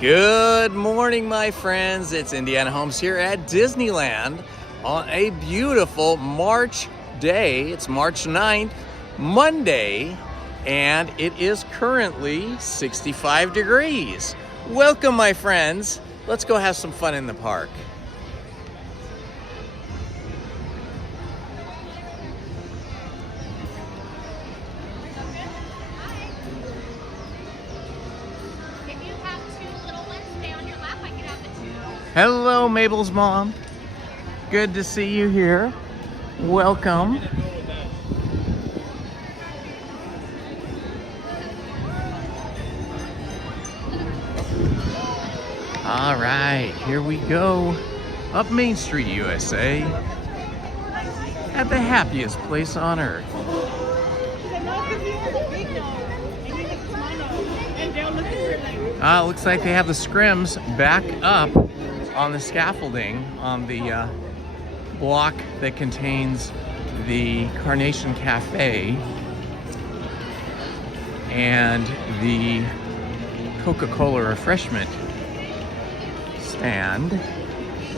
Good morning, my friends. It's Indiana Holmes here at Disneyland on a beautiful March day. It's March 9th, Monday, and it is currently 65 degrees. Welcome, my friends. Let's go have some fun in the park. Hello, Mabel's mom. Good to see you here. Welcome. All right, here we go. Up Main Street, USA. At the happiest place on earth. Looks like they have the scrims back up on the scaffolding on the block that contains the Carnation Cafe and the Coca-Cola refreshment stand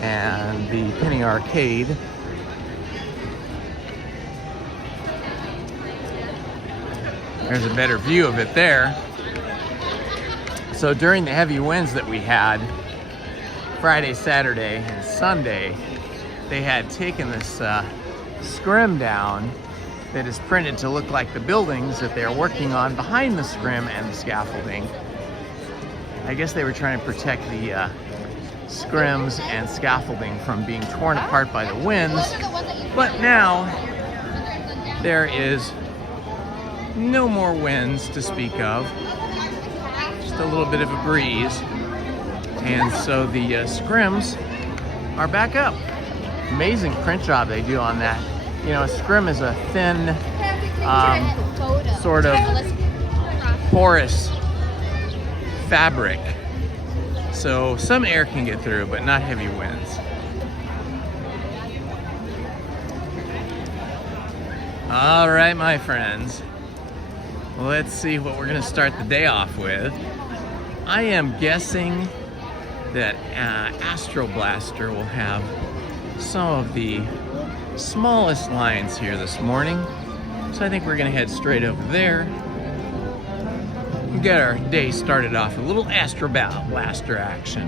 and the Penny Arcade. There's a better view of it there. So during the heavy winds that we had Friday, Saturday, and Sunday, they had taken this scrim down that is printed to look like the buildings that they're working on behind the scrim and the scaffolding. I guess they were trying to protect the scrims and scaffolding from being torn apart by the winds, but now there is no more winds to speak of, just a little bit of a breeze. And so the scrims are back up. Amazing print job they do on that. You know, a scrim is a thin, sort of porous fabric. So some air can get through, but not heavy winds. All right, my friends. Let's see what we're gonna start the day off with. I am guessing that Astro Blaster will have some of the smallest lines here this morning. So I think we're gonna head straight over there and get our day started off with a little Astro Blaster action.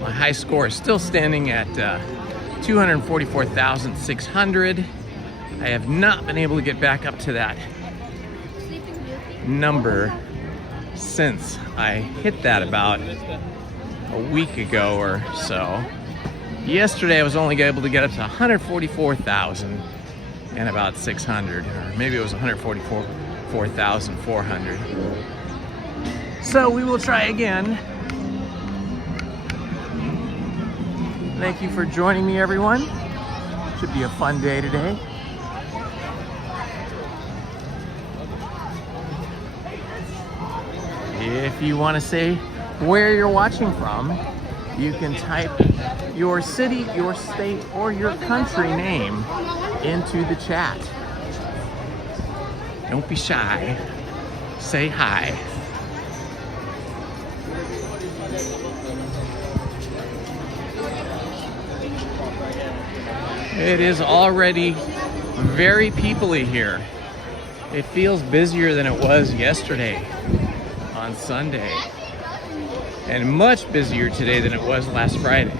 My high score is still standing at 244,600. I have not been able to get back up to that number since I hit that about a week ago or so. Yesterday I was only able to get up to 144,000 and about 600, or maybe it was 144,400. So we will try again. Thank you for joining me, everyone. Should be a fun day today. If you want to say where you're watching from, you can type your city, your state, or your country name into the chat. Don't be shy. Say hi. It is already very people-y here. It feels busier than it was yesterday on Sunday, and much busier today than it was last Friday.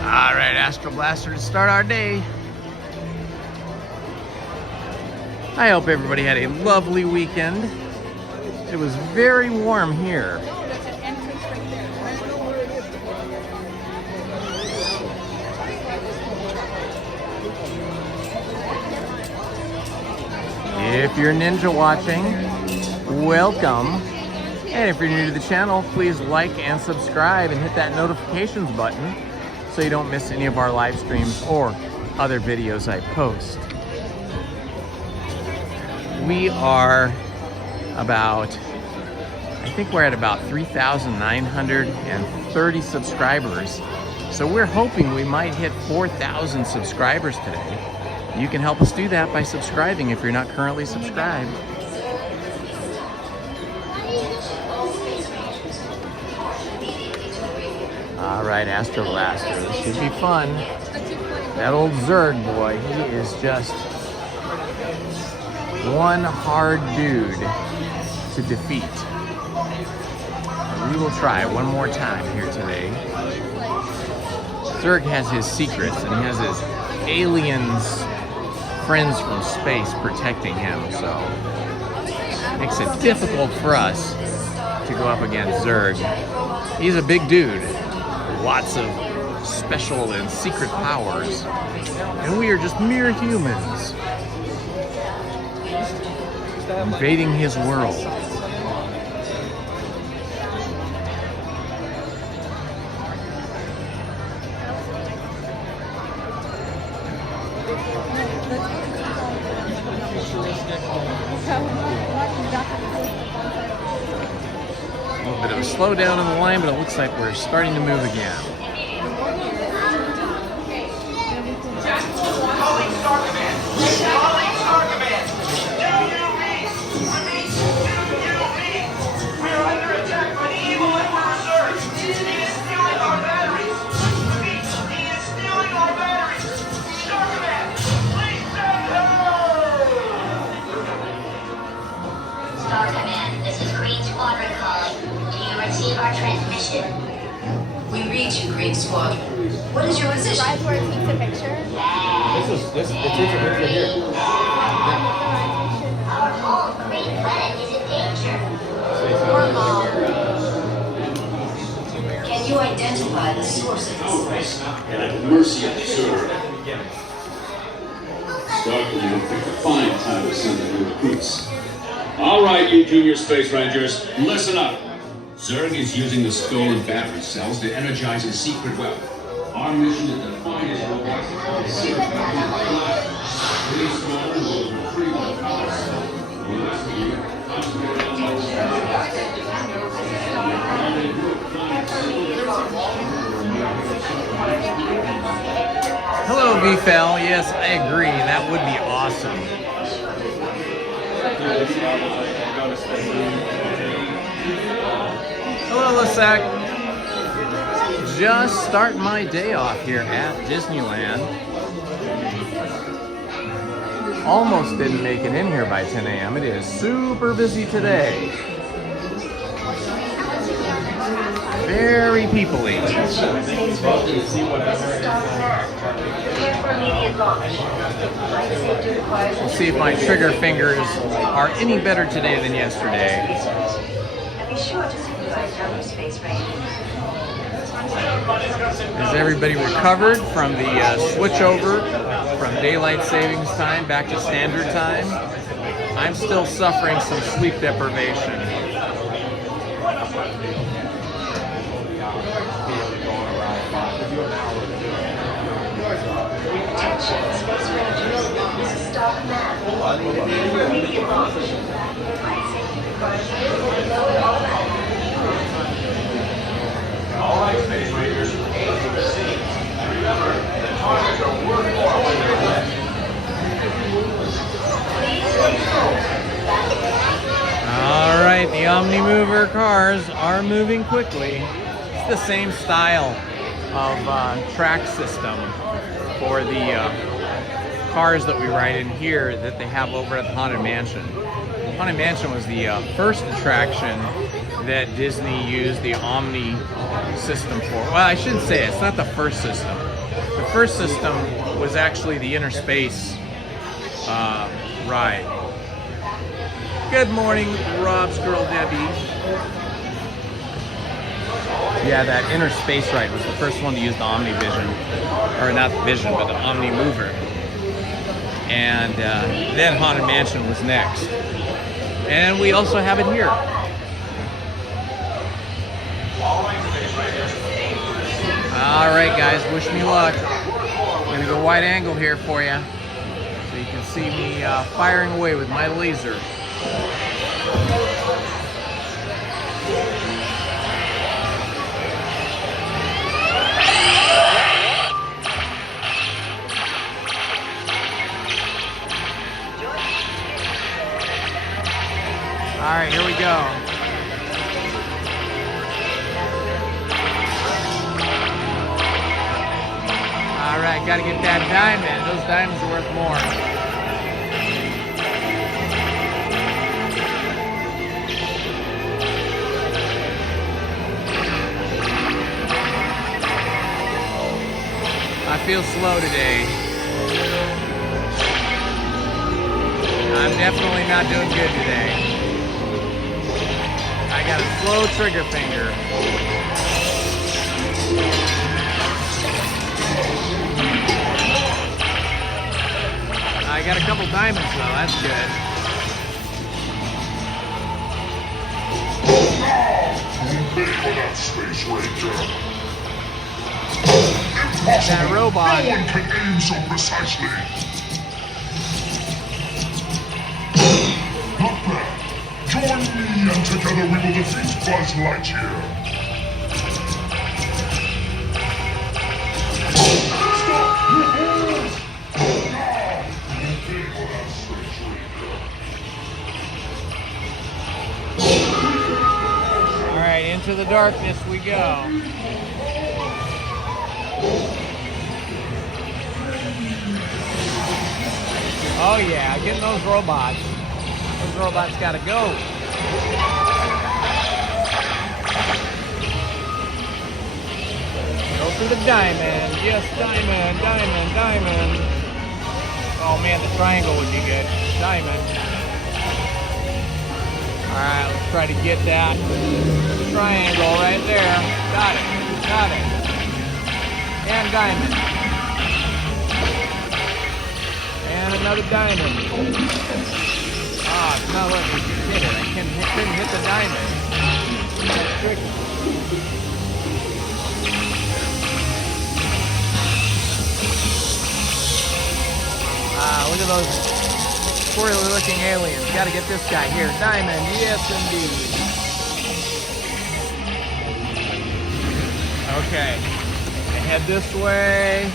All right, Astro Blaster to start our day. I hope everybody had a lovely weekend. It was very warm here. If you're ninja watching, welcome. And if you're new to the channel, please like and subscribe and hit that notifications button so you don't miss any of our live streams or other videos I post. We are about, I think we're at about 3,930 subscribers So we're hoping we might hit 4,000 subscribers today. You can help us do that by subscribing if you're not currently subscribed. All right, Astro Blasters. This should be fun. That old Zurg boy, he is just one hard dude to defeat. We will try one more time here today. Zurg has his secrets and he has his aliens friends from space protecting him, so it makes it difficult for us to go up against Zurg. He's a big dude, lots of special and secret powers, and we are just mere humans invading his world. A little bit of a slowdown in the line, but it looks like we're starting to move again. Our transmission. We read you, Green Squadron. What is your position? Right where it takes a picture. This takes a picture here. Our home, Green Planet, is in danger. Can you identify the source of this? And at the mercy of the server. Star Command picked a fine time to send the new recruits. All right, you junior space rangers, listen up. Zurg is using the stolen battery cells to energize his secret weapon. Our mission is to find his robots and see back in the blast. Please Squadron will retrieve the power cell. The rest of you, Hello, VFL. Yes, I agree. That would be awesome. Hello, Lasak. Just starting my day off here at Disneyland. Almost didn't make it in here by 10 a.m. It is super busy today. Very people-y. We'll see if my trigger fingers are any better today than yesterday. Be sure to supervise your space range. Has everybody recovered from the switchover from daylight savings time back to standard time? I'm still suffering some sleep deprivation. Attention, space rangers. This is Star Command. Immediate launch. Flight safety precautions. Lower automatic. all right, space rangers, aim for the sea. Remember, the targets are worth more when they're left. All right, the Omnimover cars are moving quickly. It's the same style of track system for the cars that we ride in here that they have over at the Haunted Mansion. Haunted Mansion was the first attraction that Disney used the Omni system for. Well, I shouldn't say it. It's not the first system. The first system was actually the Inner Space ride. Good morning, Rob's girl Debbie. Yeah, that Inner Space ride was the first one to use the Omni Vision, or not Vision, but the Omni Mover. And then Haunted Mansion was next. And we also have it here. All right, guys, wish me luck. I'm gonna go wide angle here for you, so you can see me firing away with my laser. right, gotta get that diamond. Those diamonds are worth more. I feel slow today. I'm definitely not doing good today. I got a slow trigger finger. I got a couple diamonds though, that's good. That Space Ranger. That robot. No one can aim so precisely. Not bad. Join me and together we will defeat Buzz Lightyear. Alright, into the darkness we go. Oh yeah, getting those robots. Those robots gotta go. Go for the diamond. Yes, diamond, diamond, diamond. Oh man, the triangle would be good. Diamond. Alright, let's try to get that triangle right there. Got it. Got it. And diamond. And another diamond. Ah, it's not letting me hit it. I couldn't hit the diamond. That's tricky. Ah, look at those squirrely looking aliens. Gotta get this guy here. Diamond, yes indeed. Okay. Head this way.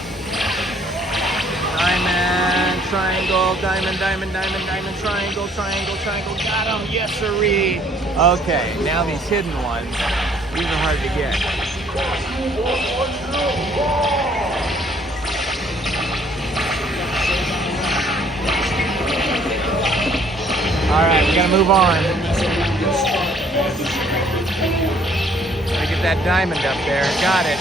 Diamond, triangle, diamond, diamond, diamond, diamond, triangle, triangle, triangle. Got him, yes sirree. Okay, now these hidden ones. These are hard to get. Alright, we gotta move on. Gotta get that diamond up there. Got it.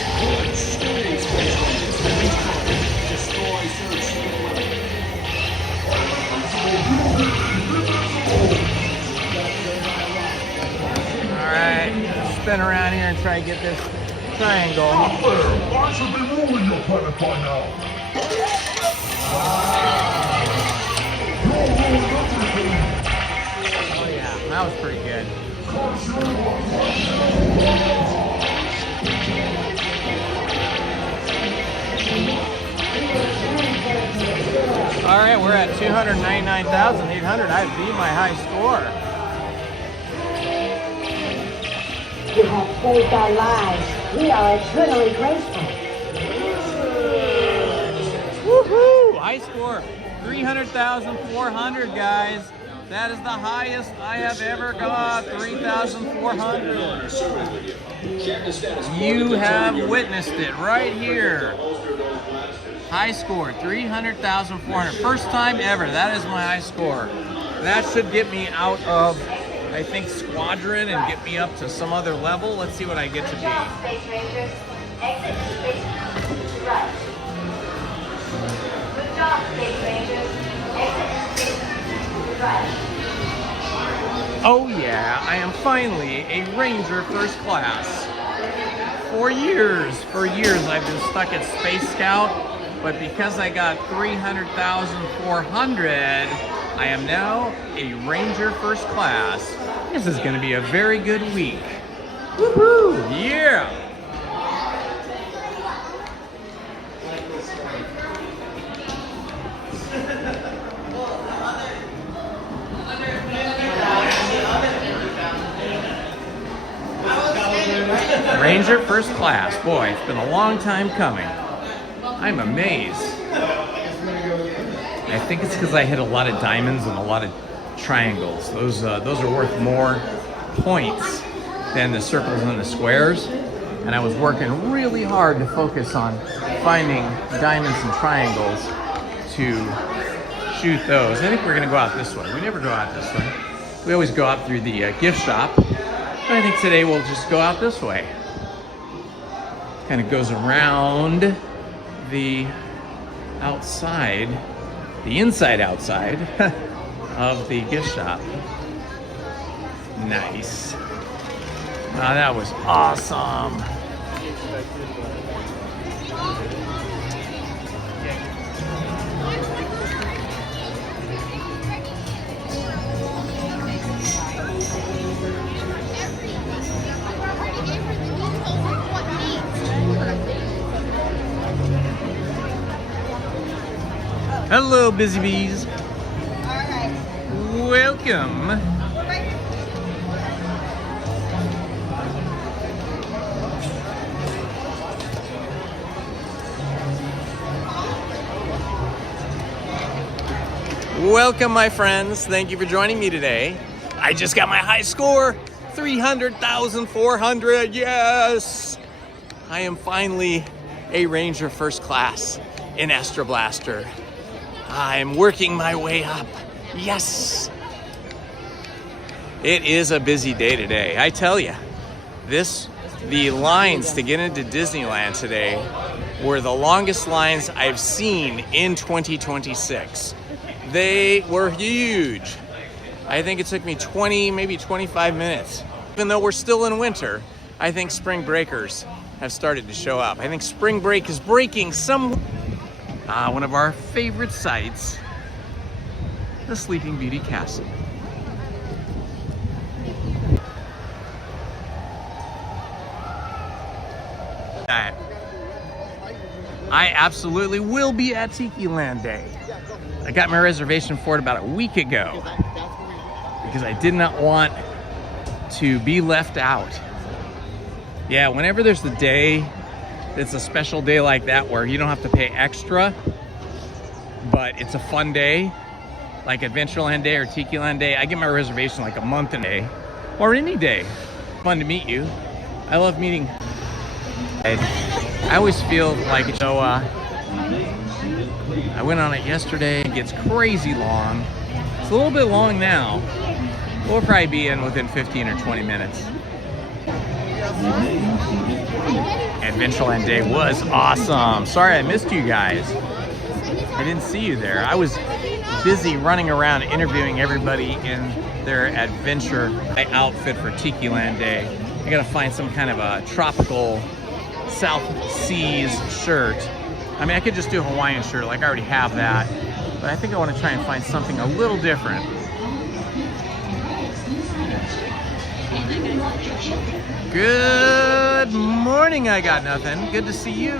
Alright, spin around here and try to get this triangle. Up there! I should be ruling your planet by now. Oh yeah, that was pretty good. Alright, we're at 299,800. I beat my high score. You have saved our lives. We are eternally grateful. Woohoo! High score 300,400, guys. That is the highest I have ever got. 3,400. You have witnessed it right here. High score 300,400. First time ever. That is my high score. That should get me out of, I think, Squadron and get me up to some other level. Let's see what I get to be. Space Rangers. Exit space right. Good job, Space Rangers. Exit space right. Oh yeah, I am finally a Ranger First Class. For years I've been stuck at Space Scout, but because I got 300,400, I am now a Ranger First Class. This is gonna be a very good week. Woohoo! Yeah! Ranger First Class. Boy, it's been a long time coming. I'm amazed. I think it's because I hit a lot of diamonds and a lot of triangles. Those are worth more points than the circles and the squares. And I was working really hard to focus on finding diamonds and triangles to shoot those. I think we're gonna go out this way. We never go out this way. We always go out through the gift shop. But I think today we'll just go out this way. Kind of goes around the outside, the inside outside of the gift shop. Nice. Wow, that was awesome. Hello, busy bees. Welcome. Welcome, my friends. Thank you for joining me today. I just got my high score, 300,400. Yes! I am finally a Ranger First Class in Astro Blaster. I'm working my way up. Yes! It is a busy day today. I tell you, the lines to get into Disneyland today were the longest lines I've seen in 2026. They were huge. I think it took me 20, maybe 25 minutes. Even though we're still in winter, I think spring breakers have started to show up. I think spring break is breaking some. One of our favorite sites, the Sleeping Beauty Castle. I absolutely will be at Tiki Land Day. I got my reservation for it about a week ago because I did not want to be left out. Yeah, whenever there's the day, it's a special day like that where you don't have to pay extra, but it's a fun day, like Adventureland Day or Tiki Land Day. I get my reservation like a month in a day, or any day. Fun to meet you. I love meeting. I always feel like, you know, I went on it yesterday. It gets crazy long. It's a little bit long now. We'll probably be in within 15 or 20 minutes. Adventureland Day was awesome. Sorry I missed you guys. I didn't see you there. I was busy running around interviewing everybody in their adventure outfit for Tiki Land Day. I gotta find some kind of a tropical South Seas shirt. I mean, I could just do a Hawaiian shirt, like I already have that, but I think I want to try and find something a little different. Good morning, I got nothing. Good to see you.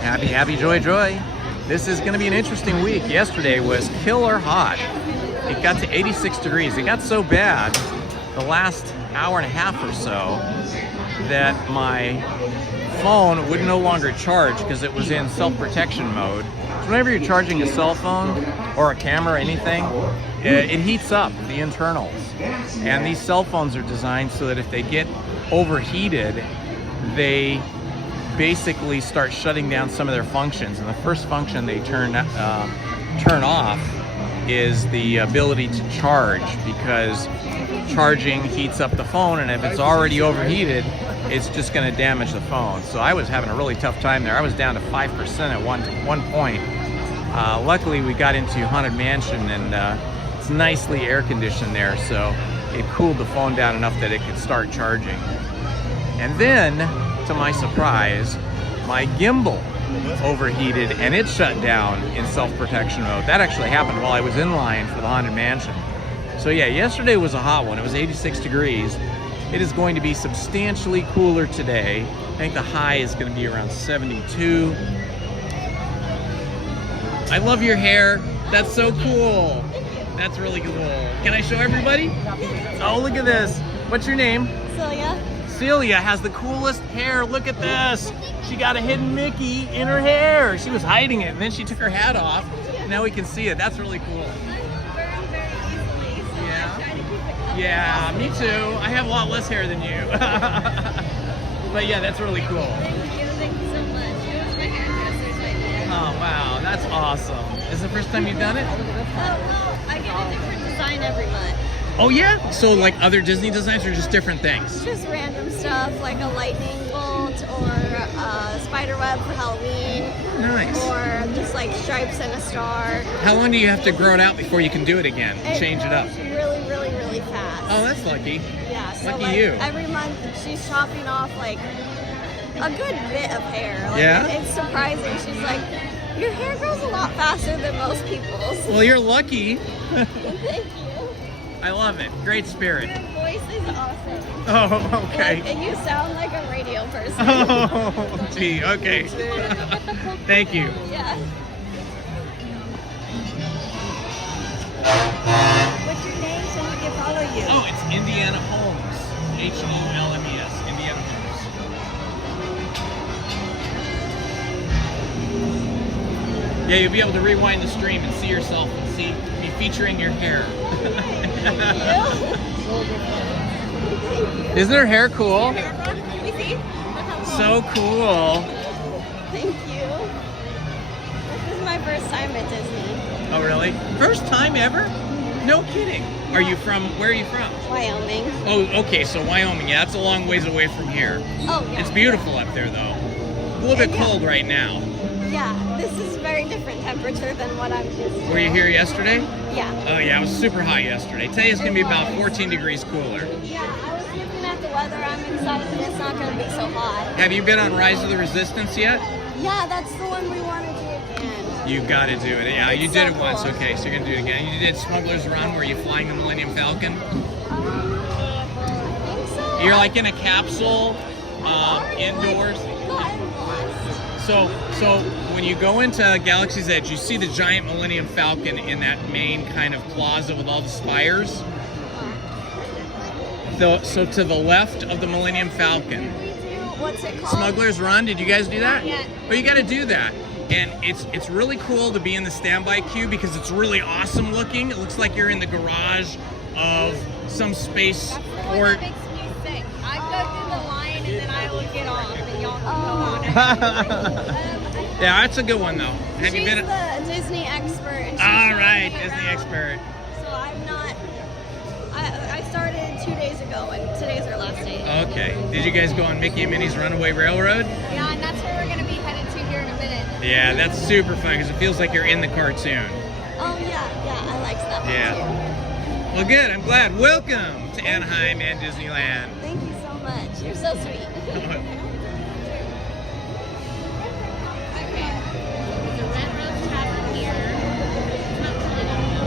Happy, happy, joy, joy. This is going to be an interesting week. Yesterday was killer hot. It got to 86 degrees. It got so bad the last hour and a half or so that my phone would no longer charge because it was in self-protection mode. So whenever you're charging a cell phone or a camera or anything, it heats up the internals. And these cell phones are designed so that if they get overheated, they basically start shutting down some of their functions. And the first function they turn off is the ability to charge, because charging heats up the phone, and if it's already overheated, it's just going to damage the phone. So I was having a really tough time there. I was down to 5% at one point. Luckily, we got into Haunted Mansion, and it's nicely air conditioned there, so it cooled the phone down enough that it could start charging. And then, to my surprise, my gimbal overheated and it shut down in self-protection mode. That actually happened while I was in line for the Haunted Mansion. So yeah, yesterday was a hot one. It was 86 degrees. It is going to be substantially cooler today. I think the high is going to be around 72. I love your hair. That's so cool. That's really cool. Can I show everybody? Oh, look at this. What's your name? Celia. Celia has the coolest hair. Look at this. She got a hidden Mickey in her hair. She was hiding it, and then she took her hat off. Now we can see it. That's really cool. Yeah. Yeah, me too. I have a lot less hair than you. But yeah, that's really cool. Thank you so much. It was my hairdresser's idea. Oh wow, that's awesome. Is this the first time you've done it? Oh, well, I get a different design every month. Oh yeah? So like other Disney designs or just different things? Just random stuff like a lightning bolt or a spider web for Halloween. Nice. Or just like stripes and a star. How long do you have to grow it out before you can do it again? Change it up. Really, really, really fast. Oh, that's lucky. Yeah, so Lucky like you. every month she's chopping off like a good bit of hair. Like, Yeah? It's surprising. She's like, your hair grows a lot faster than most people's. Well, you're lucky. Thank you. I love it. Great spirit. Your voice is awesome. Oh, okay. Like, and you sound like a radio person. Oh, gee, okay. Thank you. Yeah. What's your name so we can follow you? Oh, it's Indiana Holmes. Holmes. Indiana Holmes. Yeah, you'll be able to rewind the stream and see yourself and see me featuring your hair. Isn't her hair cool? Can we see? So cool. Thank you. This is my first time at Disney. Oh, really? First time ever? No kidding. Are you from, where are you from? Wyoming. Oh, okay, so Wyoming. Yeah, that's a long ways away from here. Oh, yeah. It's beautiful up there, though. A little bit cold right now. Yeah, this is a very different temperature than what I'm used to. Were you here yesterday? Yeah. Oh, yeah, it was super hot yesterday. Today it's going to be about 14 degrees cooler. Yeah, I was looking at the weather. I'm excited it's not going to be so hot. Have you been on Rise of the Resistance yet? Yeah, that's the one we want to do again. You got to do it. Yeah, you It's did so it once. cool. Okay, so you're going to do it again. You did Smuggler's Run where you're flying the Millennium Falcon. I think so. You're like in a capsule indoors. So when you go into Galaxy's Edge, you see the giant Millennium Falcon in that main kind of plaza with all the spires. So to the left of the Millennium Falcon, What's it called? Smuggler's Run. Did you guys do that? Not yet. But you got to do that. And it's really cool to be in the standby queue because it's really awesome looking. It looks like you're in the garage of some space port. That makes me sick. I go through the line and then I will get off and y'all can go on. Yeah, that's a good one though. Have you She's been? the Disney expert. And she's All showing right, me Disney around. expert. So I'm not. I started 2 days ago and today's our last day. Okay. Did you guys go on Mickey and Minnie's Runaway Railroad? Yeah, and that's where we're gonna be headed to here in a minute. Yeah, that's super fun because it feels like you're in the cartoon. Oh yeah, I like that Yeah. one Well, good. I'm glad. Welcome to Anaheim and Disneyland. too. Thank you so much. You're so sweet.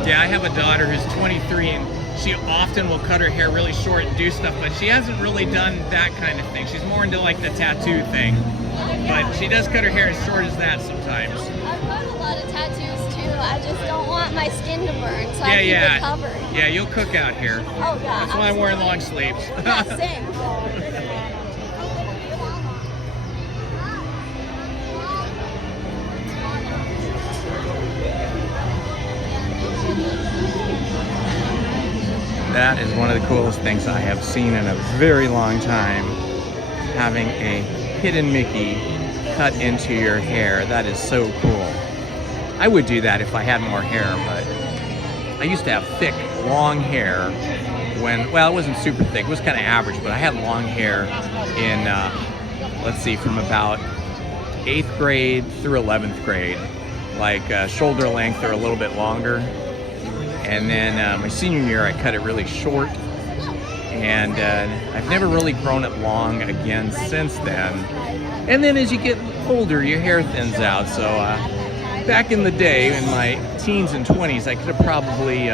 Yeah, I have a daughter who's 23 and she often will cut her hair really short and do stuff, but she hasn't really done that kind of thing. She's more into like the tattoo thing. But she does cut her hair as short as that sometimes. I've got a lot of tattoos too. I just don't want my skin to burn, so I keep Yeah. it covered. Yeah, you'll cook out here. Oh yeah. That's why I'm wearing long sleeves. Yeah, same. That is one of the coolest things I have seen in a very long time. Having a hidden Mickey cut into your hair. That is so cool. I would do that if I had more hair, but I used to have thick, long hair when, well, it wasn't super thick. It was kind of average, but I had long hair in, let's see, from about 8th grade through 11th grade. Like shoulder length or a little bit longer. And then my senior year, I cut it really short. And I've never really grown it long again since then. And then as you get older, your hair thins out. So back in the day, in my teens and 20s, I could have probably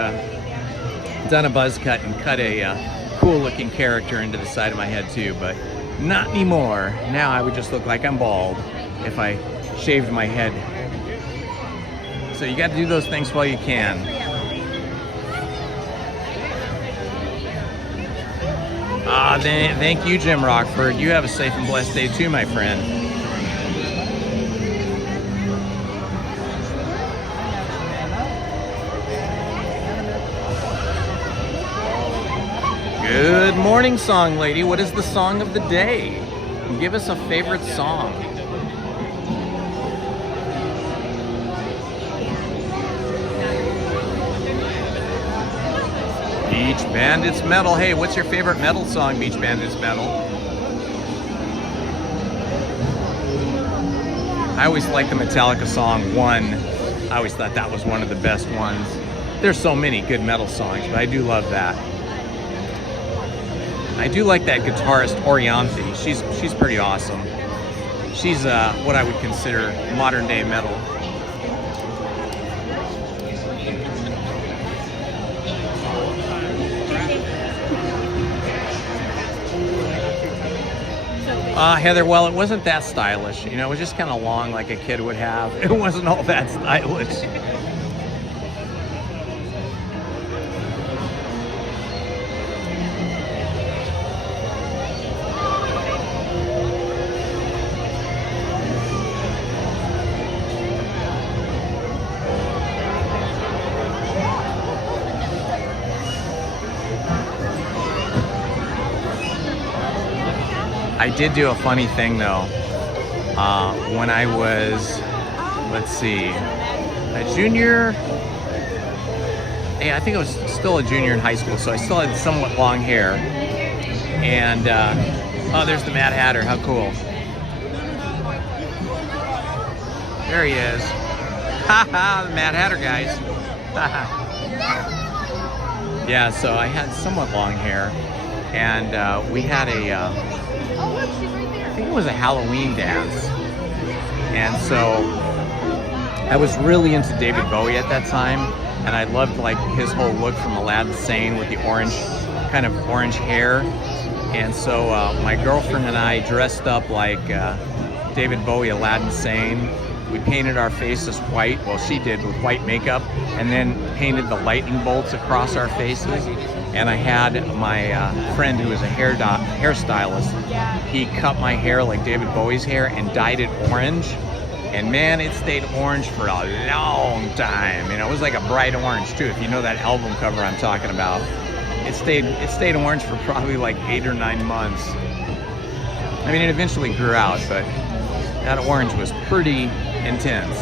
done a buzz cut and cut a cool looking character into the side of my head too, but not anymore. Now I would just look like I'm bald if I shaved my head. So you got to do those things while you can. Thank you, Jim Rockford. You have a safe and blessed day too, my friend. Good morning, song lady. What is the song of the day? and give us a favorite song. Beach Bandits Metal. Hey, what's your favorite metal song, Beach Bandits Metal? I always liked the Metallica song One. I always thought that was one of the best ones. There's so many good metal songs, but I do love that. I do like that guitarist Orianthi. She's pretty awesome. She's what I would consider modern day metal. Heather, well, it wasn't that stylish. You know, it was just kind of long like a kid would have. It wasn't all that stylish. I did do a funny thing though. When I was, let's see, a junior, yeah, I think I was still a junior in high school, so I still had somewhat long hair. And, oh, there's the Mad Hatter, how cool. There he is. Haha, the Mad Hatter, guys. Yeah, so I had somewhat long hair, and we had a, I think it was a Halloween dance. And so I was really into David Bowie at that time, and I loved like his whole look from Aladdin Sane with the orange, kind of orange hair. And so my girlfriend and I dressed up like David Bowie, Aladdin Sane. We painted our faces white, well she did, with white makeup, and then painted the lightning bolts across our faces. And I had my friend who was a hairstylist, he cut my hair like David Bowie's hair and dyed it orange. And man, it stayed orange for a long time. You know, it was like a bright orange too, if you know that album cover I'm talking about. It stayed orange for probably like 8 or 9 months. I mean, it eventually grew out, but that orange was pretty intense.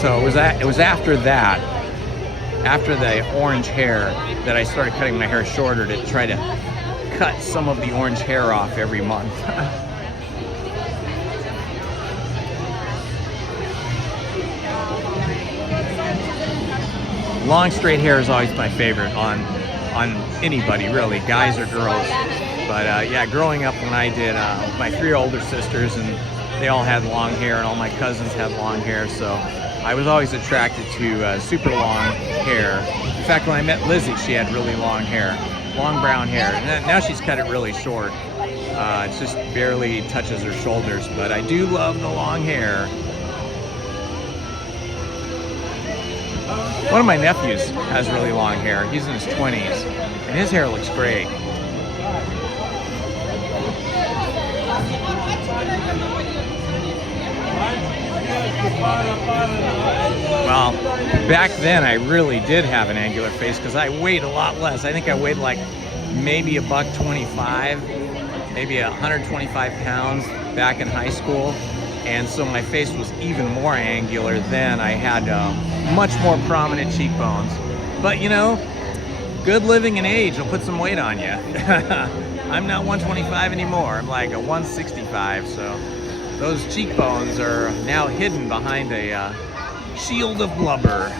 So it was after that, after the orange hair, that I started cutting my hair shorter to try to cut some of the orange hair off every month. Long straight hair is always my favorite on anybody, really, guys or girls. But yeah, growing up when I did, my 3 older sisters, and they all had long hair, and all my cousins had long hair, so I was always attracted to super long hair. In fact, when I met Lizzie, she had really long hair, long brown hair. And now she's cut it really short. It just barely touches her shoulders, but I do love the long hair. One of my nephews has really long hair. He's in his 20s, and his hair looks great. Well, back then I really did have an angular face because I weighed a lot less. I think I weighed like maybe $125, maybe 125 pounds back in high school. And so my face was even more angular then. I had much more prominent cheekbones. But you know, good living and age will put some weight on you. I'm not 125 anymore. I'm like a 165, so those cheekbones are now hidden behind a shield of blubber.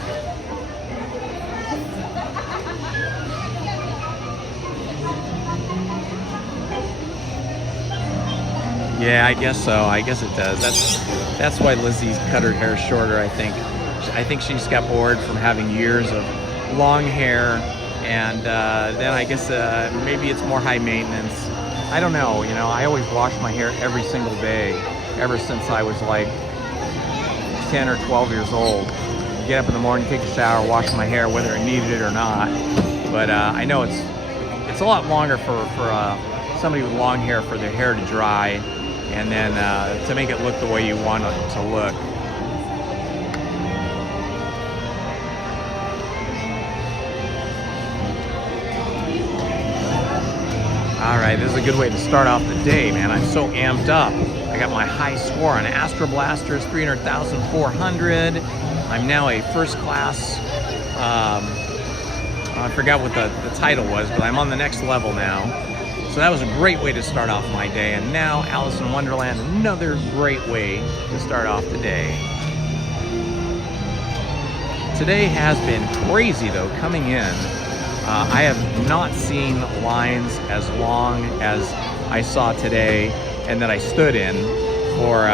Yeah, I guess so. I guess it does. That's why Lizzie's cut her hair shorter, I think. I think she's got bored from having years of long hair, and then I guess maybe it's more high maintenance. I don't know, you know, I always wash my hair every single day, ever since I was like 10 or 12 years old. Get up in the morning, take a shower, wash my hair, whether it needed it or not. But I know it's a lot longer for somebody with long hair, for their hair to dry, and then to make it look the way you want it to look. right, this is a good way to start off the day, man. I'm so amped up. I got my high score on Astro Blasters, 300,400. I'm now a first class, I forgot what the title was, but I'm on the next level now. So that was a great way to start off my day. And now Alice in Wonderland, another great way to start off the day. Today has been crazy though, coming in. I have not seen lines as long as I saw today and that I stood in for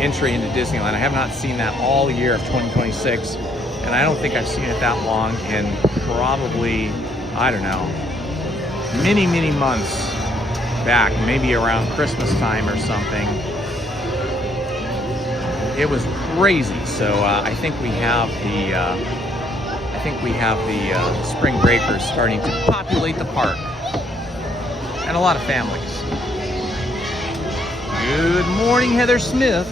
entry into Disneyland. I have not seen that all year of 2026, and I don't think I've seen it that long in probably, I don't know, many, many months back, maybe around Christmas time or something. It was crazy. So I think we have the spring breakers starting to populate the park, and a lot of families. Good morning, Heather Smith.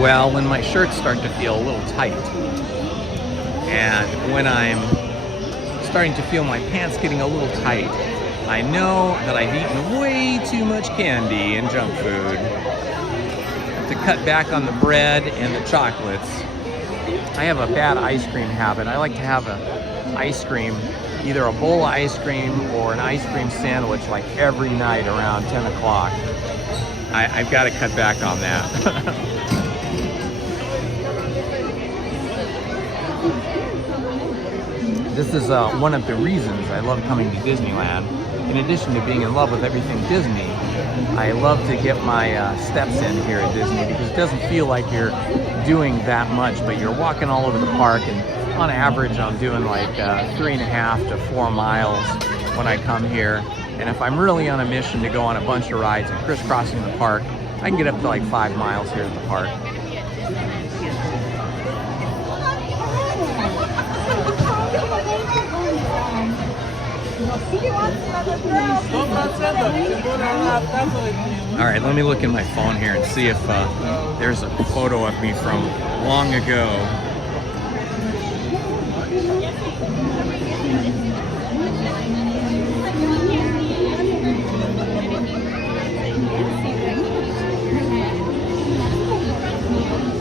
Well, when my shirts start to feel a little tight, and when I'm starting to feel my pants getting a little tight, I know that I've eaten way too much candy and junk food. To cut back on the bread and the chocolates. I have a bad ice cream habit. I like to have an ice cream, either a bowl of ice cream or an ice cream sandwich, like every night around 10 o'clock. I've got to cut back on that. This is one of the reasons I love coming to Disneyland. In addition to being in love with everything Disney, I love to get my steps in here at Disney, because it doesn't feel like you're doing that much, but you're walking all over the park, and on average I'm doing like 3.5 to 4 miles when I come here. And if I'm really on a mission to go on a bunch of rides and crisscrossing the park, I can get up to like 5 miles here at the park. All right, let me look in my phone here and see if there's a photo of me from long ago.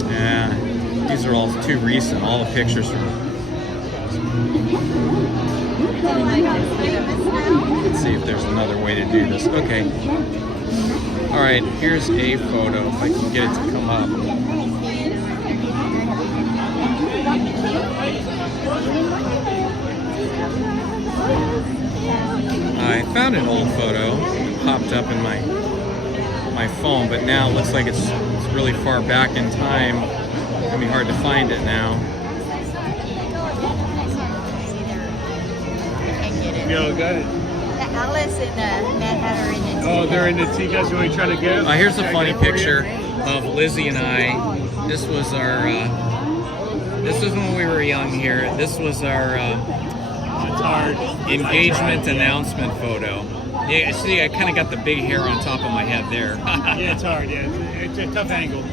Yeah, these are all too recent, all the pictures from... Let's see if there's another way to do this. Okay. All right, here's a photo, if I can get it to come up. I found an old photo. It popped up in my phone, but now it looks like it's really far back in time. It's gonna be hard to find it now. Yo, go ahead. The Alice and the Mad Hatter in the tea. Oh, they're in the tea. That's what we try to get. Here's a funny picture of Lizzie and I. This was our, this was when we were young here. This was our engagement announcement photo. Yeah, see, I kind of got the big hair on top of my head there. Yeah, it's hard. Yeah, it's a tough angle.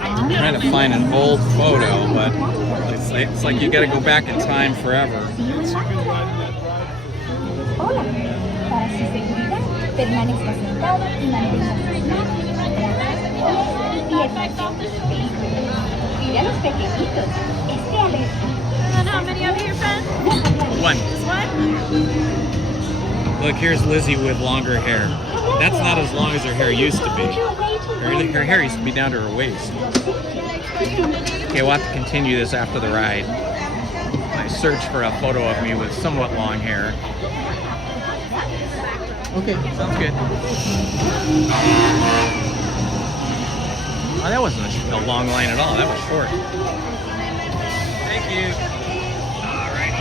I'm trying to find an old photo, but it's like you got to go back in time forever. Hola, para su seguridad, permanezca sentado y mantenga sus manos Mira los pequeñitos, este alerta. And how many of you, friends? One. Just one? Look, here's Lizzie with longer hair. That's not as long as her hair used to be. Her hair used to be down to her waist. Okay, we'll have to continue this after the ride. I searched for a photo of me with somewhat long hair. Okay, sounds good. Oh, that wasn't a long line at all. That was short. Thank you. All right.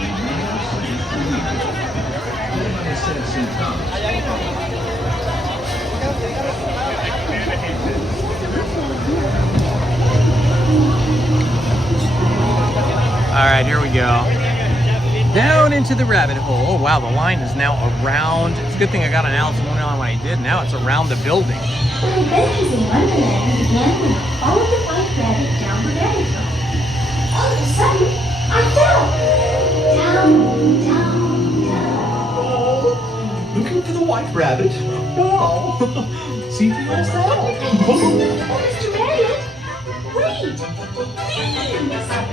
All right, here we go. Down into the rabbit hole. Oh, wow, the line is now around. It's a good thing I got an Alice in Wonderland when I did. Now it's around the building. When adventures in Wonderland began, we followed the white rabbit down the rabbit hole. All of a sudden, I fell. Down, down, down. Looking for the white rabbit? No. See for yourself. Oh, Mr. Rabbit, wait, please.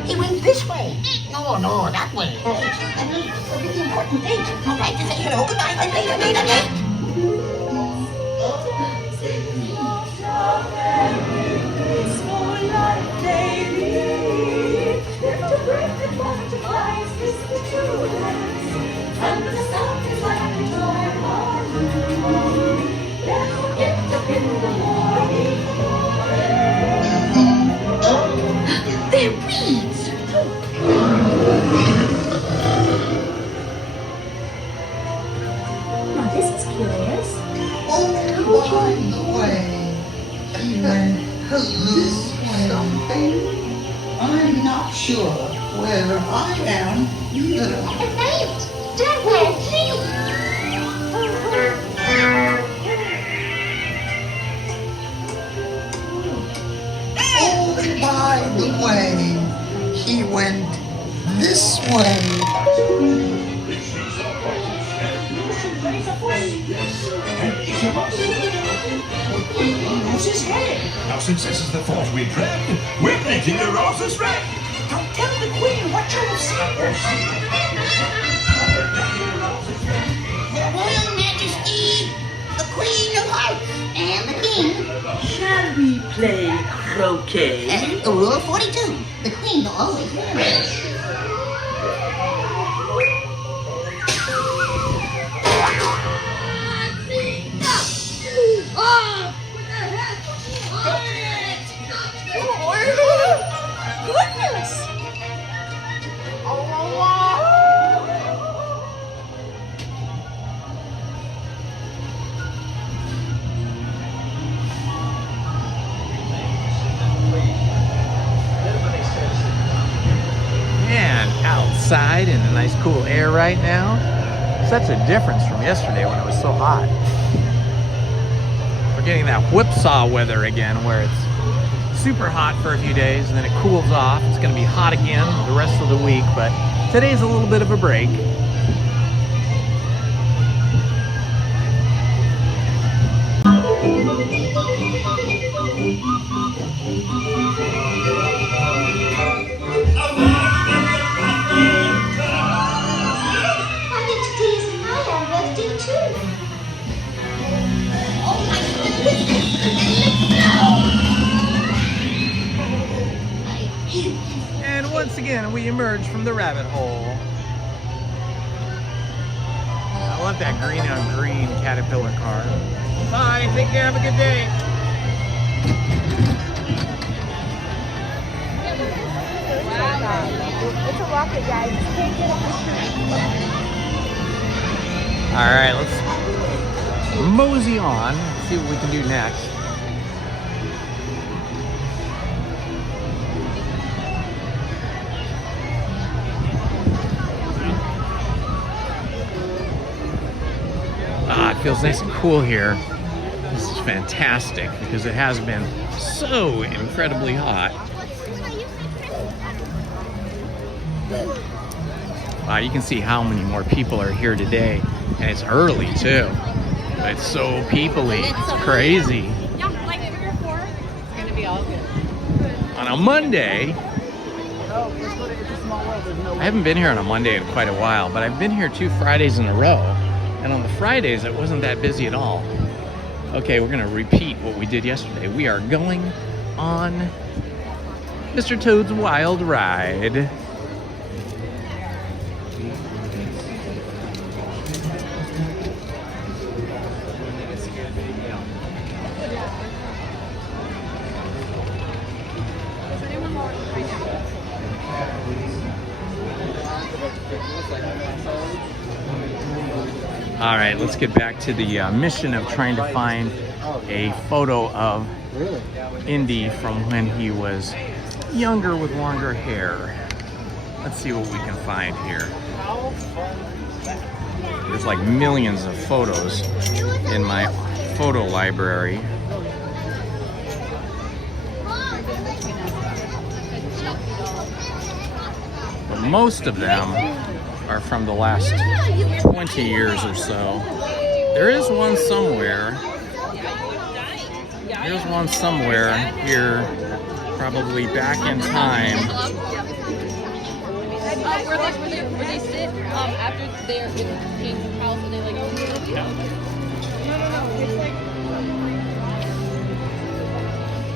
He went this way. No, that way. A really important thing. All right, to say hello, goodbye, and later. They're weeds. Now this is curious. Oh, by the way, he went this way. Something? I'm not sure where I am either. Wait, don't let me. Oh, by the way, he went this way. Lose his head. Now, since this is the thought we dread, we're making the roses red. Don't tell the queen what you have said. Your Royal Majesty, the Queen of Hearts, and the King. Shall we play croquet? Rule 42, the Queen will always win. Goodness! And outside in the nice cool air right now. Such a difference from yesterday when it was so hot. We're getting that whipsaw weather again where it's super hot for a few days and then it cools off. It's going to be hot again the rest of the week, but today's a little bit of a break. I get to tease my birthday too. And once again, we emerge from the rabbit hole. I love that green on green Caterpillar car. Bye, take care, have a good day. It's a rocket, guys. You can't get up the street. All right, let's mosey on, see what we can do next. It feels nice and cool here. This is fantastic because it has been so incredibly hot. Wow, you can see how many more people are here today, and it's early too. It's so people-y. It's crazy. Yeah, like 3 or 4. It's gonna be all good. On a Monday, I haven't been here on a Monday in quite a while, but I've been here 2 Fridays in a row. And on the Fridays, it wasn't that busy at all. Okay, we're gonna repeat what we did yesterday. We are going on Mr. Toad's Wild Ride. All right, let's get back to the mission of trying to find a photo of Indy from when he was younger with longer hair. Let's see what we can find here. There's like millions of photos in my photo library. But most of them are from the last 20 years or so. There is one somewhere. There's one somewhere here, probably back in time. Where they sit after they're in the king's house and they like.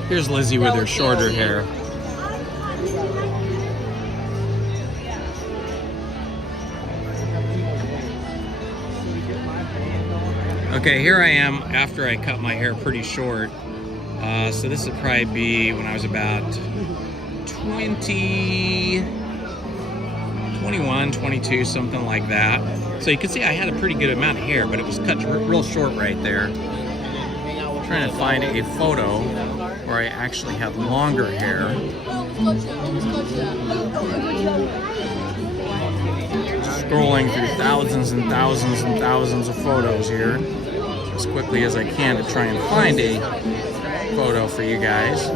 Here's Lizzie with her shorter hair. Okay, here I am after I cut my hair pretty short. So this would probably be when I was about 21, 22, something like that. So you can see I had a pretty good amount of hair, but it was cut real short right there. I'm trying to find a photo where I actually had longer hair. Scrolling through thousands and thousands and thousands of photos here as quickly as I can to try and find a photo for you guys.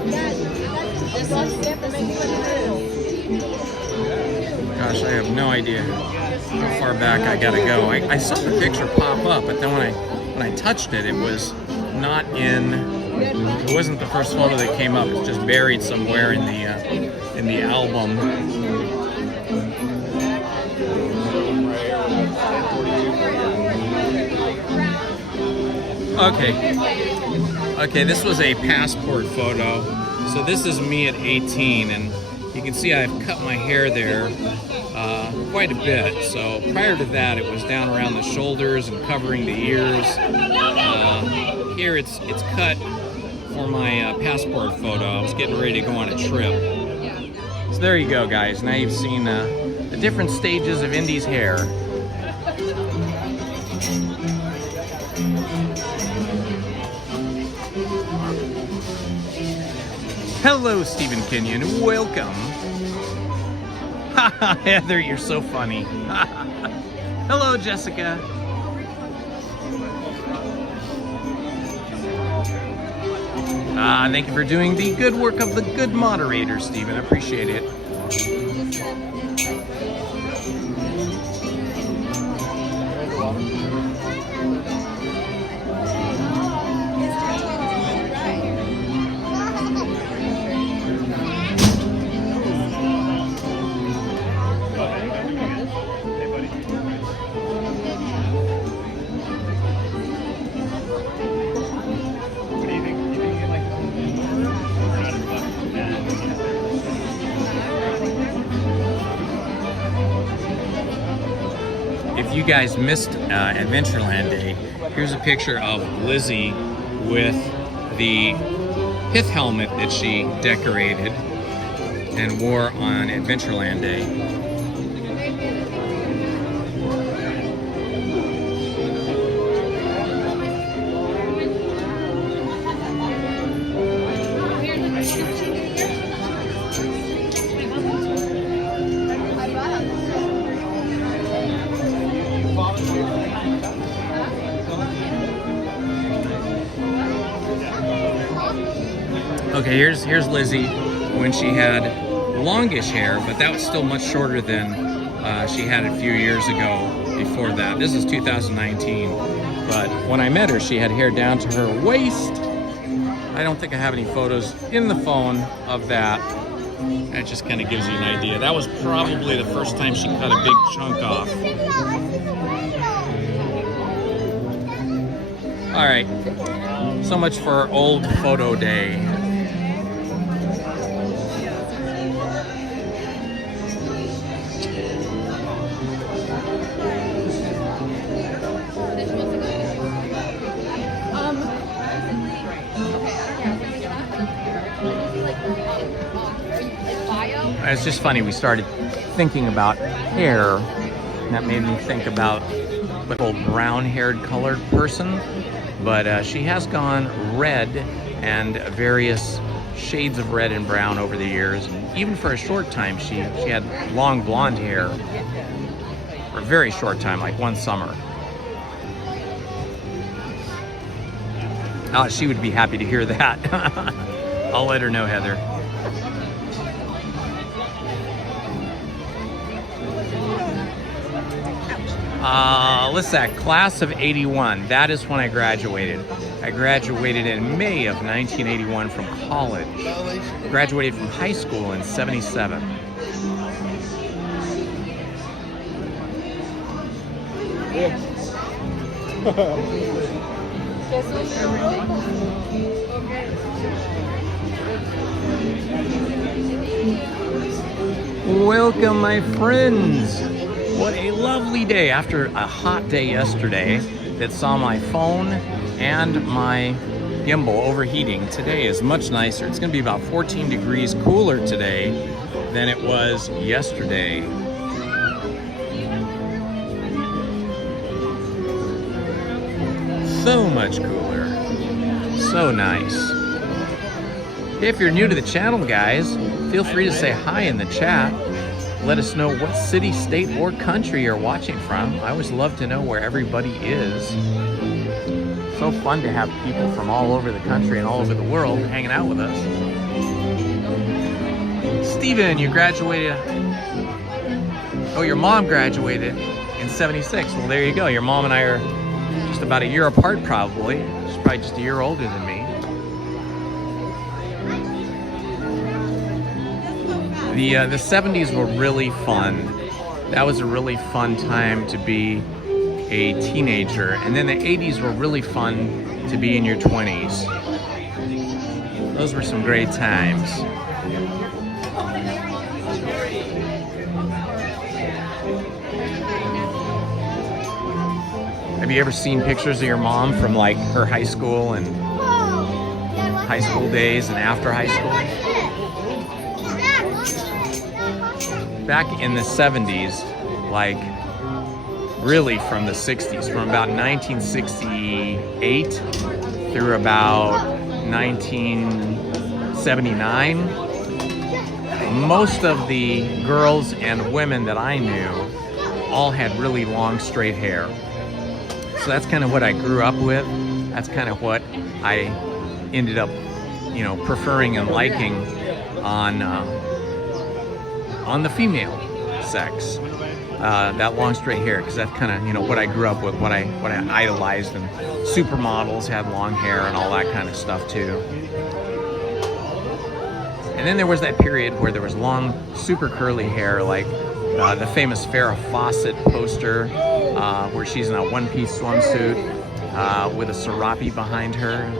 Gosh, I have no idea how far back I gotta go. I saw the picture pop up, but then when I touched it, it was not in. It wasn't the first photo that came up. It was just buried somewhere in the album. Okay, this was a passport photo. So this is me at 18, and you can see I've cut my hair there quite a bit. So prior to that, it was down around the shoulders and covering the ears. Here it's cut for my passport photo. I was getting ready to go on a trip. So there you go, guys. Now you've seen the different stages of Indy's hair. Hello, Stephen Kenyon. Welcome. Heather, you're so funny. Hello, Jessica. Thank you for doing the good work of the good moderator, Stephen. I appreciate it. If you guys missed Adventureland Day, here's a picture of Lizzie with the pith helmet that she decorated and wore on Adventureland Day. Okay, here's Lizzie when she had longish hair, but that was still much shorter than she had a few years ago before that. This is 2019, but when I met her, she had hair down to her waist. I don't think I have any photos in the phone of that. That just kind of gives you an idea. That was probably the first time she cut a big chunk off. All right, so much for old photo day. It's just funny, we started thinking about hair, and that made me think about typical brown-haired colored person, but she has gone red and various shades of red and brown over the years. And even for a short time, she had long blonde hair for a very short time, like one summer. Oh, she would be happy to hear that. I'll let her know, Heather. What's that? Class of 81. That is when I graduated. I graduated in May of 1981 from college. Graduated from high school in 77. Welcome, my friends. What a lovely day after a hot day yesterday that saw my phone and my gimbal overheating. Today is much nicer. It's going to be about 14 degrees cooler today than it was yesterday. So much cooler. So nice. If you're new to the channel, guys, feel free to say hi in the chat. Let us know what city, state, or country you're watching from. I always love to know where everybody is. So fun to have people from all over the country and all over the world hanging out with us. Steven, you graduated. Oh, your mom graduated in 76. Well, there you go. Your mom and I are just about a year apart, probably. She's probably just a year older than me. The 70s were really fun. That was a really fun time to be a teenager. And then the 80s were really fun to be in your 20s. Those were some great times. Have you ever seen pictures of your mom from like her high school and high school days and after high school? Back in the 70s, like really from the 60s, from about 1968 through about 1979, most of the girls and women that I knew all had really long straight hair. So that's kind of what I grew up with. That's kind of what I ended up, you know, preferring and liking on the female sex, that long straight hair, because that's kind of, you know, what I grew up with, what I idolized, and supermodels had long hair and all that kind of stuff too. And then there was that period where there was long, super curly hair, like the famous Farrah Fawcett poster, where she's in a one-piece swimsuit with a serape behind her.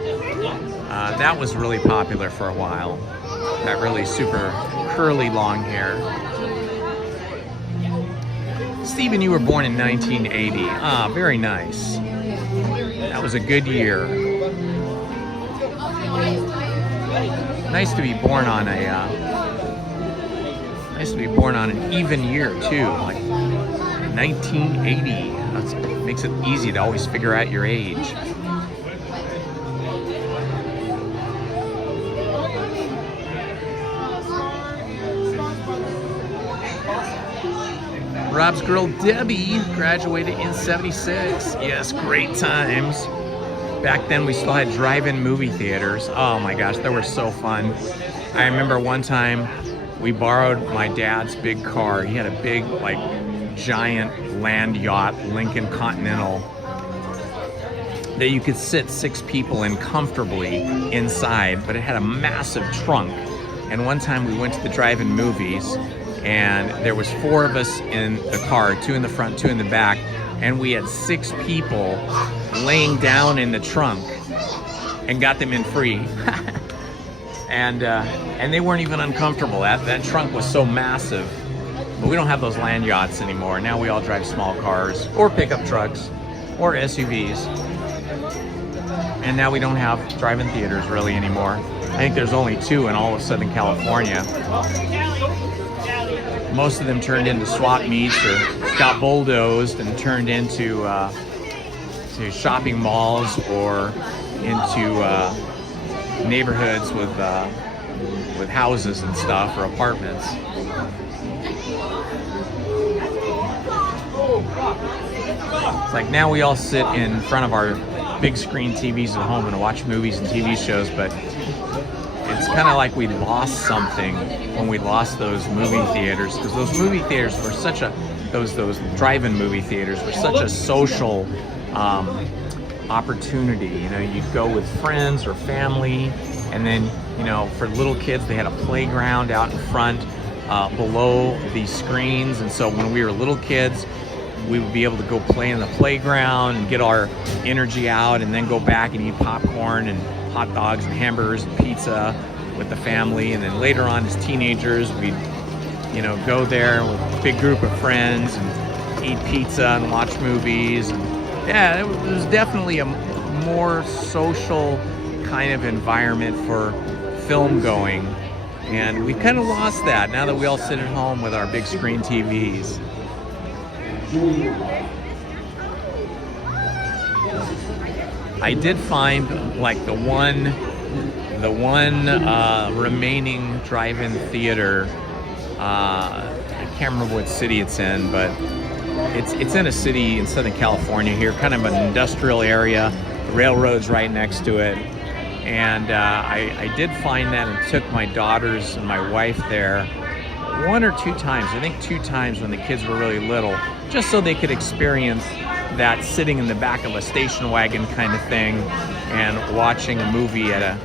That was really popular for a while. That really super curly long hair. Stephen, you were born in 1980. Ah, very nice. That was a good year. Nice to be born on an even year too, like 1980. That makes it easy to always figure out your age. Rob's girl Debbie graduated in 76. Yes, great times. Back then we still had drive-in movie theaters. Oh my gosh, they were so fun. I remember one time we borrowed my dad's big car. He had a big, like, giant land yacht, Lincoln Continental, that you could sit 6 people in comfortably inside, but it had a massive trunk. And one time we went to the drive-in movies, and there was 4 of us in the car, 2 in the front, 2 in the back, and we had 6 people laying down in the trunk and got them in free. and they weren't even uncomfortable. That trunk was so massive. But we don't have those land yachts anymore. Now we all drive small cars or pickup trucks or SUVs. And now we don't have drive-in theaters really anymore. I think there's only 2 in all of Southern California. most of them turned into swap meets or got bulldozed and turned into to shopping malls or into neighborhoods with houses and stuff or apartments. It's like now we all sit in front of our big screen TVs at home and watch movies and TV shows, but it's kind of like we lost something when we lost those movie theaters, because those movie theaters were such a those drive-in movie theaters were such a social opportunity. You know, you'd go with friends or family, and then, you know, for little kids they had a playground out in front below these screens, and so when we were little kids we would be able to go play in the playground and get our energy out, and then go back and eat popcorn and hot dogs and hamburgers and pizza with the family. And then later on as teenagers we'd, you know, go there with a big group of friends and eat pizza and watch movies. And yeah, it was definitely a more social kind of environment for film going, and we kind of lost that now that we all sit at home with our big screen TVs. I did find like the one remaining drive-in theater. I can't remember what city it's in, but it's in a city in Southern California here, kind of an industrial area. The railroad's right next to it, and I did find that and took my daughters and my wife there one or two times. I think two times when the kids were really little, just so they could experience that sitting in the back of a station wagon kind of thing and watching a movie at a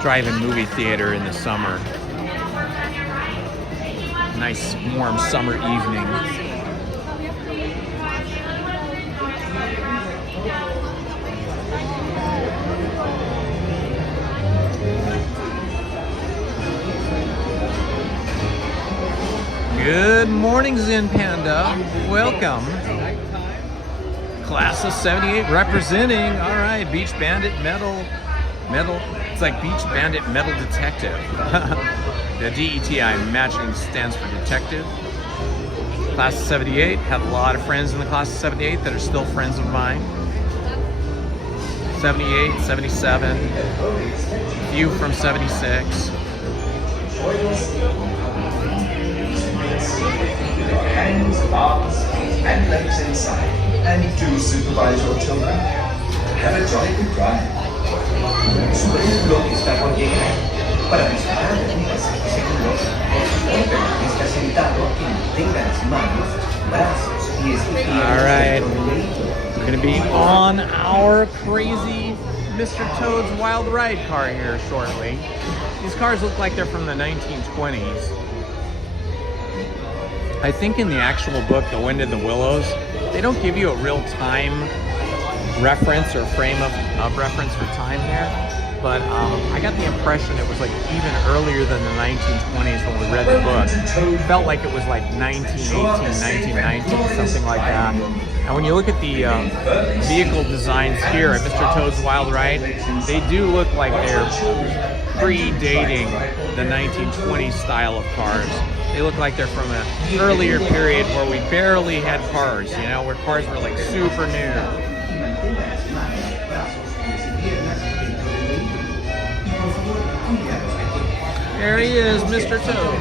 drive-in movie theater in the summer. Nice warm summer evening. Good morning, Zen Panda. Welcome. Class of 78 representing. All right, Beach Bandit Metal. It's like Beach Bandit Metal Detective. The DET, I imagine, stands for detective. Class of 78. Have a lot of friends in the class of 78 that are still friends of mine. 78, 77. A few from 76. Hands, arms, and legs inside, and do supervise your children. Have a jolly good drive. Su vehículo está por llegar. Para disparar medidas seguros, está sentado y mantenga las manos, brazos, pies y piernas. All right, we're gonna be on our crazy Mr. Toad's Wild Ride car here shortly. These cars look like they're from the 1920s. I think in the actual book, The Wind in the Willows, they don't give you a real time reference or frame of reference for time here, but I got the impression it was like even earlier than the 1920s when we read the book. It felt like it was like 1918, 1919, something like that. And when you look at the vehicle designs here at Mr. Toad's Wild Ride, they do look like they're predating the 1920s style of cars. They look like they're from an earlier period where we barely had cars, you know, where cars were like super new. There he is, Mr. Toad.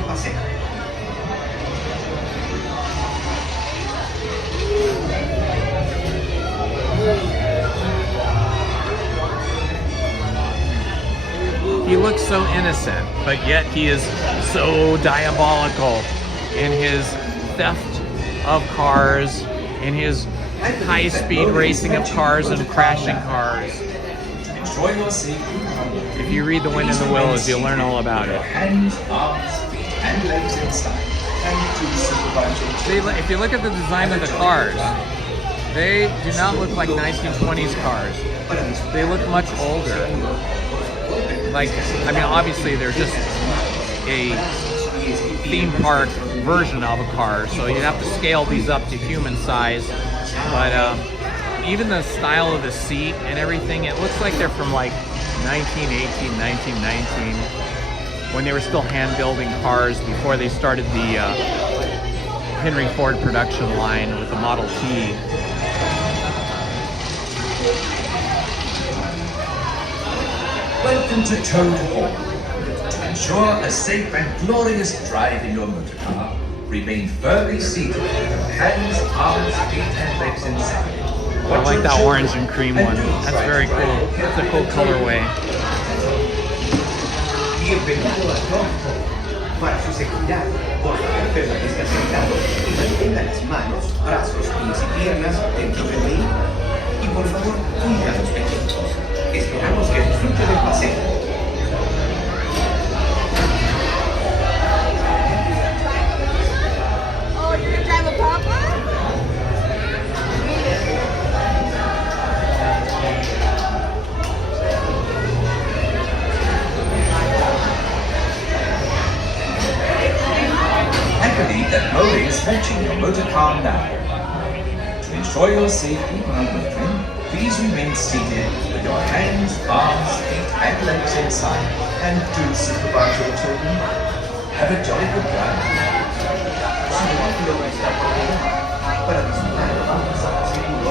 He looks so innocent, but yet he is so diabolical in his theft of cars, in his high-speed racing of cars and crashing cars. If you read The Wind in the Willows, you'll learn all about it. If you look at the design of the cars, they do not look like 1920s cars. They look much older. Like, I mean, obviously they're just a theme park version of a car, so you'd have to scale these up to human size. But even the style of the seat and everything, it looks like they're from like 1918, 1919, when they were still hand building cars before they started the Henry Ford production line with the Model T. Welcome to Toad Hall. To ensure a safe and glorious drive in your motor car, remain firmly seated with your hands, arms, feet, and legs inside. I like that orange and cream one. That's very cool. That's a cool colorway. Bienvenido a Toad Hall. Para su seguridad, por favor permanezca sentado y mantenga las manos, brazos, pies y piernas dentro del vehículo. Y por favor, cuida a los pequeños. Esperamos que disfrute del paseo. Oh, you're gonna drive a papa? I believe that Mole is watching your motor car now. To ensure your safety while motoring, please remain seated with your hands, arms, feet, and legs inside. And do supervise your children. Have a jolly good drive. Si Pinocchio está por llegar, para disfrutar de una seguro,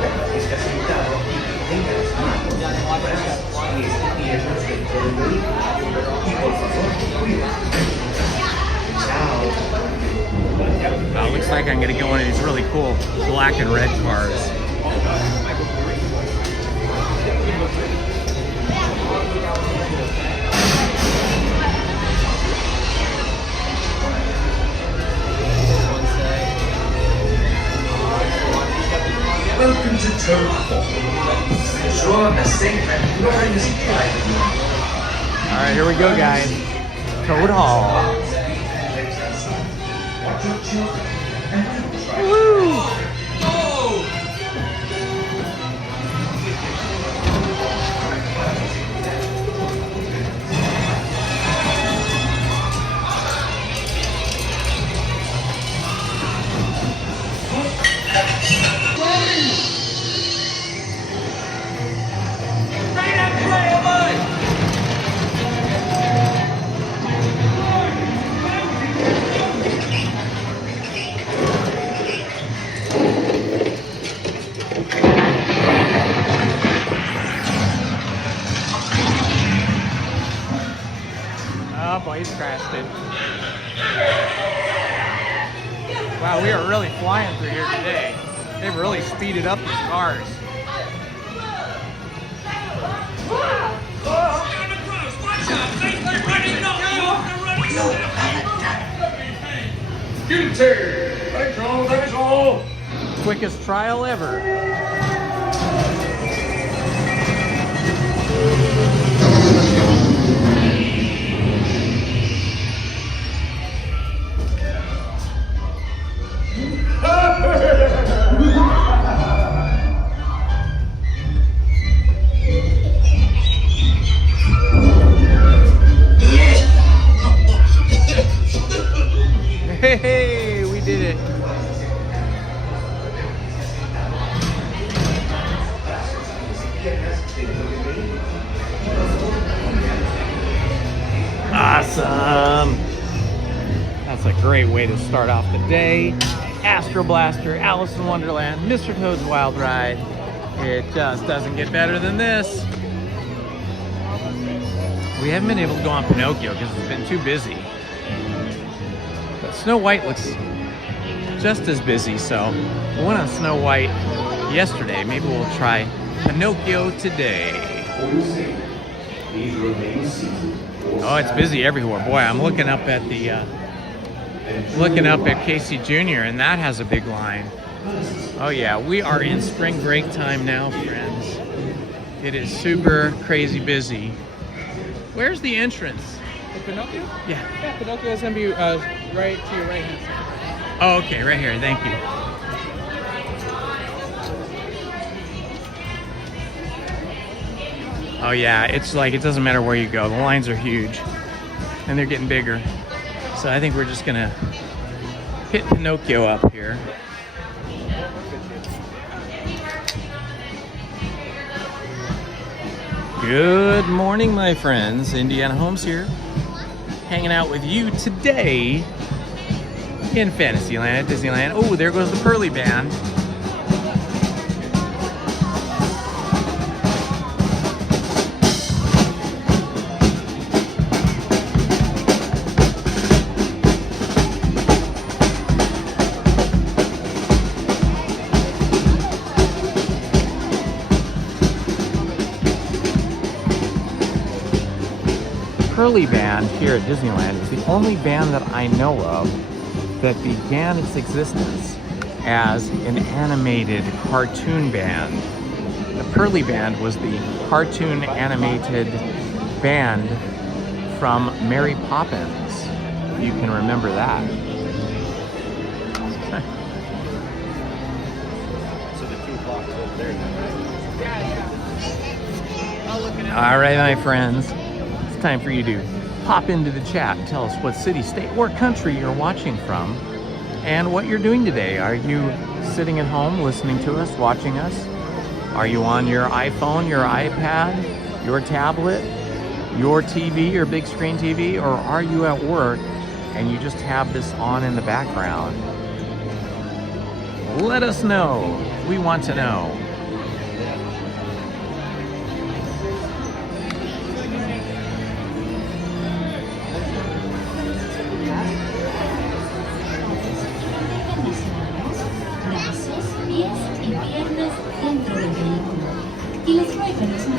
permanezca sentado y tenga las manos, brazos, pies y piernas dentro del vehículo. Y por favor, cuida. Looks like I'm gonna get one of these really cool black and red cars. Welcome to Toad Hall. Ensure a safe and glorious drive. All right, here we go, guys. Toad Hall. Watch your children and try. Woo! Oh boy, he's crashed it. Wow, we are really flying through here today. They've really speeded up these cars. That's all, that's all. Quickest trial ever. Hey, we did it. Awesome. That's a great way to start off the day. Astro Blaster, Alice in Wonderland, Mr. Toad's Wild Ride. It just doesn't get better than this. We haven't been able to go on Pinocchio because it's been too busy. But Snow White looks just as busy, so we went on Snow White yesterday. Maybe we'll try Pinocchio today. Oh, it's busy everywhere. Boy, I'm looking up at the Casey Jr. and that has a big line. Oh yeah, we are in spring break time now, friends. It is super crazy busy. Where's the entrance? The Pinocchio? Yeah. Yeah, Pinocchio is gonna be right to your right hand side. Oh, okay, right here. Thank you. Oh yeah, it's like it doesn't matter where you go. The lines are huge, and they're getting bigger. So I think we're just gonna hit Pinocchio up here. Good morning, my friends. Indiana Holmes here. hanging out with you today in Fantasyland at Disneyland. Oh, there goes the Pearly Band. Pearly Band here at Disneyland is the only band that I know of that began its existence as an animated cartoon band. The Pearly Band was the cartoon animated band from Mary Poppins. If you can remember that. All right, my friends. Time for you to pop into the chat and tell us what city, state, or country you're watching from and what you're doing today. Are you sitting at home listening to us, watching us? Are you on your iPhone, your iPad, your tablet, your TV, your big screen TV, or are you at work and you just have this on in the background? Let us know. We want to know.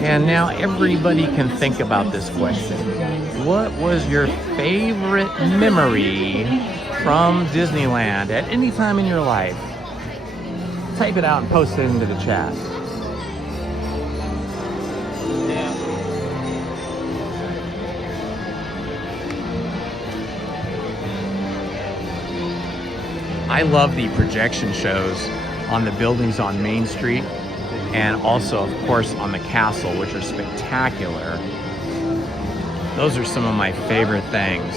And now everybody can think about this question. What was your favorite memory from Disneyland at any time in your life? Type it out and post it into the chat. I love the projection shows on the buildings on Main Street, and also, of course, on the castle, which are spectacular. Those are some of my favorite things.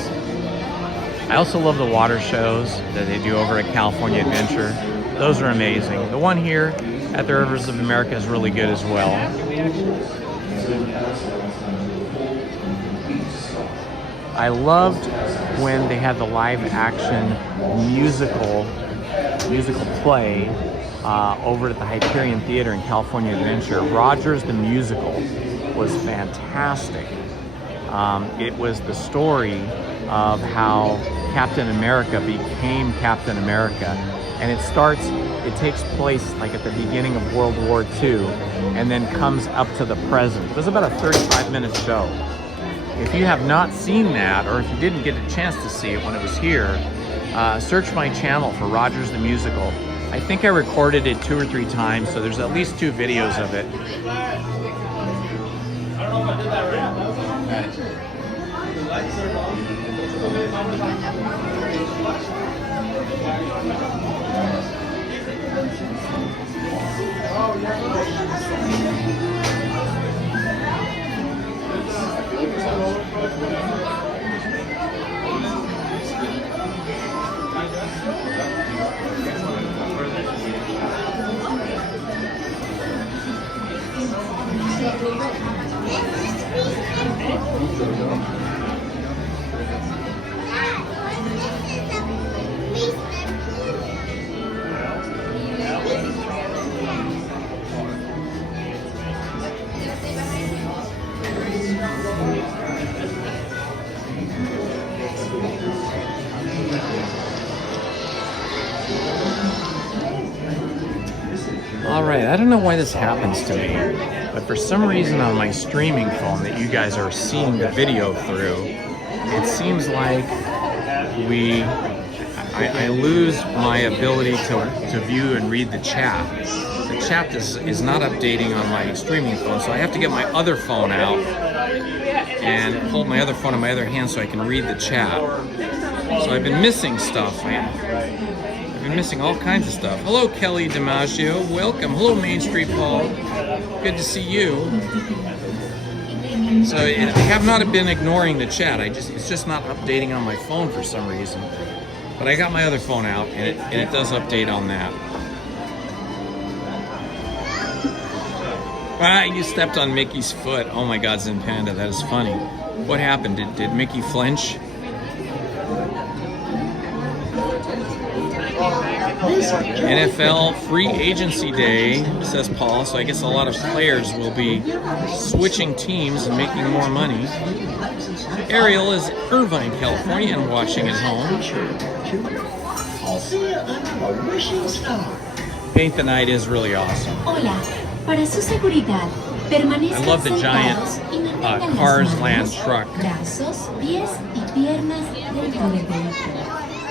I also love the water shows that they do over at California Adventure. Those are amazing. The one here at the Rivers of America is really good as well. I loved when they had the live action musical play over at the Hyperion Theater in California Adventure. Rogers the Musical was fantastic. It was the story of how Captain America became Captain America. And it takes place like at the beginning of World War II and then comes up to the present. It was about a 35-minute show. If you have not seen that, or if you didn't get a chance to see it when it was here, search my channel for Rogers the Musical. I think I recorded it 2 or 3 times, so there's at least 2 videos of it. I don't know if I did that right. The lights are on. Alright, I don't know why this happens to me, but for some reason on my streaming phone that you guys are seeing the video through, it seems like I lose my ability to view and read the chat. The chat is not updating on my streaming phone, so I have to get my other phone out and hold my other phone in my other hand so I can read the chat. So I've been missing stuff. I've been missing all kinds of stuff. Hello, Kelly DiMaggio. Welcome. Hello, Main Street Paul. Good to see you. So I have not been ignoring the chat. It's just not updating on my phone for some reason. But I got my other phone out, and it does update on that. Ah, you stepped on Mickey's foot. Oh my God, Zen Panda, that is funny. What happened? Did Mickey flinch? NFL free agency day, says Paul, so I guess a lot of players will be switching teams and making more money. Ariel is Irvine, California, and watching at home. I'll see you under a wishing star. Paint the Night is really awesome. Hola, para su seguridad, permanezcan I love the giant sentados y mantengan Cars las Land manos, truck. brazos, pies y piernas dentro del vehículo.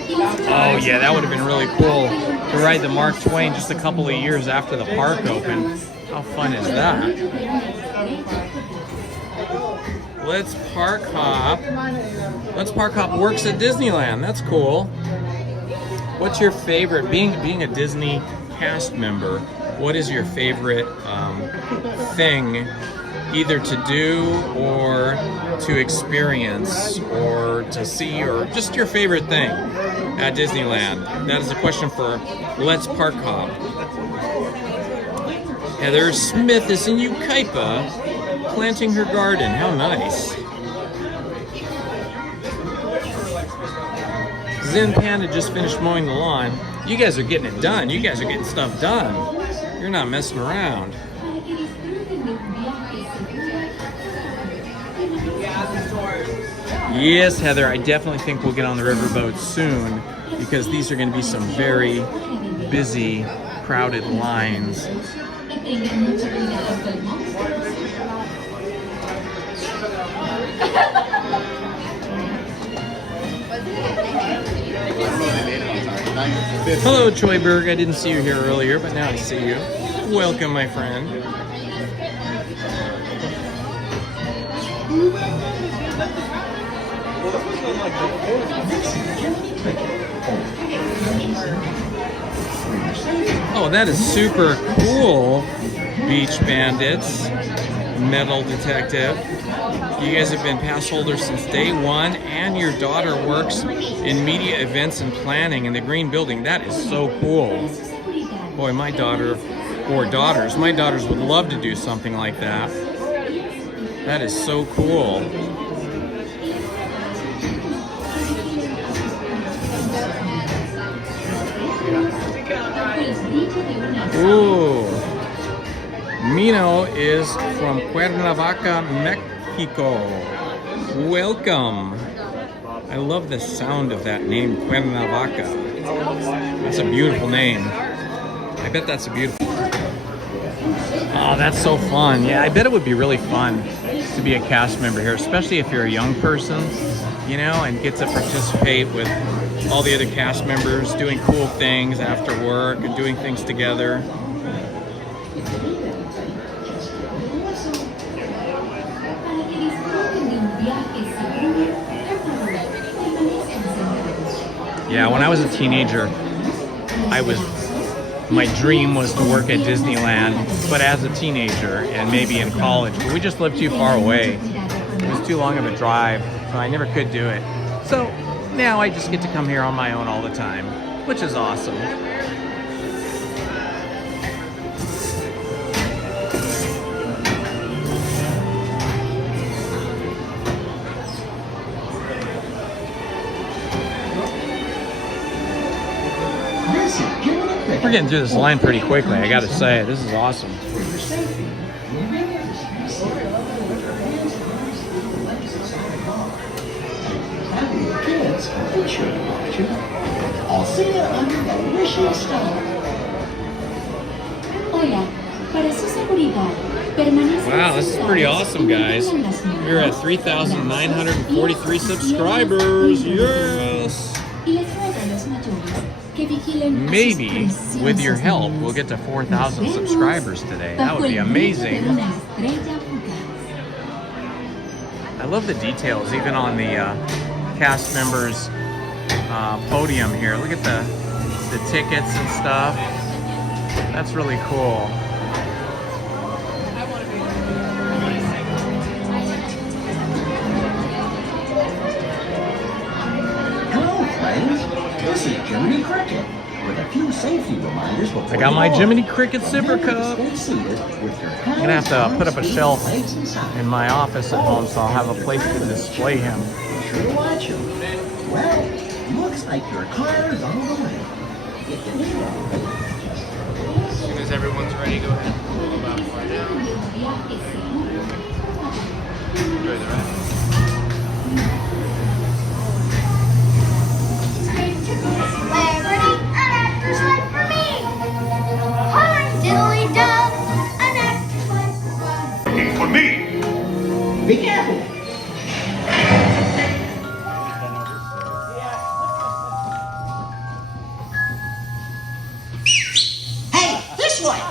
Y las Oh yeah, that would have been really cool to ride the Mark Twain just a couple of years after the park opened. How fun is that? Let's Park Hop. Let's Park Hop works at Disneyland. That's cool. What's your favorite, being a Disney cast member, what is your favorite thing either to do or to experience or to see, or just your favorite thing at Disneyland? That is a question for Let's Park Hop. Heather Smith is in Ukaipa planting her garden. How nice. Zen Panda just finished mowing the lawn. You guys are getting it done. You guys are getting stuff done. You're not messing around. Yes, Heather, I definitely think we'll get on the riverboat soon because these are going to be some very busy, crowded lines. Hello, Troyberg. I didn't see you here earlier, but now I see you. Welcome, my friend. Oh, that is super cool, Beach Bandits, Metal Detective. You guys have been pass holders since day one, and your daughter works in media events and planning in the Green Building. That is so cool. Boy, my daughter, or daughters, my daughters would love to do something like that. That is so cool. Ooh. Mino is from Cuernavaca, Mexico. Welcome. I love the sound of that name, Cuernavaca. That's a beautiful name. I bet that's a beautiful... Oh, that's so fun. Yeah, I bet it would be really fun to be a cast member here, especially if you're a young person, you know, and get to participate with all the other cast members doing cool things after work and doing things together. Yeah, when I was a teenager, my dream was to work at Disneyland, but as a teenager and maybe in college, but we just lived too far away. It was too long of a drive, so I never could do it. So now I just get to come here on my own all the time, which is awesome. We're getting through this line pretty quickly, I gotta say. This is awesome. I'll see you under the wishing star. Hola, para su seguridad, permanezcan Wow, this is pretty awesome, guys. We're at 3,943 subscribers. Yes! Maybe, with your help, we'll get to 4,000 subscribers today. That would be amazing. I love the details, even on the cast members' podium here. Look at the tickets and stuff. That's really cool. Hello, friends. This is Jiminy Cricket with a few safety reminders before I got my Jiminy Cricket Sipper Cup. I'm gonna have to put up a shelf in my office at home, so I'll have a place to display him. Be sure to watch him. Well, looks Looks like your car is on the way. You can hear it. As soon as everyone's ready, go ahead and pull them out right now. Enjoy the ride. Celebrity, an actor's life for me. Horn, diddly dove, an actor's life for me. For me! Be careful. Hey, this way.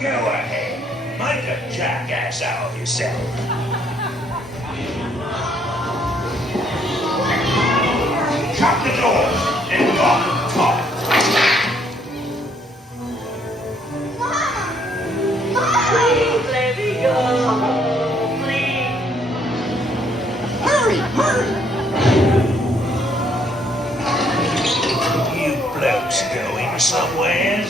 Go ahead. Make a jackass out of yourself. Shut the door and lock the top. Please let me go. Please. Hurry, hurry. You blokes going somewhere?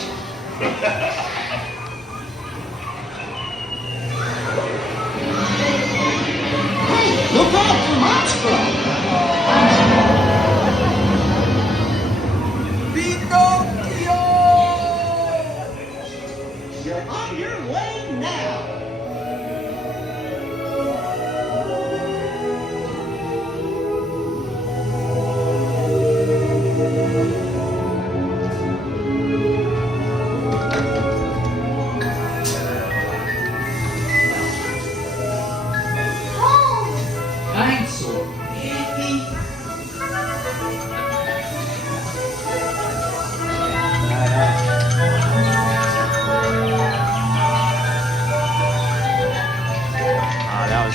Look out for Astro! Pinocchio! You're on your way now.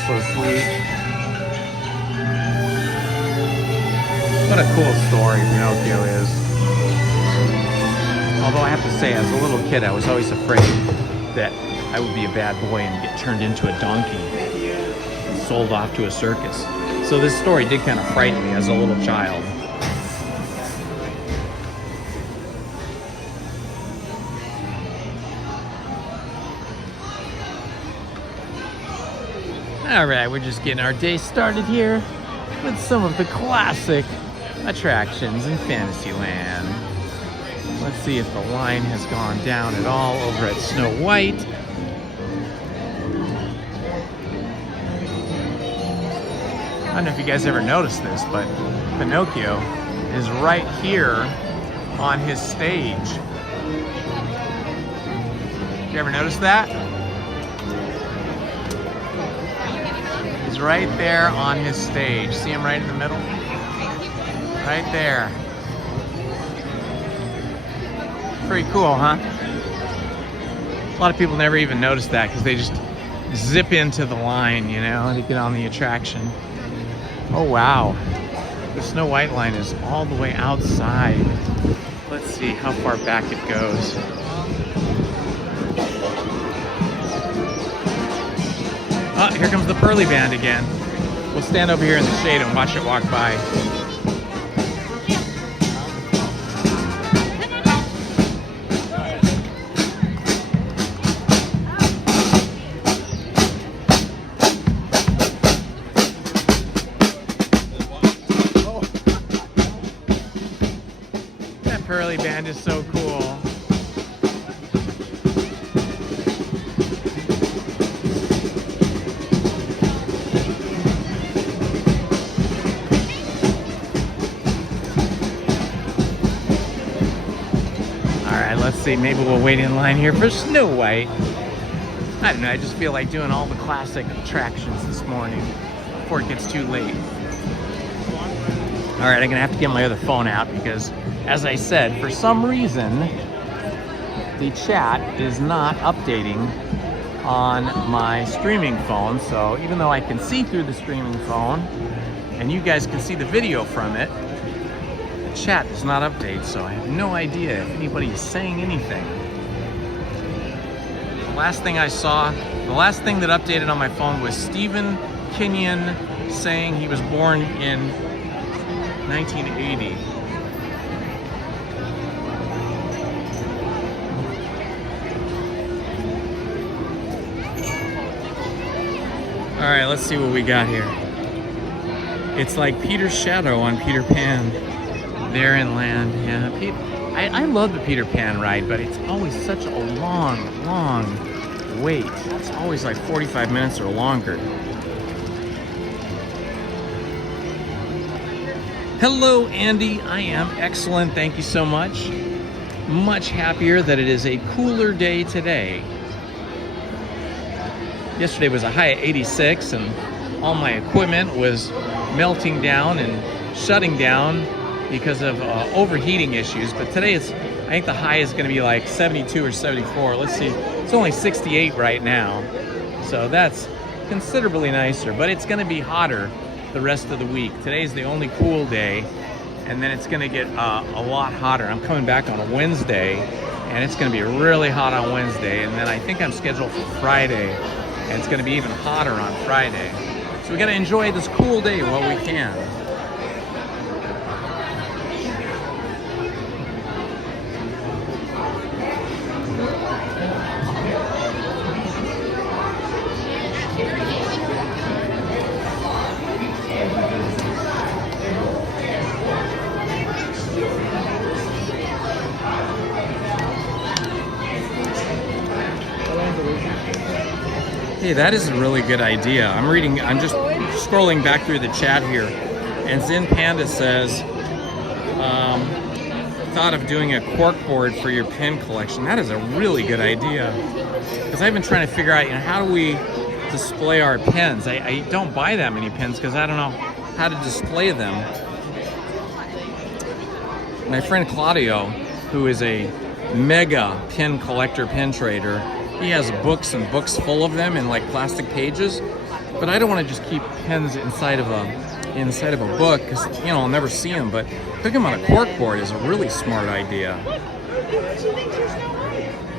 So sweet. What a cool story Pinocchio is. Although I have to say, as a little kid, I was always afraid that I would be a bad boy and get turned into a donkey and sold off to a circus. So this story did kind of frighten me as a little child. Alright, we're just getting our day started here with some of the classic attractions in Fantasyland. Let's see if the line has gone down at all over at Snow White. I don't know if you guys ever noticed this, but Pinocchio is right here on his stage. Did you ever notice that? He's right there on his stage. See him right in the middle? Right there. Pretty cool, huh? A lot of people never even notice that because they just zip into the line, you know, to get on the attraction. Oh, wow. The Snow White line is all the way outside. Let's see how far back it goes. Oh, here comes the Pearly Band again. We'll stand over here in the shade and watch it walk by. That Pearly Band is so cool. Let's see, maybe we'll wait in line here for Snow White. I don't know, I just feel like doing all the classic attractions this morning before it gets too late. All right, I'm gonna have to get my other phone out because, as I said, for some reason, the chat is not updating on my streaming phone. So even though I can see through the streaming phone and you guys can see the video from it, the chat does not update. So I have no idea if anybody is saying anything. The last thing I saw, the last thing that updated on my phone was Stephen Kenyon saying he was born in 1980. All right, let's see what we got here. It's like Peter's shadow on Peter Pan. There in land, yeah. I love the Peter Pan ride, but it's always such a long wait. It's always like 45 minutes or longer. Hello, Andy. I am excellent. Thank you so much. Much happier that it is a cooler day today. Yesterday was a high of 86 and all my equipment was melting down and shutting down because of overheating issues. But today I think the high is going to be like 72 or 74. Let's see. It's only 68 right now. So that's considerably nicer, but it's going to be hotter the rest of the week. Today's the only cool day, and then it's going to get a lot hotter. I'm coming back on a Wednesday, and it's going to be really hot on Wednesday, and then I think I'm scheduled for Friday, and it's going to be even hotter on Friday. So we got to enjoy this cool day while we can. Hey, that is a really good idea. I'm just scrolling back through the chat here, and Zen Panda says, thought of doing a cork board for your pin collection. That is a really good idea. Because I've been trying to figure out, how do we display our pins? I don't buy that many pins because I don't know how to display them. My friend Claudio, who is a mega pin collector, pin trader, he has books and books full of them in like plastic pages, but I don't want to just keep pens inside of a book because I'll never see them. But putting them on a cork board is a really smart idea.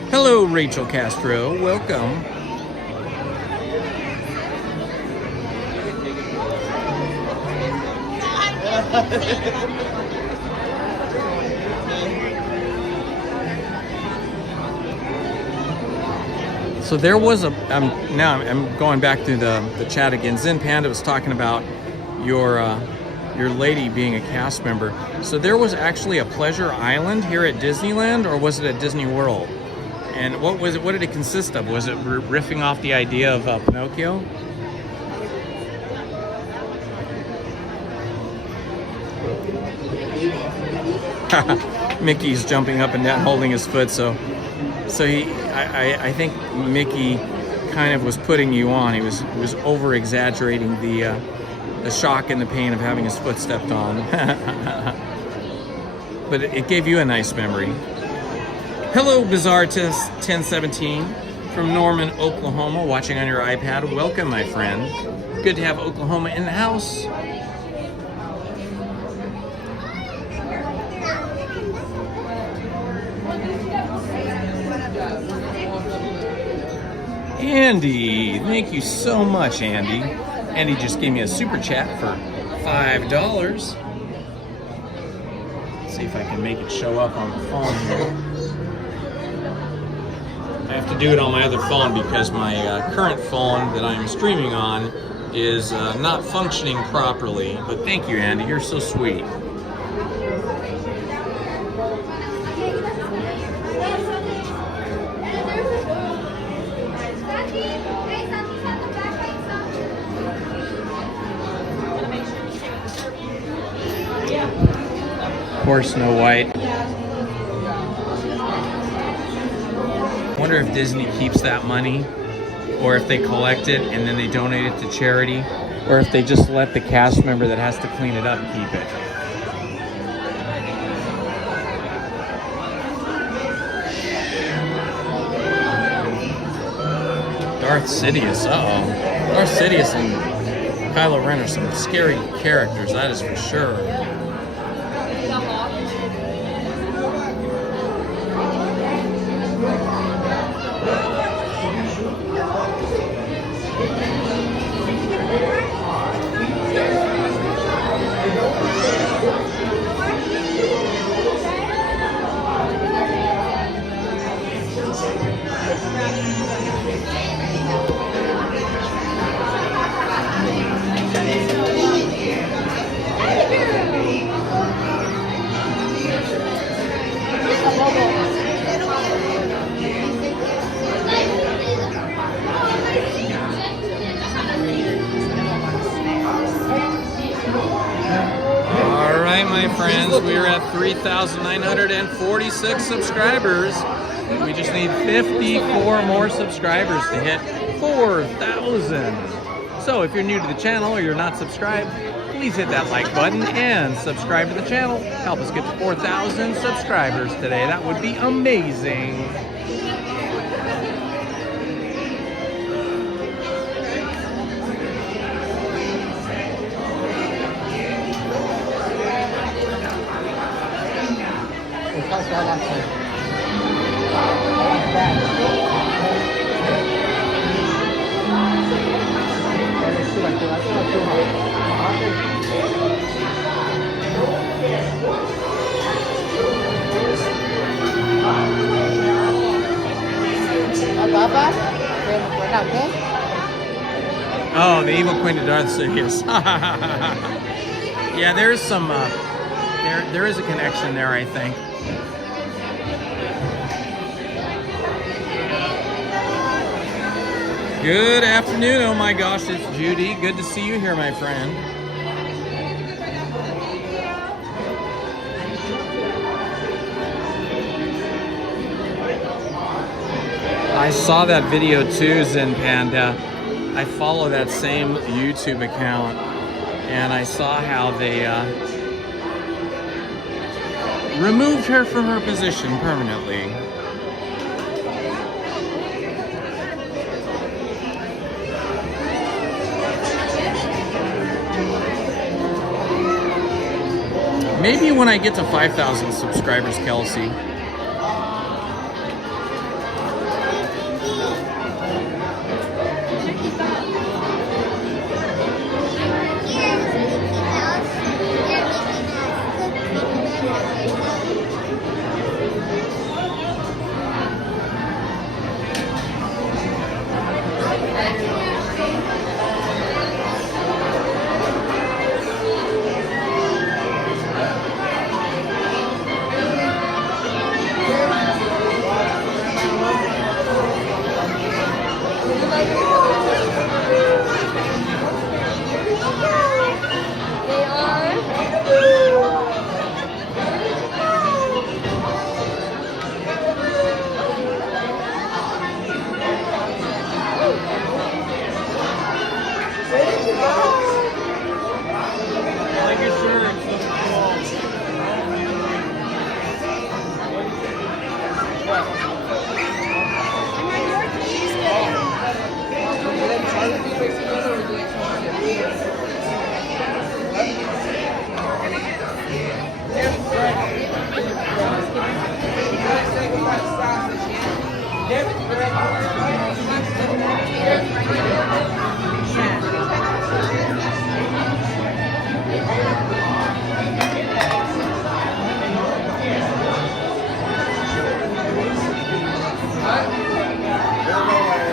Hello, Rachel Castro. Welcome. So there was now I'm going back to the chat again. Zen Panda was talking about your lady being a cast member. So there was actually a Pleasure Island here at Disneyland, or was it at Disney World? And what was it? What did it consist of? Was it riffing off the idea of Pinocchio? Mickey's jumping up and down, holding his foot. So I think Mickey kind of was putting you on. He was over exaggerating the shock and the pain of having his foot stepped on. But it gave you a nice memory. Hello, Bizarre 1017 from Norman, Oklahoma, watching on your iPad. Welcome, my friend. Good to have Oklahoma in the house. Andy, thank you so much, Andy. Andy just gave me a super chat for $5. Let's see if I can make it show up on the phone here. I have to do it on my other phone because my current phone that I'm streaming on is not functioning properly. But thank you, Andy. You're so sweet. Poor Snow White. I wonder if Disney keeps that money, or if they collect it and then they donate it to charity, or if they just let the cast member that has to clean it up keep it. Darth Sidious. Uh-oh. Darth Sidious and Kylo Ren are some scary characters, that is for sure. My friends, we're at 3,946 subscribers. We just need 54 more subscribers to hit 4,000. So if you're new to the channel or you're not subscribed, please hit that like button and subscribe to the channel. Help us get to 4,000 subscribers today. That would be amazing. Oh, the evil Queen of Darth Sidious. Yeah, there's some, there is a connection there, I think. Good afternoon. Oh my gosh, it's Judy. Good to see you here, my friend. I saw that video too, Zen Panda. I follow that same YouTube account, and I saw how they removed her from her position permanently. Maybe when I get to 5,000 subscribers, Kelsey.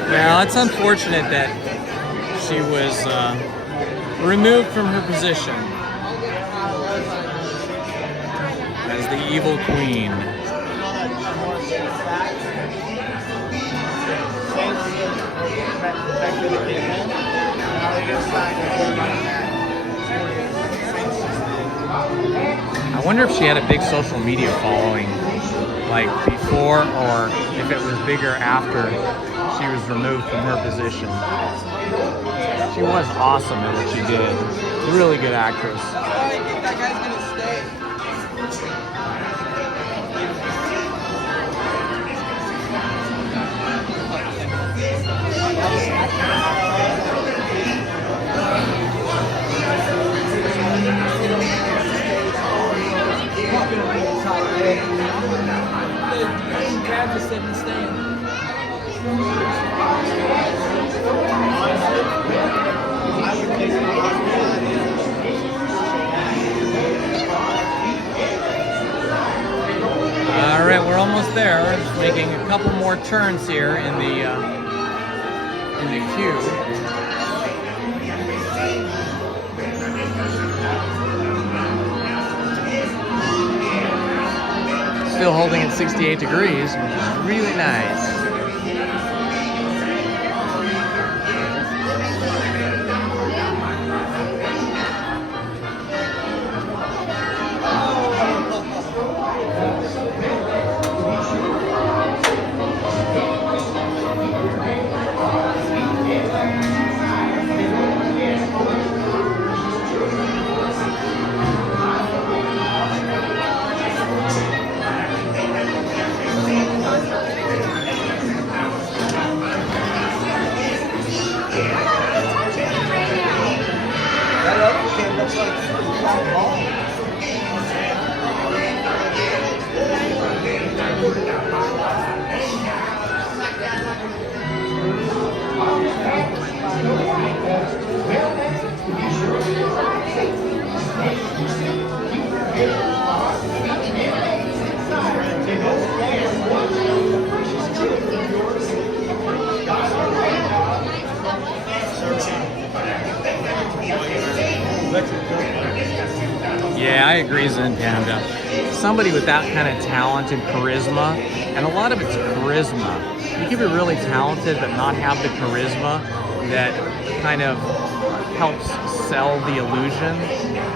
Well, it's unfortunate that she was removed from her position as the evil queen. I wonder if she had a big social media following, like before, or if it was bigger after she was removed from her position. She was awesome at what she did. Really good actress. I think that guy's gonna stay. All right, we're almost there. We're just making a couple more turns here in the queue. Still holding at 68 degrees, which is really nice. Yeah, I agree, Zen Panda. Somebody with that kind of talent and charisma, and a lot of it's charisma. You can be really talented but not have the charisma that kind of helps sell the illusion.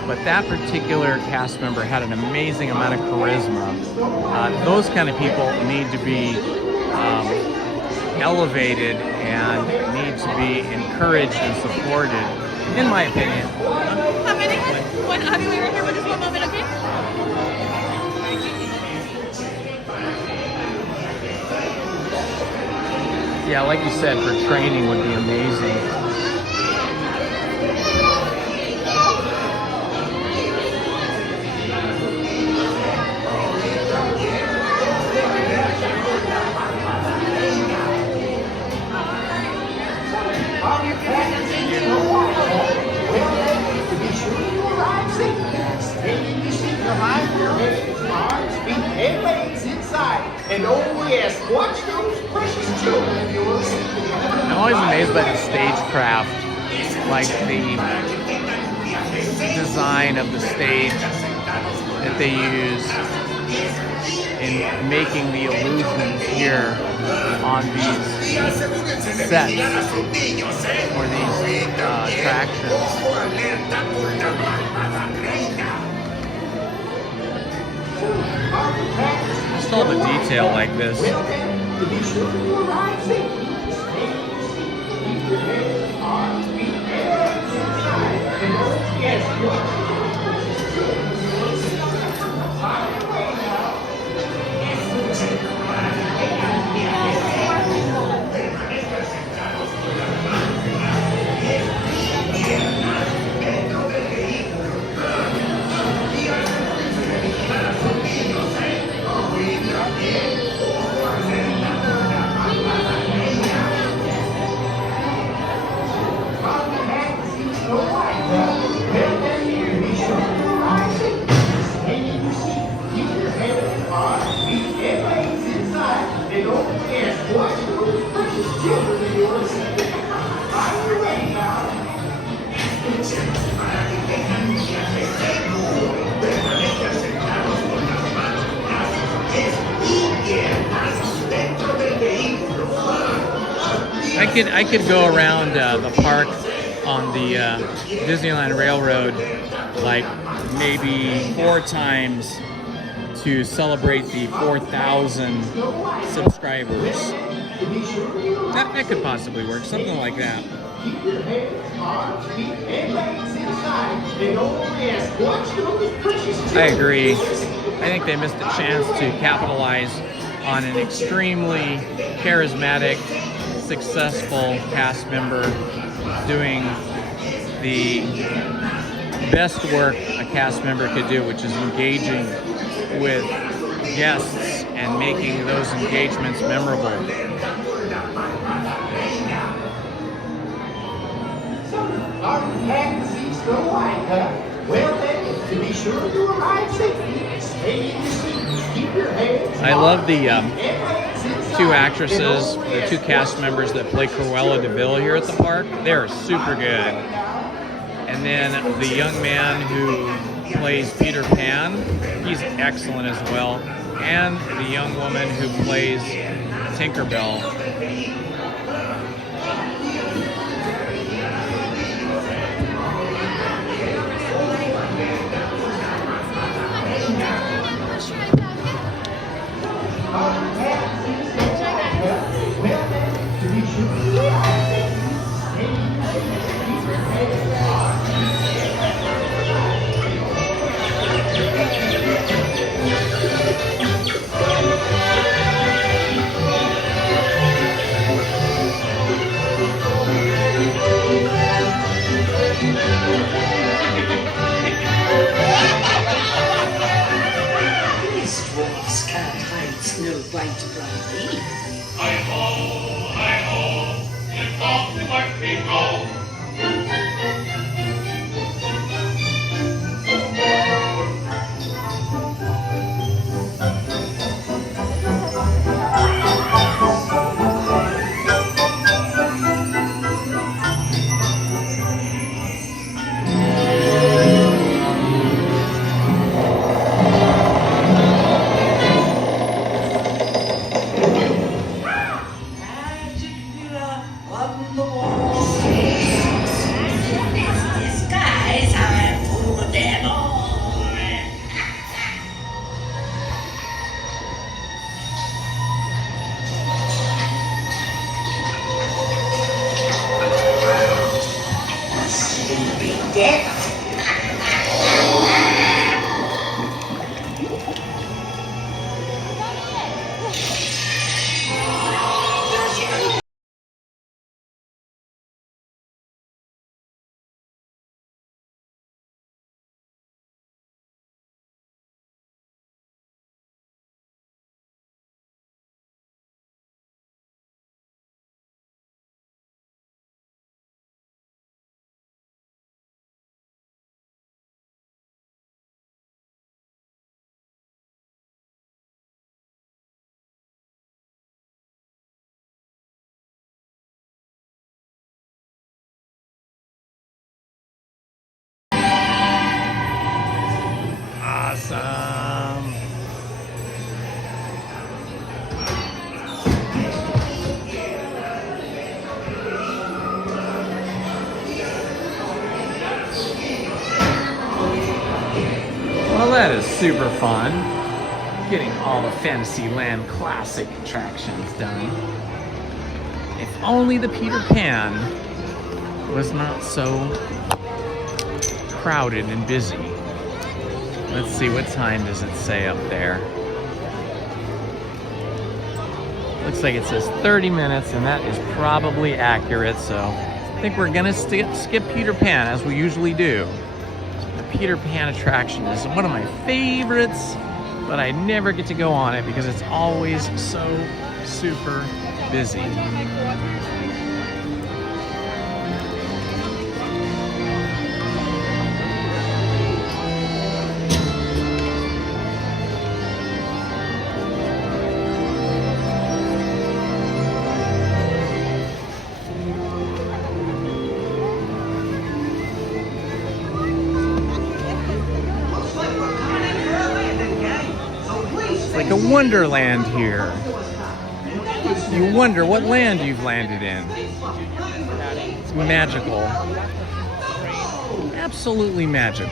But that particular cast member had an amazing amount of charisma. Those kind of people need to be elevated and need to be encouraged and supported, in my opinion. How many? One, I'll be right here for just one moment, okay? Yeah, like you said, for training would be amazing. And oh yes, watch those precious children of yours. I'm always amazed by the stagecraft, like the design of the stage that they use in making the illusions here on these sets or these attractions. Just all the detail like this. I could go around the park on the Disneyland Railroad like maybe 4 times to celebrate the 4,000 subscribers. That could possibly work, something like that. I agree. I think they missed a chance to capitalize on an extremely charismatic successful cast member doing the best work a cast member could do, which is engaging with guests and making those engagements memorable. Are you happy to see Snow White, huh? Well then, to be sure you arrive safely, stay in your seat, keep your hands. I love the two actresses, the two cast members that play Cruella de Vil here at the park. They're super good. And then the young man who plays Peter Pan, he's excellent as well. And the young woman who plays Tinkerbell. These dwarfs can't hide Snow White from me. Hi-ho, lift off the white we go. Awesome. Well, that is super fun. Getting all the Fantasyland classic attractions done. If only the Peter Pan was not so crowded and busy. Let's see, what time does it say up there? Looks like it says 30 minutes, and that is probably accurate, so I think we're gonna skip Peter Pan, as we usually do. The Peter Pan attraction is one of my favorites, but I never get to go on it because it's always so super busy. It's like a Wonderland here. You wonder what land you've landed in. It's magical. Absolutely magical.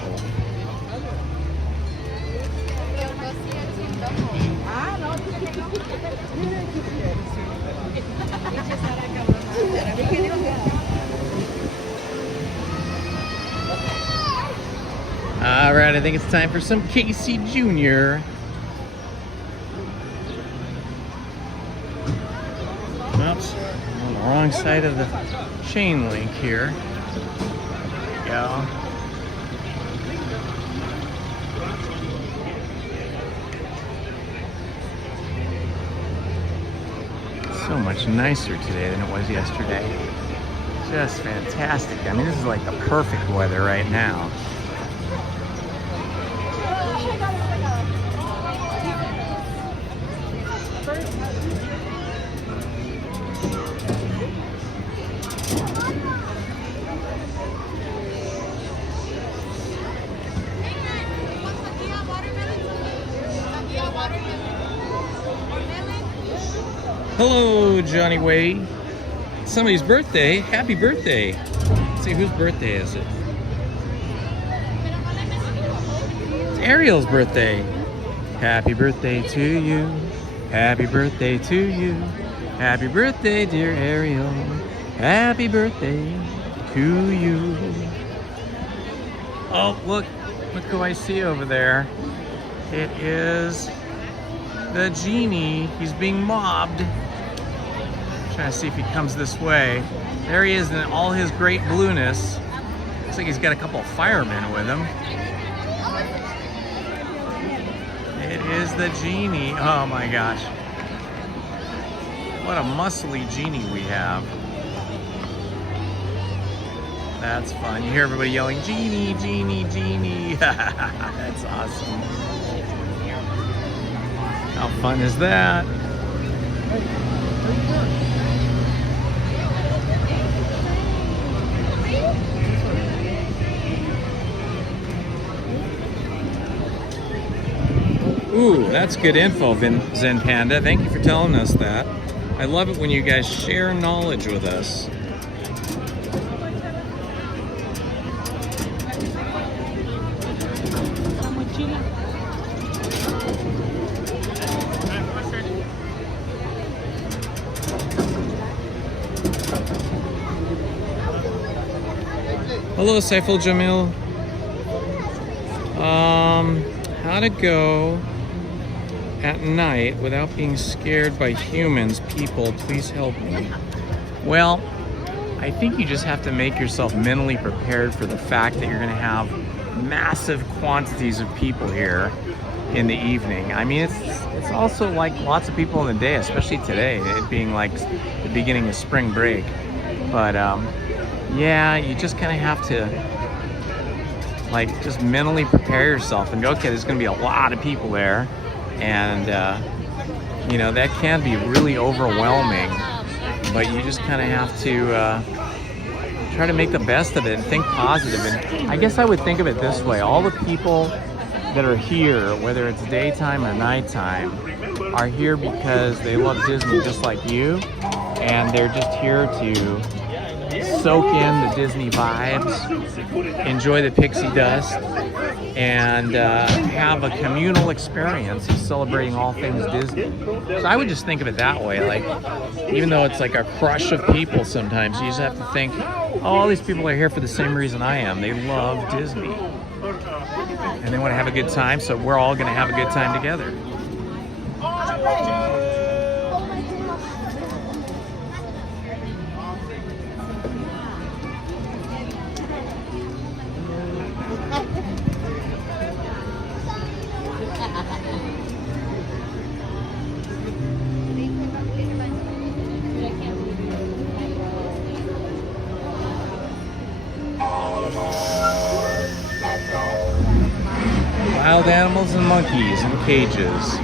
All right, I think it's time for some Casey Jr. Oops, wrong side of the chain link here. There we go. So much nicer today than it was yesterday. Just fantastic. I mean, this is like the perfect weather right now. Hello, Johnny Way. Somebody's birthday. Happy birthday. Let's see, whose birthday is it? It's Ariel's birthday. Happy birthday to you. Happy birthday to you. Happy birthday, dear Ariel. Happy birthday to you. Oh, look who I see over there. It is the genie. He's being mobbed. Trying to see if he comes this way. There he is in all his great blueness. Looks like he's got a couple of firemen with him. It is the genie. Oh my gosh. What a muscly genie we have. That's fun. You hear everybody yelling, "Genie, genie, genie." That's awesome. How fun is that? Ooh, that's good info, Zen Panda. Thank you for telling us that. I love it when you guys share knowledge with us. Hello, Saiful Jamil. How to go at night without being scared by humans, people, please help me. Well, I think you just have to make yourself mentally prepared for the fact that you're gonna have massive quantities of people here in the evening. I mean, it's also like lots of people in the day, especially today, it being like the beginning of spring break. But yeah, you just kind of have to like just mentally prepare yourself and go, okay, there's gonna be a lot of people there. And you know, that can be really overwhelming, but you just kind of have to try to make the best of it and think positive. And I guess I would think of it this way: all the people that are here, whether it's daytime or nighttime, are here because they love Disney just like you, and they're just here to soak in the Disney vibes, enjoy the pixie dust, and have a communal experience of celebrating all things Disney. So I would just think of it that way. Like, even though it's like a crush of people sometimes, you just have to think, oh, all these people are here for the same reason I am. They love Disney. And they want to have a good time, so we're all going to have a good time together. Wild animals and monkeys in cages.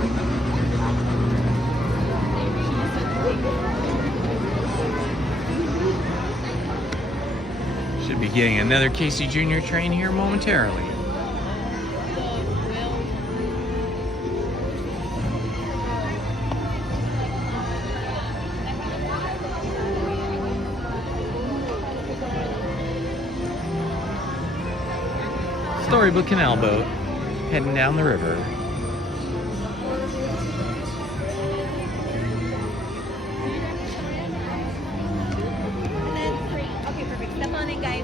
Should be getting another Casey Jr. train here momentarily. Storybook Canal Boat heading down the river. Okay, perfect. Step on in, guys.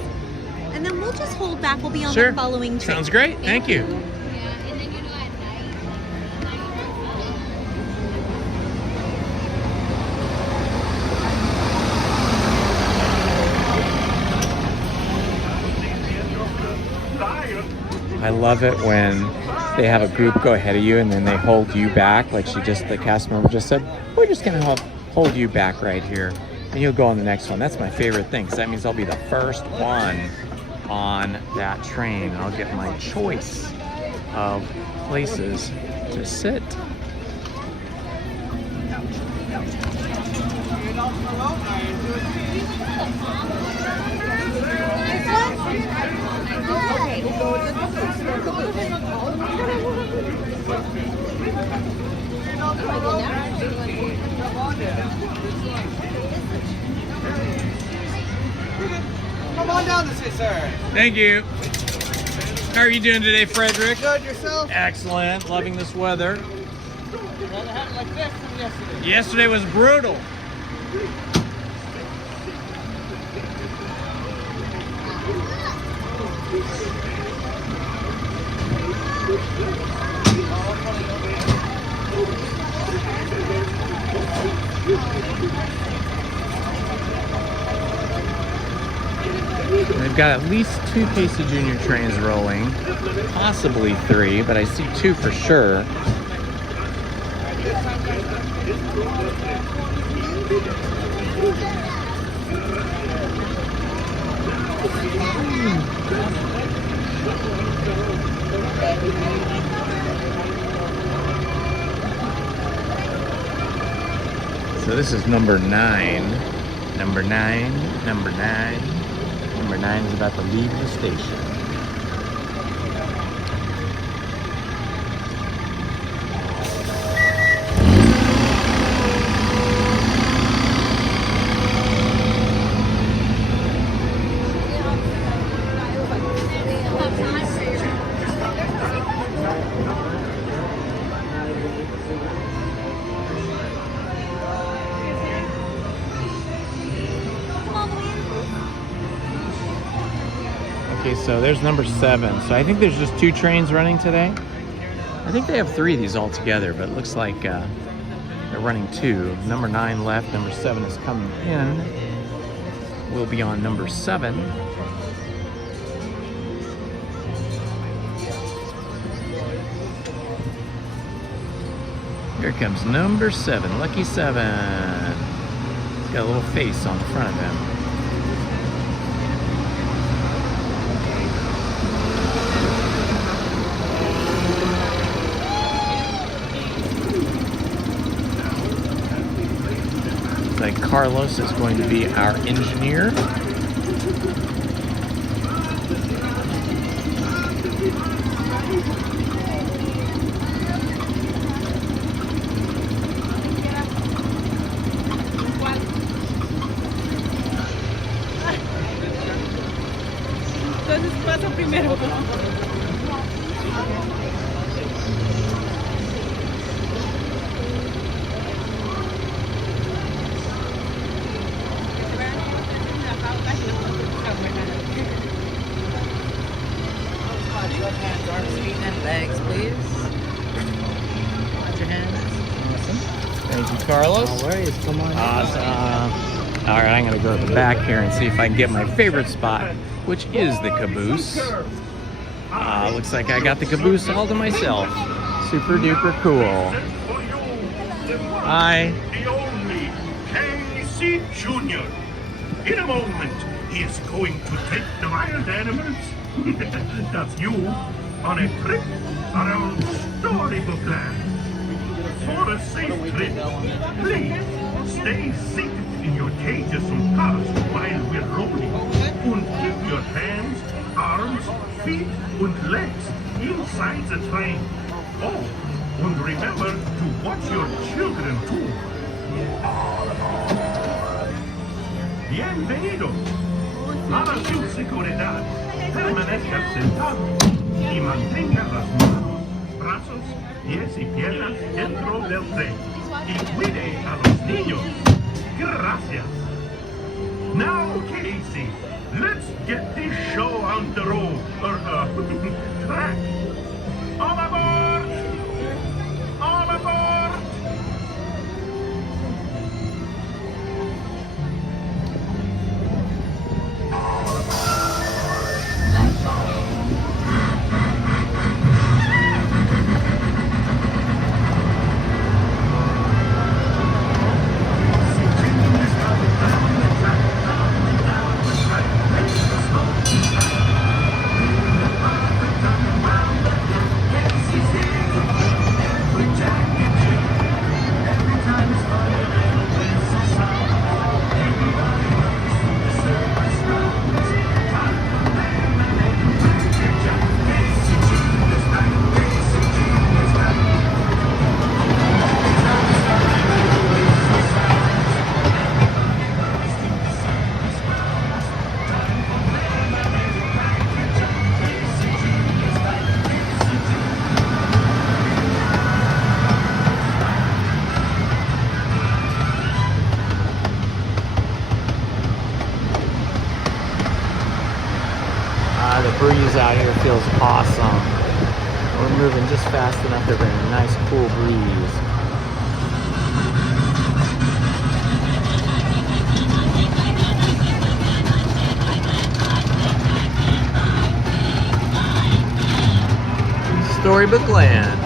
And then we'll just hold back. We'll be on Sure. the following trip. Sounds great. Thank you. I love it when they have a group go ahead of you and then they hold you back. Like the cast member just said, we're just gonna hold you back right here. And you'll go on the next one. That's my favorite thing, because that means I'll be the first one on that train. I'll get my choice of places to sit. Come on down this way, sir. Thank you. How are you doing today, Frederick? Good, yourself? Excellent. Loving this weather. Rather have it like this than yesterday. Yesterday was brutal. They've got at least 2 Casey Jr. trains rolling, possibly 3, but I see 2 for sure. So this is number 9. Number 9, number 9. Number 9 is about to leave the station. Okay, so there's number 7. So I think there's just 2 trains running today. I think they have 3 of these all together, but it looks like they're running 2. Number 9 left, number 7 is coming in. We'll be on number 7. Here comes number 7, Lucky 7. He's got a little face on the front of him. Like Carlos is going to be our engineer. Entonces pasa primero. Hands, arms, feet, and legs, please. Watch your hands. Awesome. Thank you, Carlos. No worries. Come on. Awesome. All right, I'm going to go to the back here and see if I can get my favorite spot, which is the caboose. Looks like I got the caboose all to myself. Super duper cool. Hi. The only Casey Jr. In a moment, he is going to take the wild animals, that's you, on a trip around Storybook Land. For a safe trip, please stay seated in your cages and cars while we're rolling. And keep your hands, arms, feet, and legs inside the train. Oh, and remember to watch your children too. Bienvenido. Para su seguridad, permanezca sentado y mantenga las manos, brazos, pies y piernas dentro del tren. Y cuide a los niños. Gracias. Now, Casey, let's get this show on the road, or track. All aboard! All aboard! some. We're moving just fast enough to bring a nice cool breeze. Storybook Land.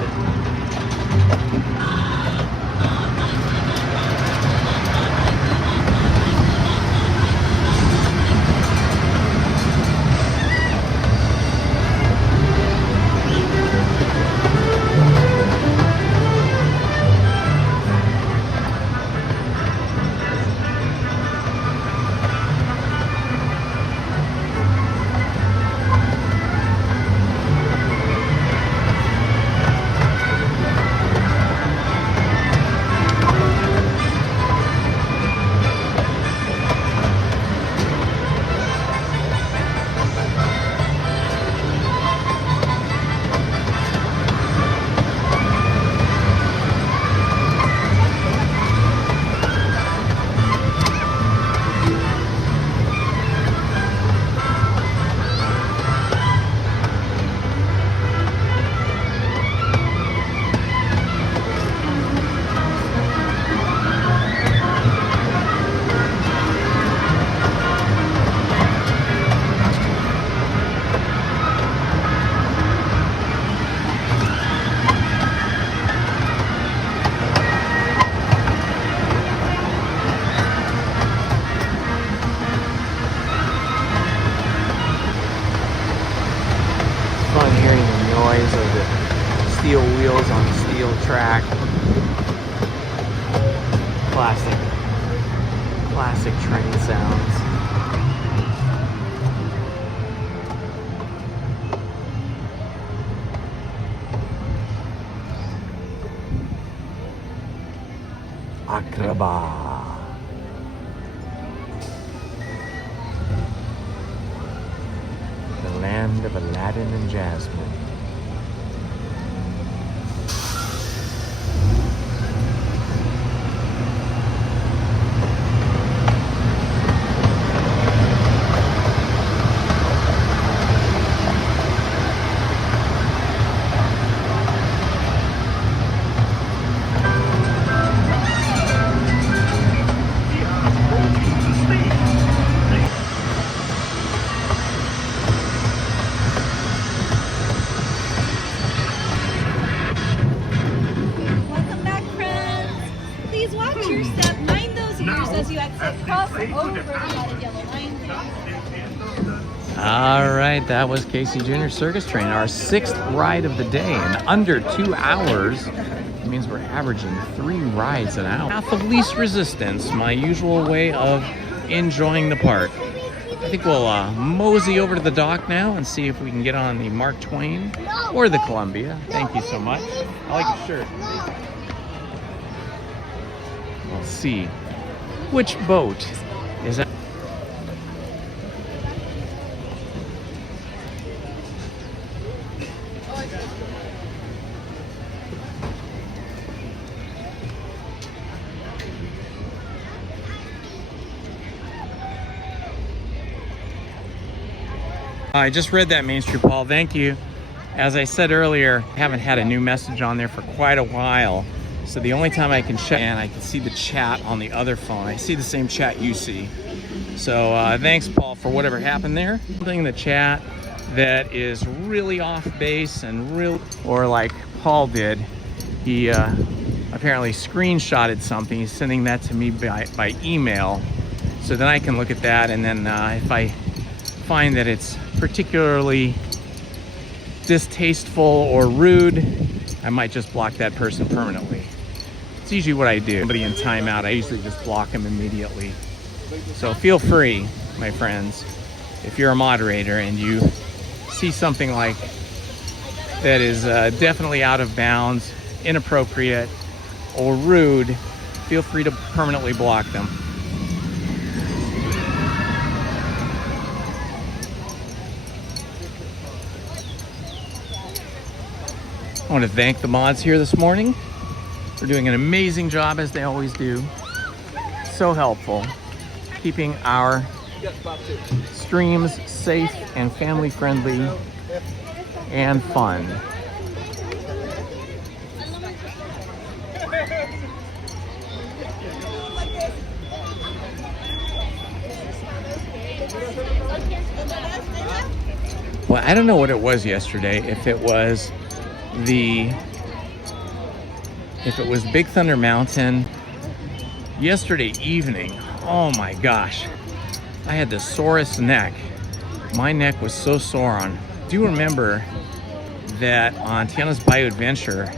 Steel wheels on steel track. Classic train sounds. Agrabah. The land of Aladdin and Jasmine. All right, that was Casey Jr. Circus Train, our 6th ride of the day in under 2 hours. It means we're averaging 3 rides an hour. Path of least resistance, my usual way of enjoying the park. I think we'll mosey over to the dock now and see if we can get on the Mark Twain or the Columbia. Thank you so much. I like your shirt. We'll see which boat is that. I just read that, Main Street Paul. Thank you. As I said earlier, I haven't had a new message on there for quite a while. So the only time I can check, and I can see the chat on the other phone. I see the same chat you see. So thanks, Paul, for whatever happened there. Something in the chat that is really off base and real, or like Paul did, he apparently screenshotted something. He's sending that to me by email. So then I can look at that, and then if I find that it's particularly distasteful or rude, I might just block that person permanently. It's usually what I do. Somebody in timeout, I usually just block them immediately. So feel free, my friends, if you're a moderator and you see something like that is definitely out of bounds, inappropriate, or rude, feel free to permanently block them. I want to thank the mods here this morning for doing an amazing job, as they always do. So helpful, keeping our streams safe and family friendly, and fun. Well, I don't know what it was yesterday. If it was Big Thunder Mountain yesterday evening, oh my gosh, I had the sorest neck. My neck was so sore on. Do you remember that on Tiana's Bayou Adventure,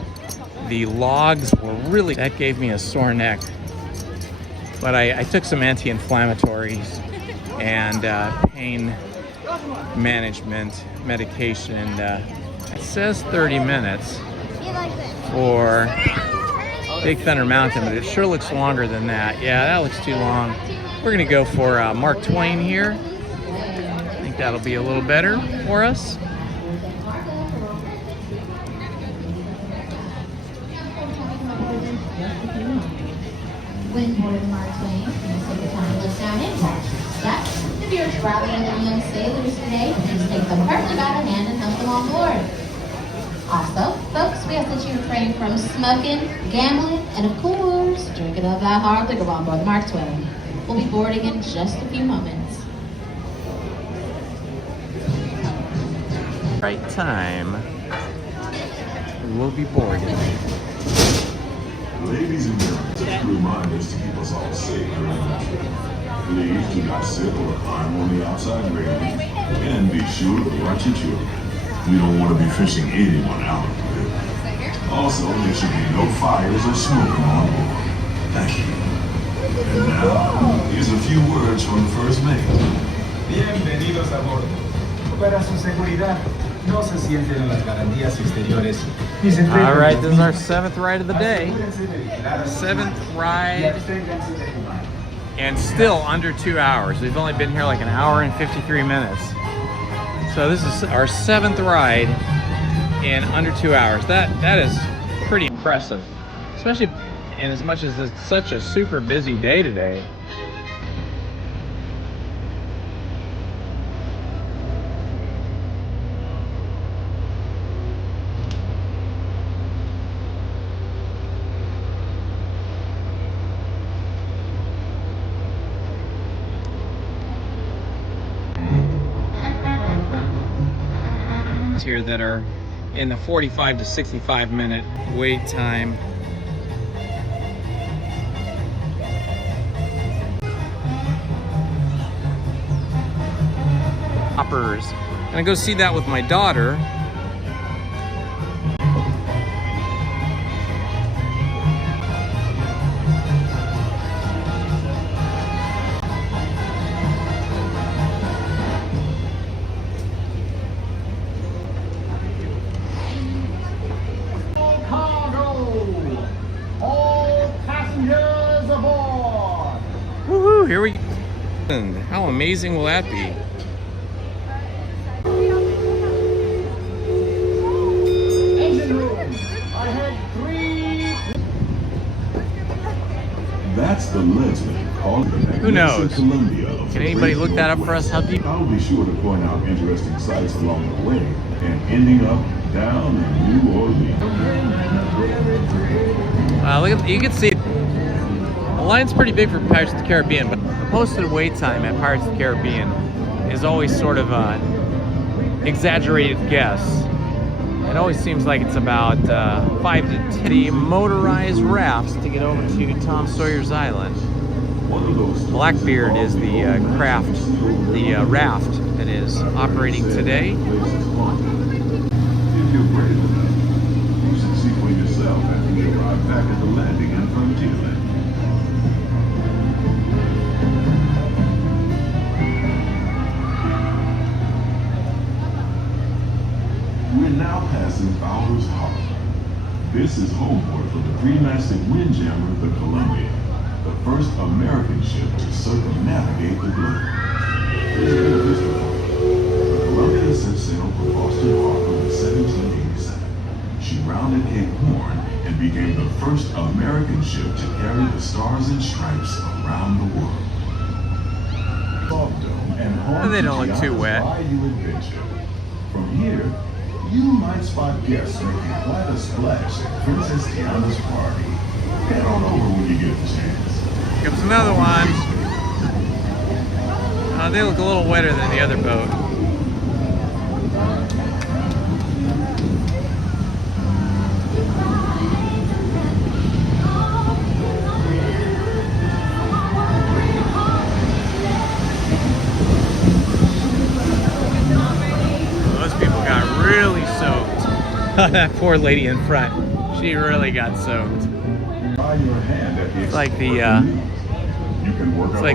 the logs were really, that gave me a sore neck. But I took some anti-inflammatories and pain management medication, and it says 30 minutes for Big Thunder Mountain, but it sure looks longer than that. Yeah, that looks too long. We're gonna go for Mark Twain here. I think that'll be a little better for us. When boarding Mark Twain, please take the time to look down in steps. If you're traveling with young sailors today, please take them firmly by the hand and help them on board. Also, folks, we ask that you refrain from smoking, gambling, and of course, drinking of that hard liquor on board the Mark Twain. We'll be boarding in just a few moments. Right time. We'll be boarding. Ladies and gentlemen, just a reminder to keep us all safe during the trip. Please do not sit or climb on the outside railing, and be sure to watch your children. We don't want to be fishing anyone out of the river. Also, there should be no fires or smoking on board. Thank you. And now, here's a few words from First Mate. Bienvenidos a bordo. Para su seguridad, no se sienten en las garantías exteriores. All right, this is our 7th ride of the day. 7th ride, and still under 2 hours. We've only been here like an hour and 53 minutes. So this is our 7th ride in under 2 hours. That is pretty impressive, especially in as much as it's such a super busy day today. Here that are in the 45 to 65 minute wait time. Hoppers. And I go see that with my daughter. Here we go. How amazing will that be? Engine room. I had 3. That's the legend called the Who knows? Columbia. Can anybody look that up for us? I'll be sure to point out interesting sights along the way and ending up down in New Orleans. Look at, you can see the line's pretty big for Pirates of the Caribbean, but the posted wait time at Pirates of the Caribbean is always sort of an exaggerated guess. It always seems like it's about 5 to 10 motorized rafts to get over to Tom Sawyer's Island. Blackbeard is the raft that is operating today. If you're brave enough, you should see for yourself after you arrive back at the landing in Frontierland. We're now passing Fowler's Harbor. This is homeport for the three-masted windjammer, the Columbia, the first American ship to circumnavigate the globe. Here's a bit of history for you. The Columbia set sail from Boston Harbor in 1787. She rounded Cape Horn and became the first American ship to carry the Stars and Stripes around the world. And they don't look too wet. From here, you might spot guests making quite a splash at Princess Tiana's party. Head on over when you get the chance. Here comes another one. They look a little wetter than the other boat. Those people got really soaked. That poor lady in front. She really got soaked. It's like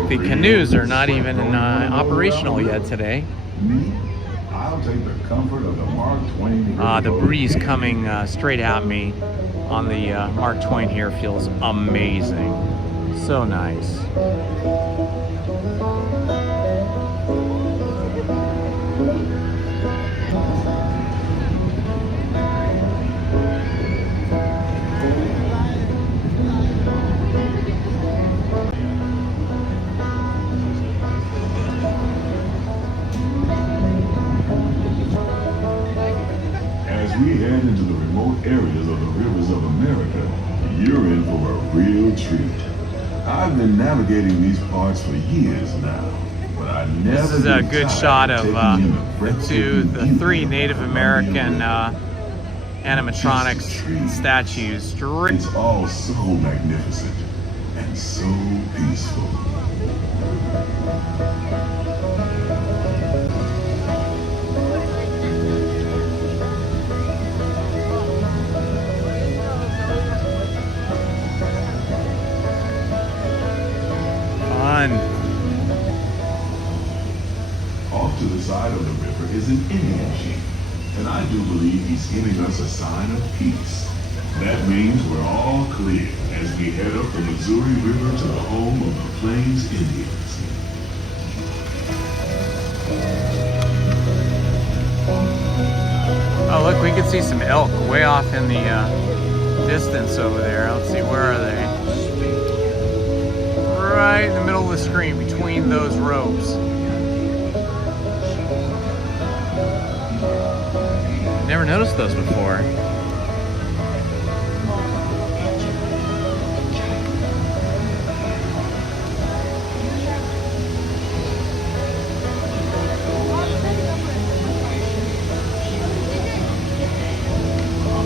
the canoes are not even operational yet today. I'll take the comfort of the Mark Twain. The breeze coming straight at me on the Mark Twain here feels amazing. So nice. We head into the remote areas of the rivers of America, you're in for a real treat. I've been navigating these parts for years now, but I never. This is a good shot of the three Native American animatronics statues. It's all so magnificent and so peaceful. Off to the side of the river is an Indian chief, and I do believe he's giving us a sign of peace. That means we're all clear as we head up the Missouri River to the home of the Plains Indians. Oh, look, we can see some elk way off in the distance over there. Let's see, where are they? Right in the middle of the screen between those ropes. Never noticed those before.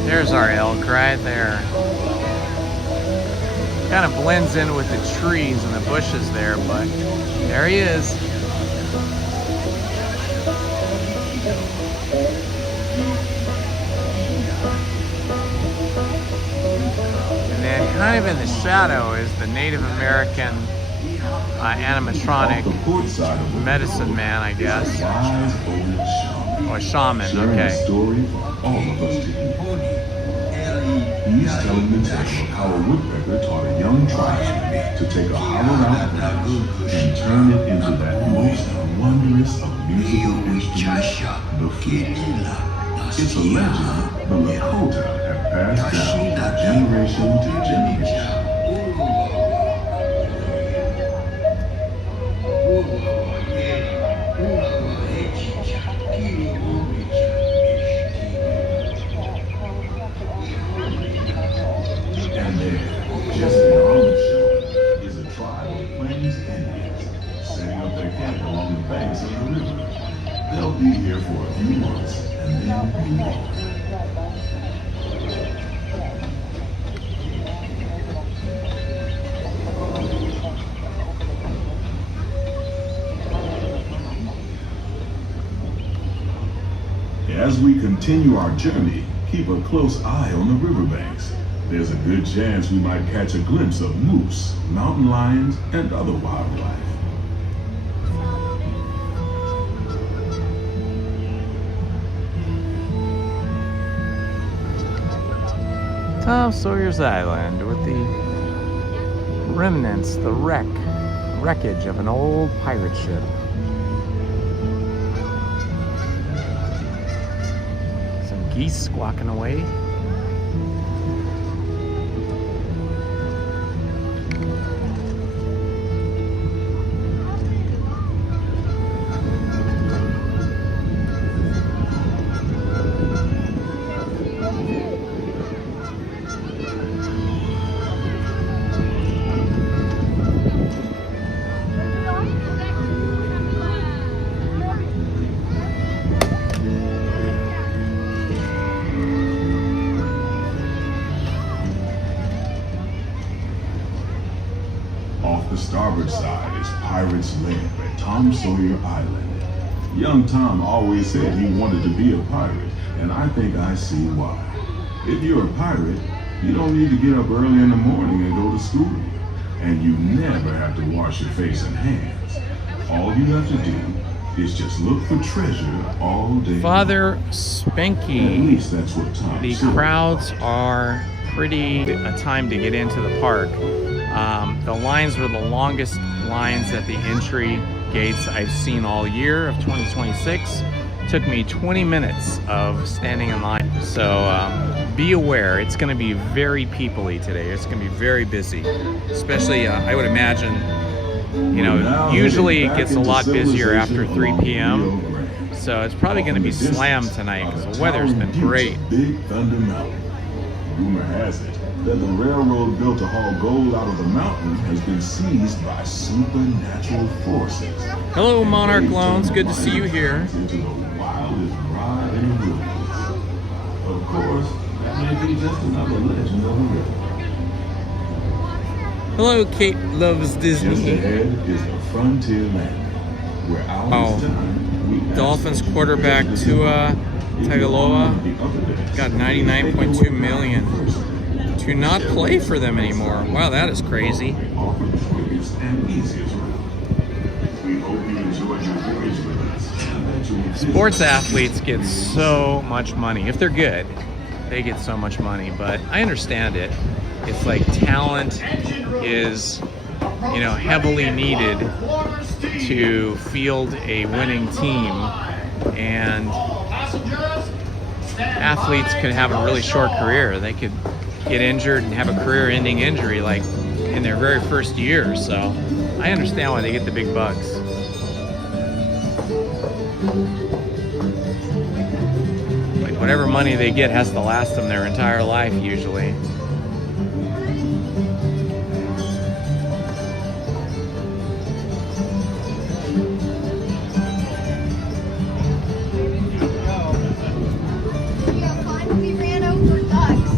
There's our elk right there. Kind of blends in with the trees and the bushes there, but there he is. And then kind of in the shadow is the Native American animatronic medicine man, I guess. Or shaman, okay. He's telling the tale of how a woodpecker taught a young tribe to take a hollowed-out branch and turn it into that most wondrous of musical instruments, the flute. It's a legend the Lakota have passed down from generation to generation. Just beyond the shore is a tribe of Plains Indians setting up their camp along the banks of the river. They'll be here for a few months and then move on. As we continue our journey, keep a close eye on the riverbanks. There's a good chance we might catch a glimpse of moose, mountain lions, and other wildlife. Tom Sawyer's Island with the remnants, the wreckage of an old pirate ship. Some geese squawking away. off the starboard side is Pirate's Lair at Tom Sawyer Island. Young Tom always said he wanted to be a pirate, and I think I see why. If you're a pirate, you don't need to get up early in the morning and go to school. And you never have to wash your face and hands. All you have to do is just look for treasure all day. Father Spanky. At least that's what Tom The said. crowds are pretty a time to get into the park. The lines were the longest lines at the entry gates I've seen all year of 2026. Took me 20 minutes of standing in line. So be aware, it's going to be very people-y today. It's going to be very busy, especially I would imagine, you know, usually it gets a lot busier after 3 p.m. So it's probably going to be slammed tonight because the weather's been great. Big Thunder Mountain. Rumor has it that the railroad built to haul gold out of the mountain has been seized by supernatural forces. Hello, Monarch Loans. Good to see you here. Into the wildest ride in the wilderness. Of course, that may be just another legend of the river. Hello, Kate Loves Disney. Just ahead is the Frontier Landing, where hours time we Dolphins quarterback Tua Tagovailoa got 99.2 million to not play for them anymore. Wow, that is crazy. offer the quickest and easiest route. We hope you enjoyed your voyage with us and that you will visit Sports athletes get so much money. If they're good, they get so much money, but I understand it. It's like talent is, you know, heavily needed to field a winning team, and athletes could have a really short career. They could get injured and have a career-ending injury like in their very first year. So I understand why they get the big bucks. Like whatever money they get has to last them their entire life usually. We ran over ducks.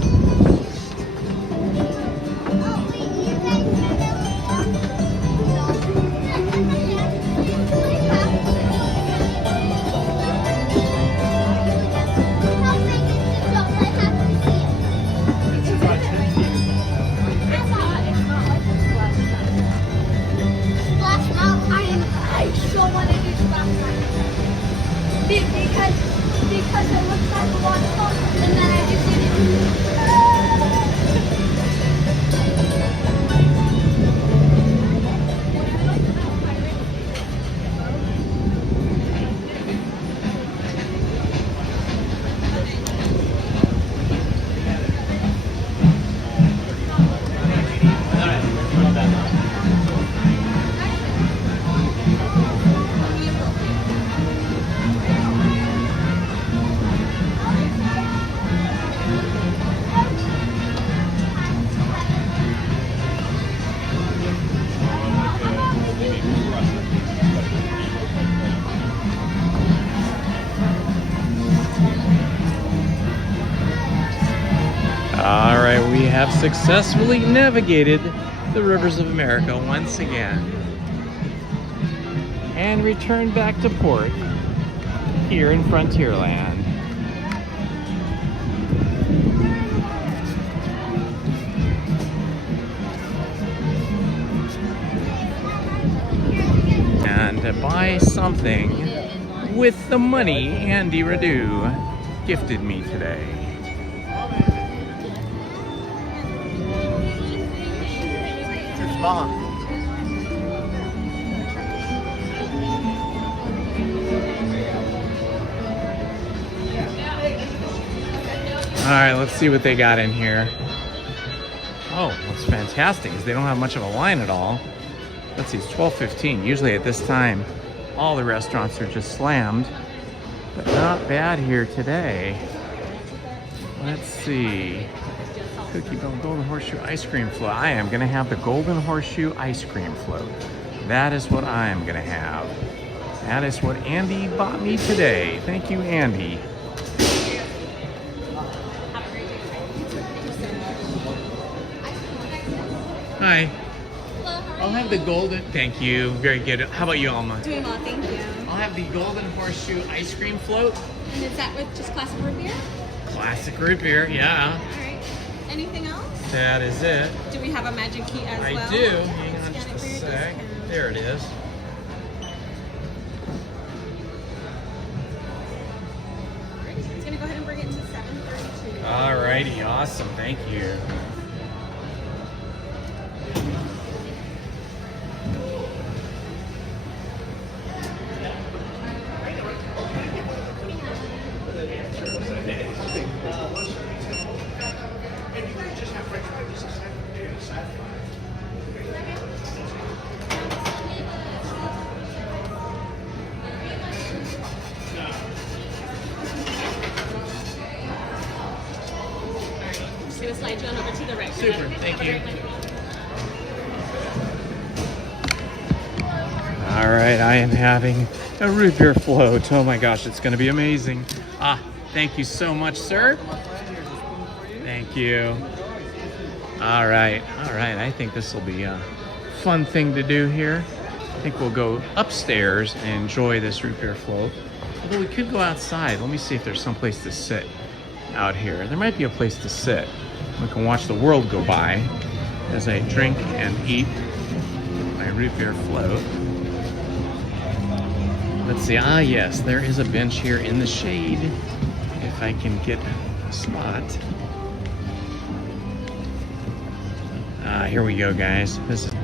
Splash Mountain. I so want to do Splash Mountain. Because it looks like a waterfall, and then I just did it. All right, we have successfully navigated the rivers of America once again and returned back to port here in Frontierland. And to buy something with the money Andy Radu gifted me today. Mom. All right, let's see what they got in here. Oh, what's fantastic is they don't have much of a line at all. Let's see, it's 12:15. Usually at this time, all the restaurants are just slammed, but not bad here today. Let's see. Cookie Bell Golden Horseshoe Ice Cream Float. I am gonna have the Golden Horseshoe Ice Cream Float. That is what I am gonna have. That is what Andy bought me today. Thank you, Andy. Hi. Hello, how I'll have the golden. Thank you. Very good. How about you, Alma? Doing well, thank you. I'll have the golden horseshoe ice cream float. And is that with just classic root beer? Classic root beer, yeah. All right. Anything else? That is it. Do we have a magic key as well? I do. Hang on just a sec. There it is. He's gonna go ahead and bring it to 7:32. Alrighty, awesome. Thank you. Just gonna slide you on over to the right. Super, thank you. All right, I am having a root beer float. Oh my gosh, it's gonna be amazing. Ah, thank you so much, sir. Thank you. All right. I think this will be a fun thing to do here. I think we'll go upstairs and enjoy this root beer float. Although we could go outside. Let me see if there's some place to sit out here. There might be a place to sit. We can watch the world go by as I drink and eat my root beer float. Let's see. Ah, yes, there is a bench here in the shade. If I can get a spot. Here we go, guys. This is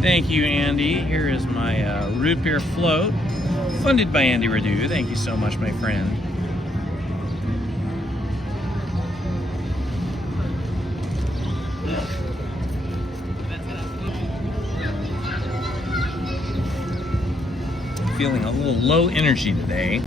Thank you, Andy. Here is my root beer float, funded by Andy Radu. Thank you so much, my friend. Feeling a little low energy today.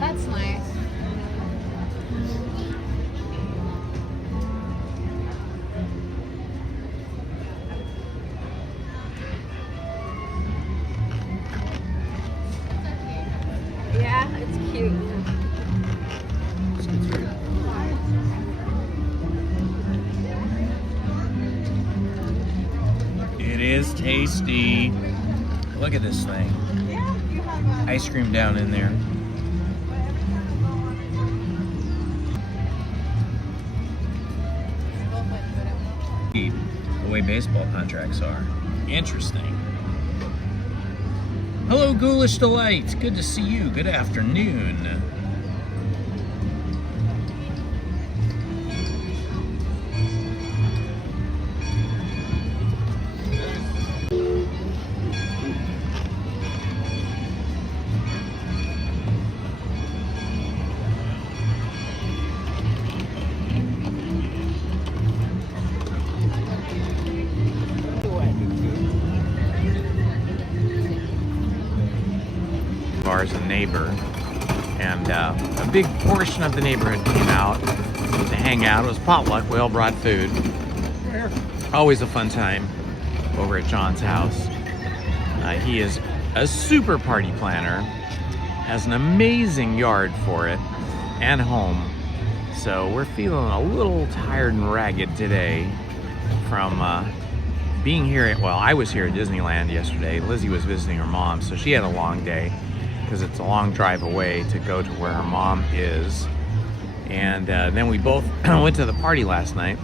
That's nice. Yeah, it's cute. It is tasty. Look at this thing. Ice cream down in there. The way baseball contracts are. Interesting. Hello, Ghoulish Delight. Good to see you. Good afternoon. Ours, a neighbor, and a big portion of the neighborhood came out to hang out. It was potluck. We all brought food. Always a fun time over at John's house. He is a super party planner, has an amazing yard for it and home. So we're feeling a little tired and ragged today from being here. Well, I was here at Disneyland yesterday. Lizzie was visiting her mom, so she had a long day because it's a long drive away to go to where her mom is. And then we both went to the party last night,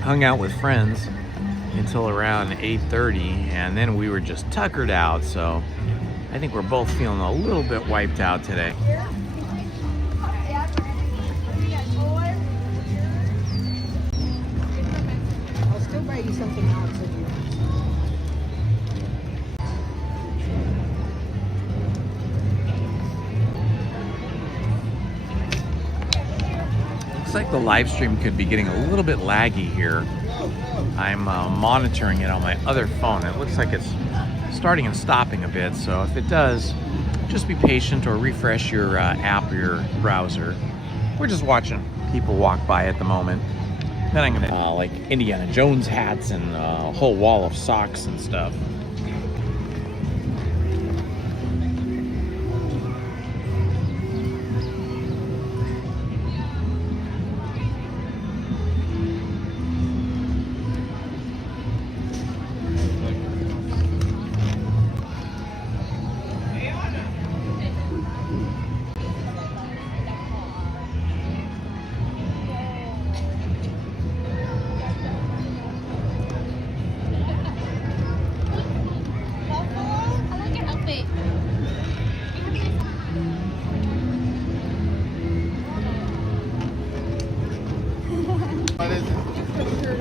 hung out with friends until around 8:30, and then we were just tuckered out. So I think we're both feeling a little bit wiped out today. I'll still buy you something else if you want. Looks like the live stream could be getting a little bit laggy here. I'm monitoring it on my other phone. It looks like it's starting and stopping a bit, so if it does, just be patient or refresh your app or your browser. We're just watching people walk by at the moment. Then I'm gonna like Indiana Jones hats and a whole wall of socks and stuff.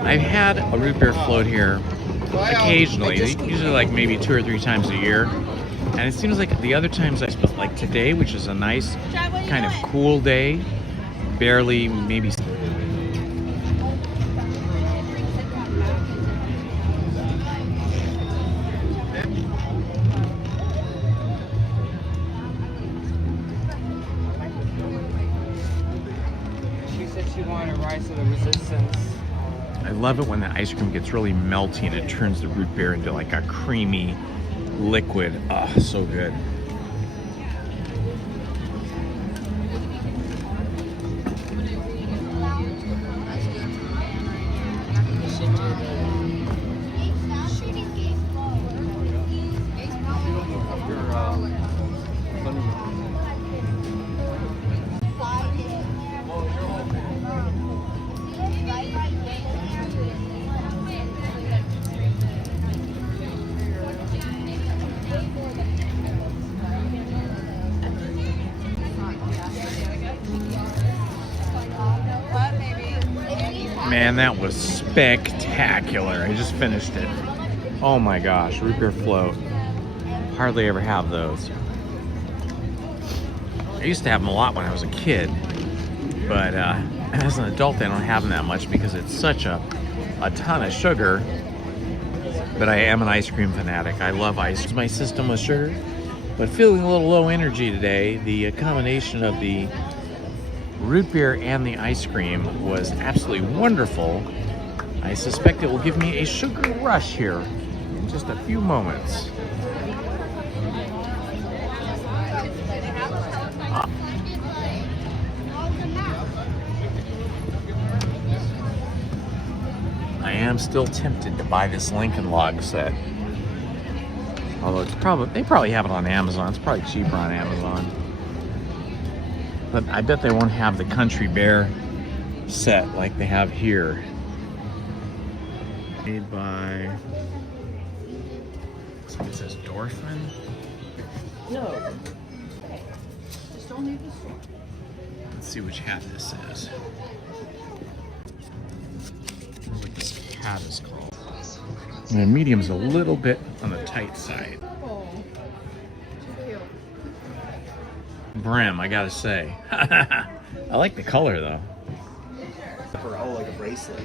I've had a root beer float here occasionally, usually like maybe 2 or 3 times a year. And it seems like the other times I spent, like today, which is a nice kind of cool day, barely maybe. She said she wanted Rise of the Resistance. I love it when the ice cream gets really melty and it turns the root beer into like a creamy liquid. Ah, so good. Man, that was spectacular. I just finished it. Oh my gosh, root beer float. Hardly ever have those. I used to have them a lot when I was a kid, but as an adult I don't have them that much because it's such a ton of sugar. But I am an ice cream fanatic. I love ice. My system with sugar, but feeling a little low energy today. The combination of the root beer and the ice cream was absolutely wonderful. I suspect it will give me a sugar rush here in just a few moments. I am still tempted to buy this Lincoln Log set. Although it's they probably have it on Amazon. It's probably cheaper on Amazon. But I bet they won't have the Country Bear set like they have here. Made by, it says Dorfman? No. Just don't leave the store. Let's see which hat this is. What this hat is called. And the medium's a little bit on the tight side. Brim, I gotta say. I like the color though. Oh, like a bracelet.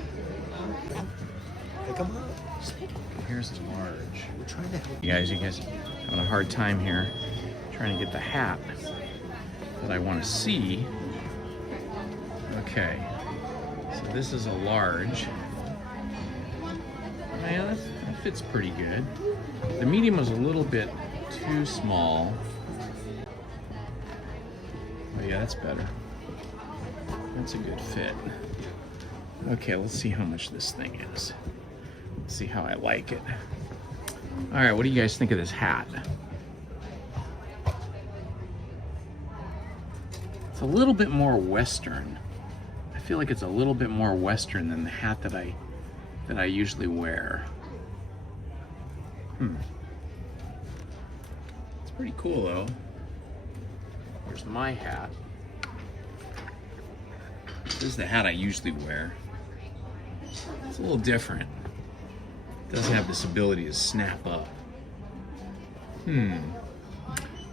Pick them up. Here's the large. We're trying to help you guys having a hard time here trying to get the hat that I want to see. Okay, so this is a large. Man, that fits pretty good. The medium was a little bit too small. Oh yeah, that's better. That's a good fit. Okay, let's see how much this thing is. Let's see how I like it. All right, what do you guys think of this hat? It's a little bit more Western. I feel like it's a little bit more Western than the hat that I usually wear. It's Pretty cool though. Here's my hat. This is the hat I usually wear. It's a little different. It doesn't have this ability to snap up.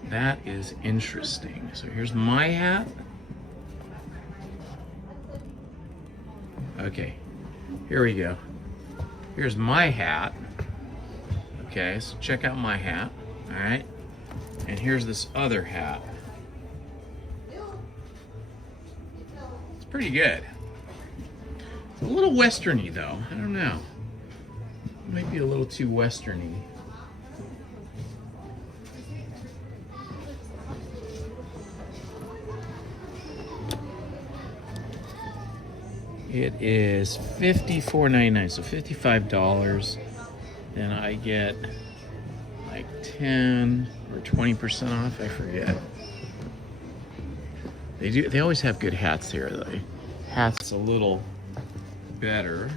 That is interesting. So here's my hat. Okay, here we go. Here's my hat. Okay, so check out my hat. All right, and here's this other hat. It's pretty good. It's a little westerny though. I don't know. It might be a little too westerny. It is $54.99, so $55. Then I get like 10 or 20% off, I forget. They always have good hats here. The hat's a little better.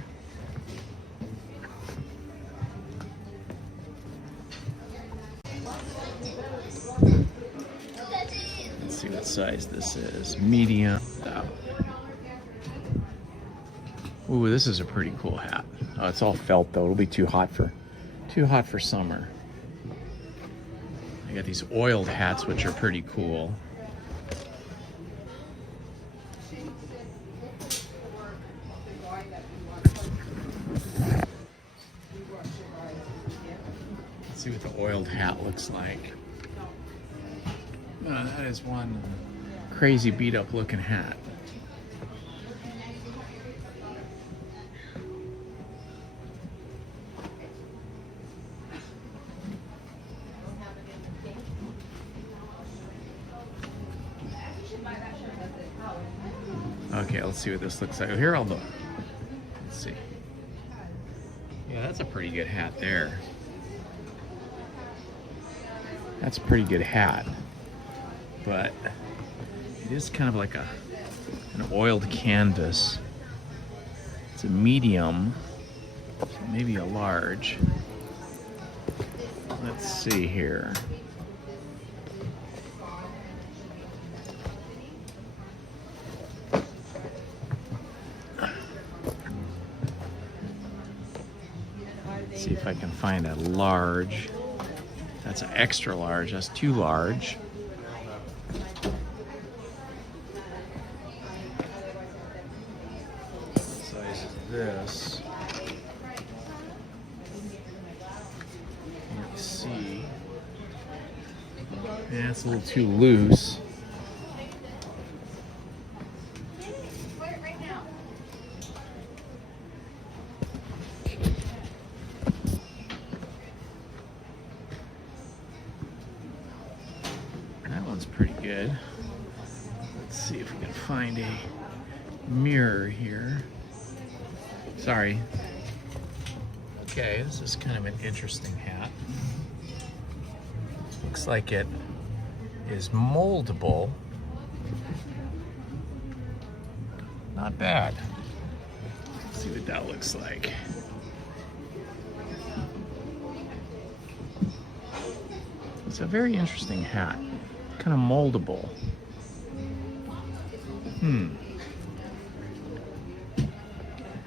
Let's see what size this is. Medium. Ooh, this is a pretty cool hat. Oh, it's all felt though. It'll be too hot for summer. I got these oiled hats, which are pretty cool. Let's see what the oiled hat looks like. Oh, that is one crazy beat up looking hat. Okay, let's see what this looks like. Oh, here, let's see. Yeah, that's a pretty good hat there. That's a pretty good hat. But it is kind of like an oiled canvas. It's a medium, so maybe a large. Let's see here. See if I can find a large. That's an extra large. That's too large. What size is this? Let's see. Yeah, it's a little too loose. Pretty good. Let's see if we can find a mirror here. Sorry. Okay, this is kind of an interesting hat. Looks like it is moldable. Not bad. Let's see what that looks like. It's a very interesting hat. Kind of moldable.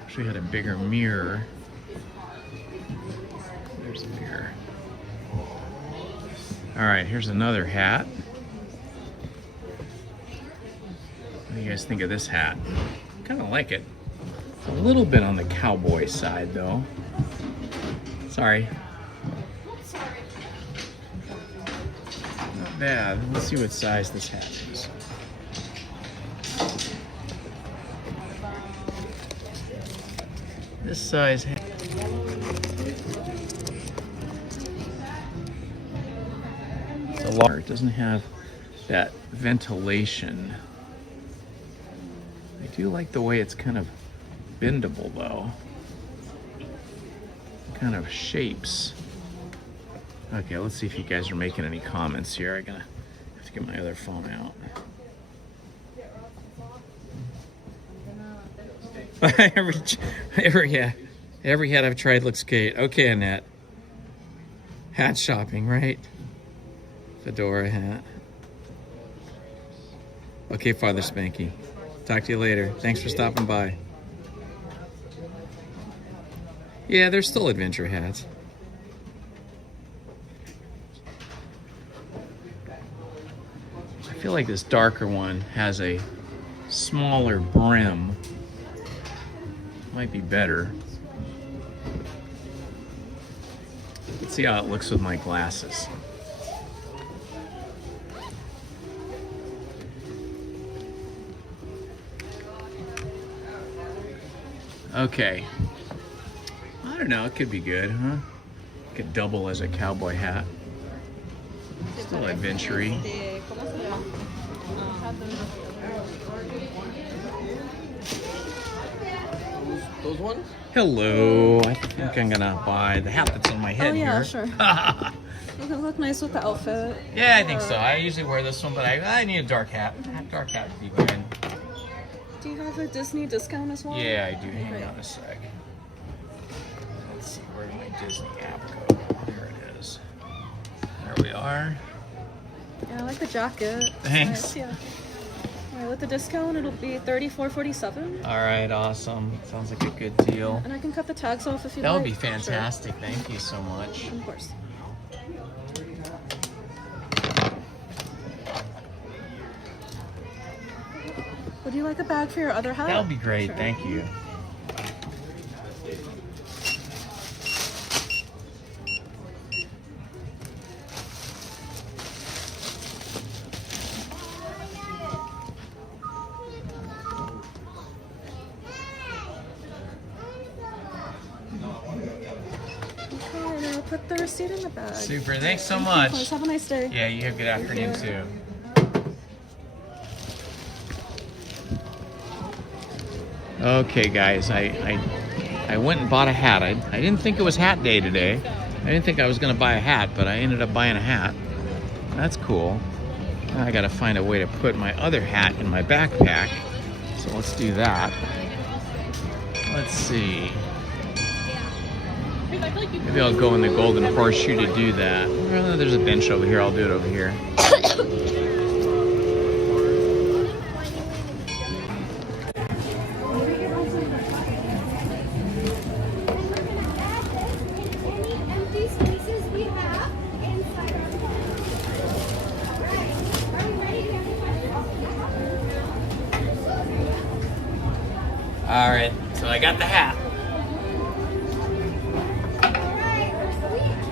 Actually had a bigger mirror. There's a mirror. All right, here's another hat. What do you guys think of this hat? Kind of like it. It's a little bit on the cowboy side though. Sorry. Bad. Let's see what size this hat is. This size hat. It's a large. It doesn't have that ventilation. I do like the way it's kind of bendable though. Kind of shapes. Okay, let's see if you guys are making any comments here. I'm gonna have to get my other phone out. every hat I've tried looks great. Okay, Annette. Hat shopping, right? Fedora hat. Okay, Father Spanky. Talk to you later. Thanks for stopping by. Yeah, there's still adventure hats. I feel like this darker one has a smaller brim. Might be better. Let's see how it looks with my glasses. Okay. I don't know, it could be good, huh? Could double as a cowboy hat. Still adventure-y. Those ones? Hello. I think I'm gonna buy the hat that's on my head yeah, here. sure. It could look nice with the outfit. Yeah, I think so. I usually wear this one, but I need a dark hat. Dark hat would be good. Do you have a Disney discount as well? Yeah, I do. Hang on a sec. Let's see, where did my Disney app go? There it is. There we are. Yeah, I like the jacket. Thanks. Nice, yeah. All right, with the discount, it'll be $34.47. All right, awesome. Sounds like a good deal. And I can cut the tags off if you That like. would be fantastic. Sure. Thank you so much. Of course. Would you like a bag for your other hat? That would be great. Sure. Thank you. Okay, I'll put the receipt in the bag. Super. Thanks so much. Of course. Have a nice day. Yeah, you have a good afternoon too. Okay, guys, I went and bought a hat. I didn't think it was hat day today. I didn't think I was going to buy a hat, but I ended up buying a hat. That's cool. Now I got to find a way to put my other hat in my backpack. So let's do that. Let's see. Maybe I'll go in the Golden Horseshoe to do that. Well, there's a bench over here. I'll do it over here. All right, so I got the hat.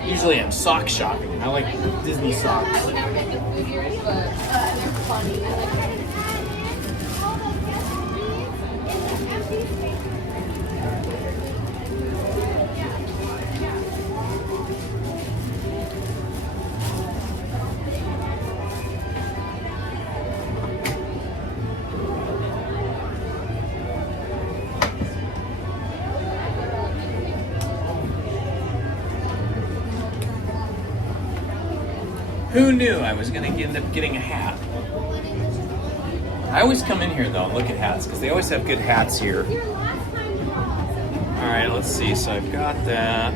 Usually I'm sock shopping. I like Disney socks. I would never get the food ears, but they're funny. Who knew I was going to end up getting a hat? I always come in here though and look at hats because they always have good hats here. All right, let's see. So I've got that.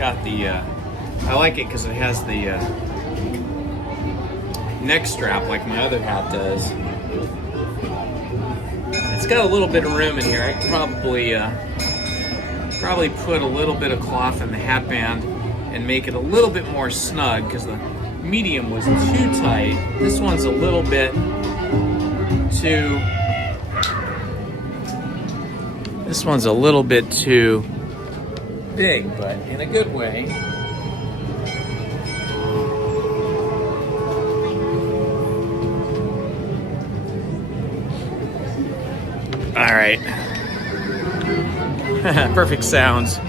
Got the. I like it because it has the neck strap like my other hat does. It's got a little bit of room in here. I could probably put a little bit of cloth in the hat band and make it a little bit more snug because the medium was too tight. This one's a little bit too. This one's a little bit too big, but in a good way. All right. Perfect sounds.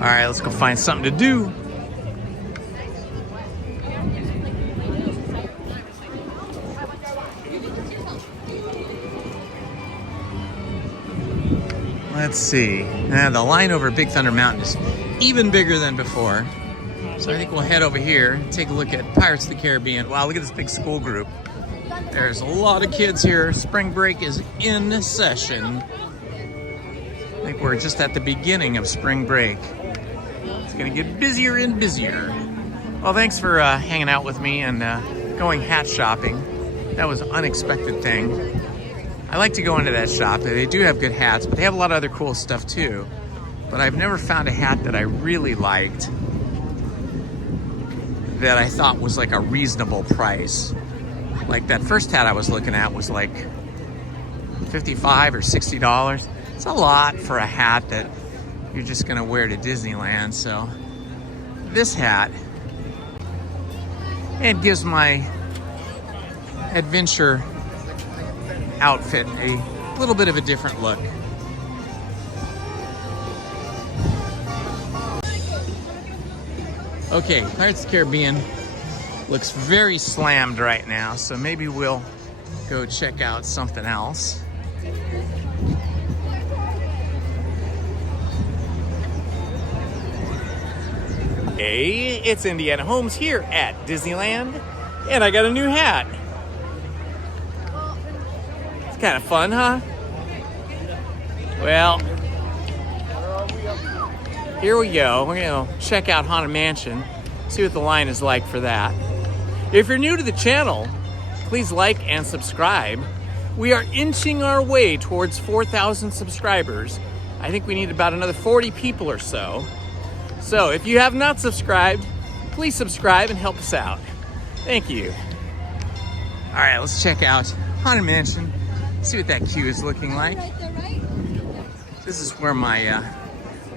All right, let's go find something to do. Let's see. The line over Big Thunder Mountain is even bigger than before. So I think we'll head over here and take a look at Pirates of the Caribbean. Wow, look at this big school group. There's a lot of kids here. Spring break is in session. I think we're just at the beginning of spring break. It's gonna get busier and busier. Well, thanks for hanging out with me and going hat shopping. That was an unexpected thing. I like to go into that shop. They do have good hats, but they have a lot of other cool stuff too. But I've never found a hat that I really liked that I thought was like a reasonable price. Like that first hat I was looking at was like $55 or $60. It's a lot for a hat that you're just gonna wear to Disneyland. So this hat, it gives my adventure outfit a little bit of a different look. Okay, Pirates of the Caribbean looks very slammed right now, so maybe we'll go check out something else. Hey, it's Indiana Holmes here at Disneyland, and I got a new hat. It's kind of fun, huh? Well, here we go. We're gonna check out Haunted Mansion, see what the line is like for that. If you're new to the channel, please like and subscribe. We are inching our way towards 4,000 subscribers. I think we need about another 40 people or so. So if you have not subscribed, please subscribe and help us out. Thank you. All right, let's check out Haunted Mansion, see what that queue is looking like. This is where my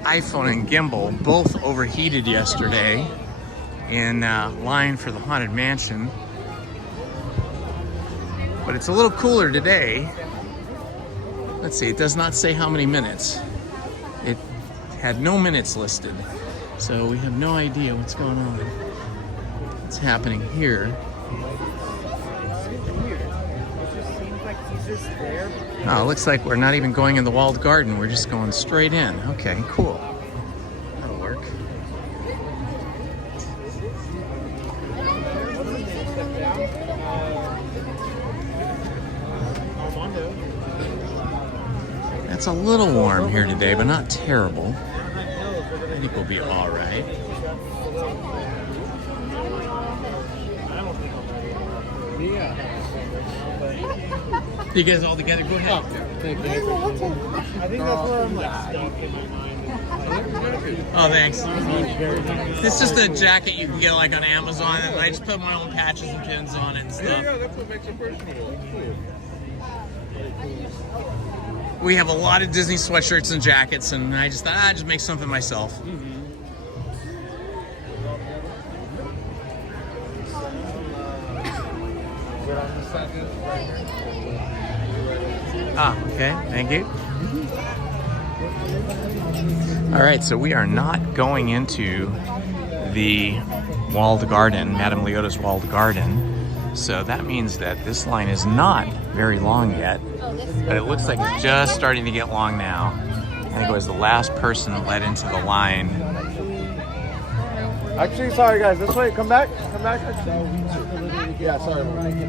iPhone and gimbal both overheated yesterday in line for the Haunted Mansion. But it's a little cooler today. Let's see, it does not say how many minutes. It had no minutes listed. So we have no idea what's going on. What's happening here. Oh, it looks like we're not even going in the walled garden. We're just going straight in. Okay, cool. That'll work. It's a little warm here today, but not terrible. I think we'll be all right. You guys all together? Go ahead. I think that's where I'm like stuck in my mind. Oh, thanks. It's just a jacket you can get like on Amazon, and I just put my own patches and pins on it and stuff. Yeah, that's what makes it personal. We have a lot of Disney sweatshirts and jackets, and I just thought I'd just make something myself. Ah, okay, thank you. All right, so we are not going into the walled garden, Madame Leota's walled garden. So that means that this line is not very long yet, but it looks like it's just starting to get long now. I think it was the last person that led into the line. Actually, sorry guys, this way, come back. Yeah, sorry. Okay,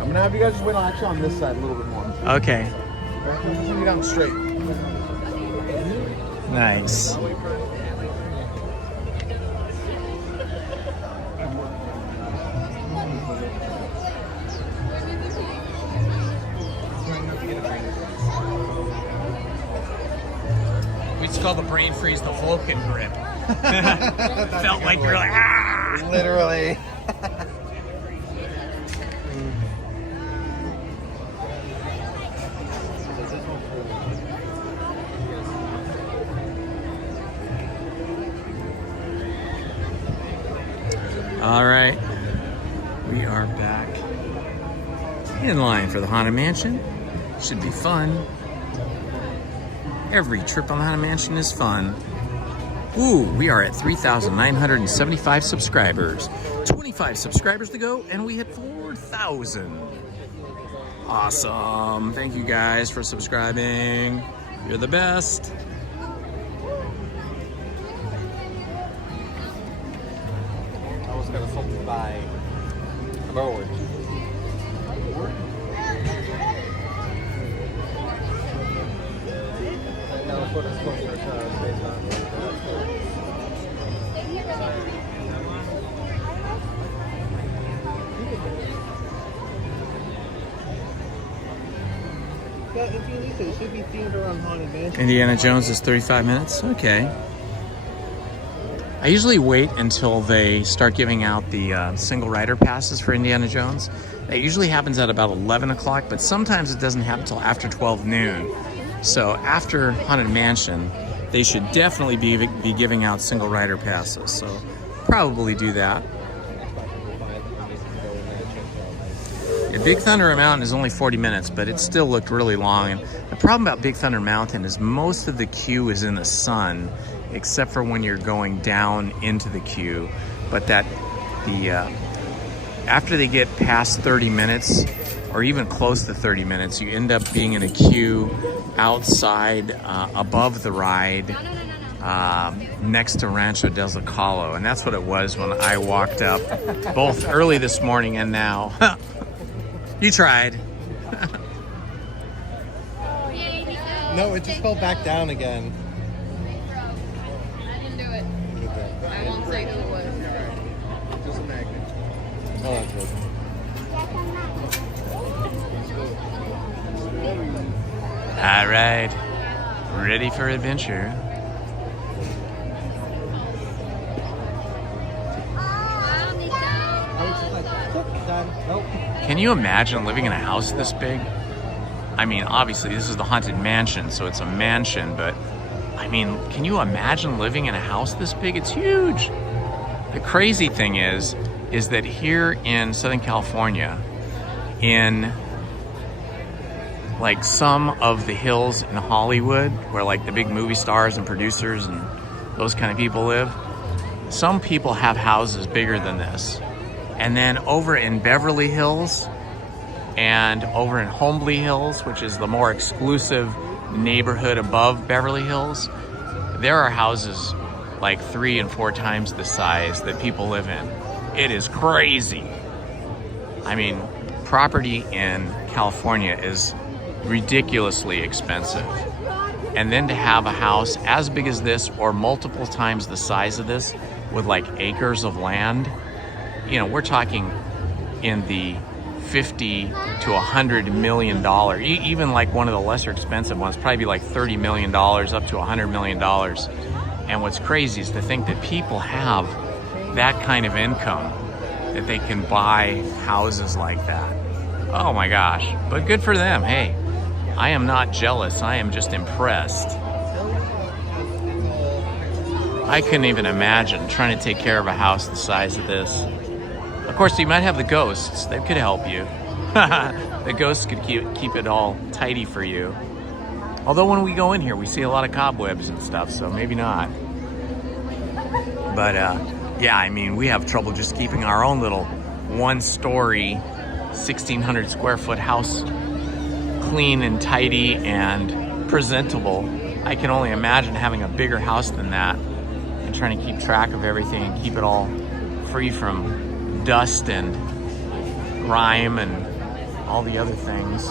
I'm gonna have you guys just wait on this side a little bit more. Okay. Send you down straight. Nice. We just call the brain freeze the Vulcan grip. Felt like you're like, ah! Literally. All right, we are back in line for the Haunted Mansion. Should be fun. Every trip on the Haunted Mansion is fun. Ooh, we are at 3,975 subscribers. 25 subscribers to go, and we hit 4,000. Awesome. Thank you guys for subscribing. You're the best. got assaulted by a bird. Yeah, it should be themed around Haunted Mansion. Indiana Jones is 35 minutes? Okay. I usually wait until they start giving out the single rider passes for Indiana Jones. That usually happens at about 11 o'clock, but sometimes it doesn't happen until after 12 noon. So after Haunted Mansion, they should definitely be giving out single rider passes. So probably do that. Yeah, Big Thunder Mountain is only 40 minutes, but it still looked really long. And the problem about Big Thunder Mountain is most of the queue is in the sun, except for when you're going down into the queue. But after they get past 30 minutes, or even close to 30 minutes, you end up being in a queue outside above the ride next to Rancho del Zocalo. And that's what it was when I walked up, both early this morning and now. You tried. No, it just fell back down again. I didn't do it. I won't say who it was. Just a magnet. Oh, that's good. All right, ready for adventure. Can you imagine living in a house this big? I mean, obviously this is the Haunted Mansion, so it's a mansion, but I mean, can you imagine living in a house this big? It's huge. The crazy thing is that here in Southern California, in like some of the hills in Hollywood, where like the big movie stars and producers and those kind of people live, some people have houses bigger than this. And then over in Beverly Hills and over in Holmby Hills, which is the more exclusive neighborhood above Beverly Hills, there are houses like 3 and 4 times the size that people live in. It is crazy. I mean, property in California is ridiculously expensive. And then to have a house as big as this or multiple times the size of this with like acres of land, you know, we're talking in the $50 to $100 million, even like one of the lesser expensive ones, probably be like $30 million up to $100 million. And what's crazy is to think that people have that kind of income, that they can buy houses like that. Oh my gosh, but good for them. Hey, I am not jealous, I am just impressed. I couldn't even imagine trying to take care of a house the size of this. Of course, you might have the ghosts. They could help you. The ghosts could keep it all tidy for you. Although when we go in here, we see a lot of cobwebs and stuff, so maybe not. But yeah, I mean, we have trouble just keeping our own little one-story, 1,600 square foot house clean and tidy and presentable. I can only imagine having a bigger house than that and trying to keep track of everything and keep it all free from dust and grime and all the other things.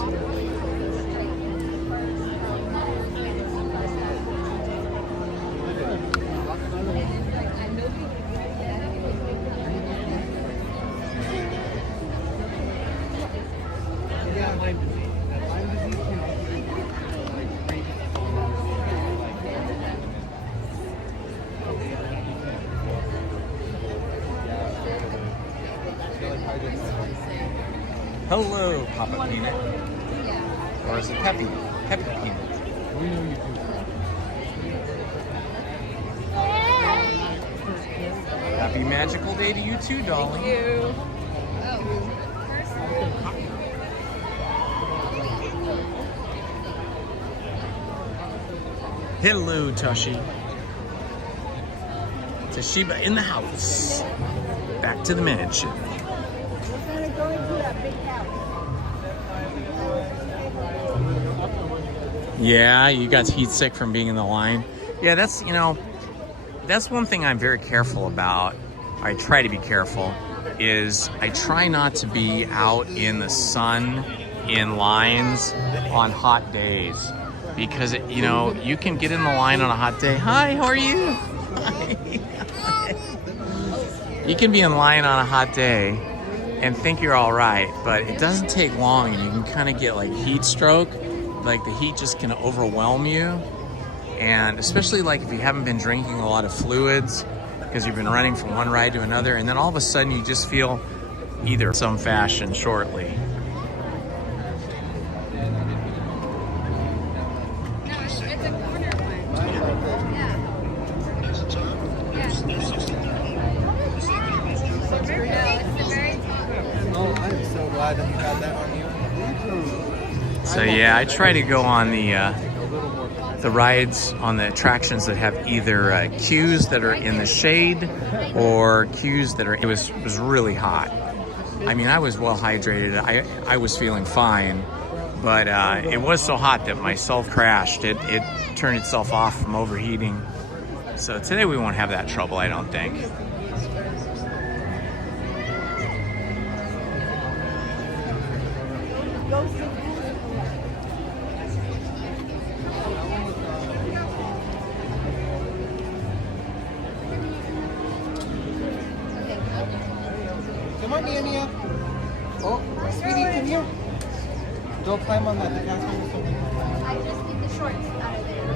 Hello, Papa Peanut. Or is it Peppy? Peppy Peanut. We know you do. Happy magical day to you too, Dolly. Thank you. Hello, Toshi. Toshiba in the house. Back to the mansion. Yeah, you got heat sick from being in the line. Yeah, that's, you know, that's one thing I'm very careful about I try to be careful, is I try not to be out in the sun in lines on hot days, because you know, you can get in the line on a hot day. Hi, how are you? You can be in line on a hot day and think you're all right, but it doesn't take long, and you can kind of get like heat stroke. Like the heat just can overwhelm you, and especially like if you haven't been drinking a lot of fluids because you've been running from one ride to another, and then all of a sudden you just feel either some fashion shortly. So yeah, I try to go on the rides, on the attractions that have either queues that are in the shade or queues that are. It was really hot. I mean, I was well hydrated. I was feeling fine, but it was so hot that my self crashed. It turned itself off from overheating. So today we won't have that trouble, I don't think. Come on, Mia. Oh, sweetie, come here. Go climb on that. The castle or something. I just need the shorts out of there.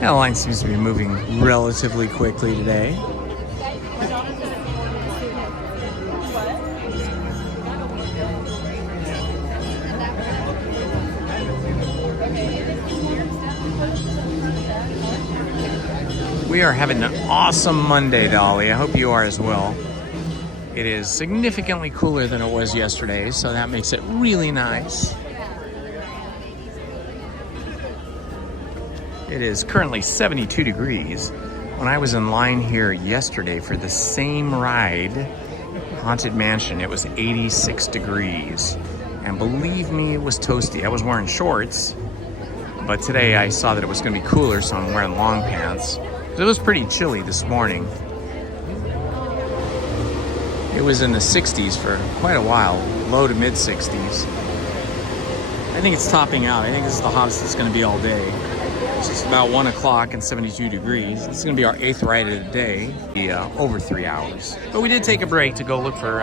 That line seems to be moving relatively quickly today. We are having an awesome Monday, Dolly. I hope you are as well. It is significantly cooler than it was yesterday, so that makes it really nice. It is currently 72 degrees. When I was in line here yesterday for the same ride, Haunted Mansion, it was 86 degrees. And believe me, it was toasty. I was wearing shorts, but today I saw that it was going to be cooler, so I'm wearing long pants. It was pretty chilly this morning. It was in the 60s for quite a while, low to mid 60s. I think it's topping out. I think this is the hottest it's going to be all day. It's just about 1 o'clock and 72 degrees. It's going to be our 8th ride of the day, over 3 hours. But we did take a break to go look for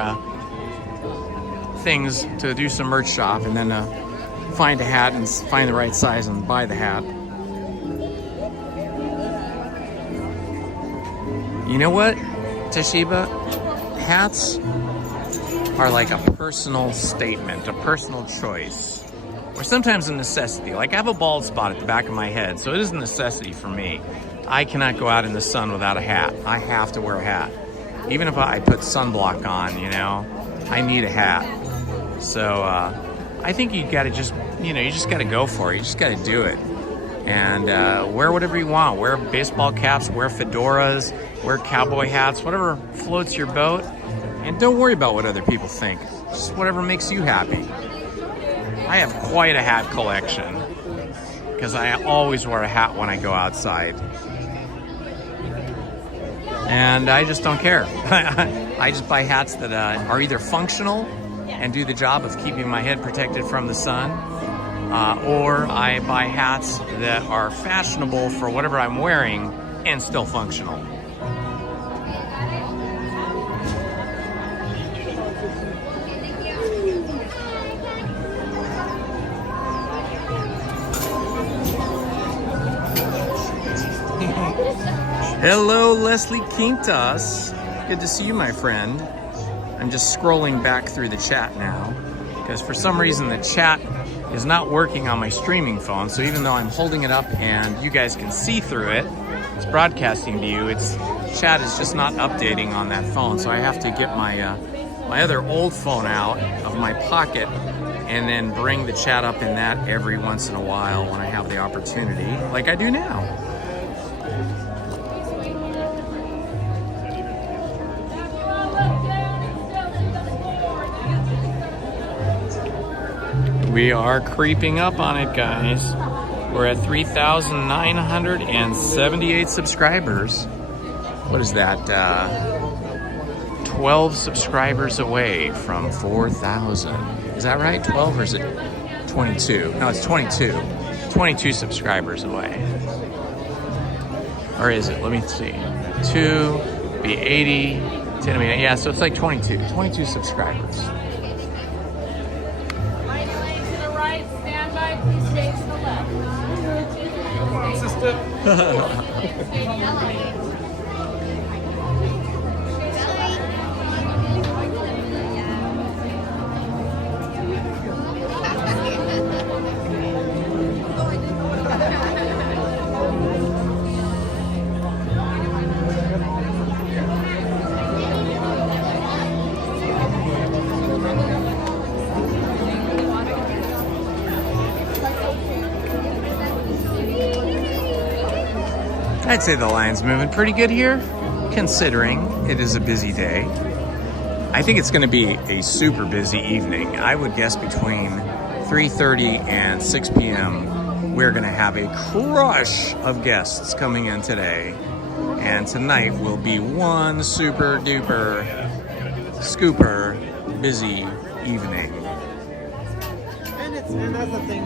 things to do some merch shop, and then find a hat and find the right size and buy the hat. You know what, Toshiba? Hats are like a personal statement, a personal choice, or sometimes a necessity. Like I have a bald spot at the back of my head, so it is a necessity for me. I cannot go out in the sun without a hat. I have to wear a hat. Even if I put sunblock on, you know, I need a hat. So I think you gotta just, you just gotta go for it. You just gotta do it. And wear whatever you want. Wear baseball caps, wear fedoras, wear cowboy hats, whatever floats your boat. And don't worry about what other people think. Just whatever makes you happy. I have quite a hat collection because I always wear a hat when I go outside. And I just don't care. I just buy hats that are either functional and do the job of keeping my head protected from the sun, or I buy hats that are fashionable for whatever I'm wearing and still functional. Hello, Leslie Quintas. Good to see you, my friend. I'm just scrolling back through the chat now because for some reason the chat is not working on my streaming phone. So even though I'm holding it up and you guys can see through it, it's broadcasting to you, chat is just not updating on that phone. So I have to get my my other old phone out of my pocket and then bring the chat up in that every once in a while when I have the opportunity, like I do now. We are creeping up on it, guys. We're at 3,978 subscribers. What is that? 12 subscribers away from 4,000. Is that right? 12 or is it 22? No, it's 22. 22 subscribers away. Or is it? Let me see. 2 be 80. 10, yeah, so it's like 22. 22 subscribers. Right lane to the right, stand by, please stay to the left. I'd say the line's moving pretty good here, considering it is a busy day. I think it's going to be a super busy evening. I would guess between 3:30 and 6 p.m. we're going to have a crush of guests coming in today. And tonight will be one super duper scooper busy evening. And that's the thing.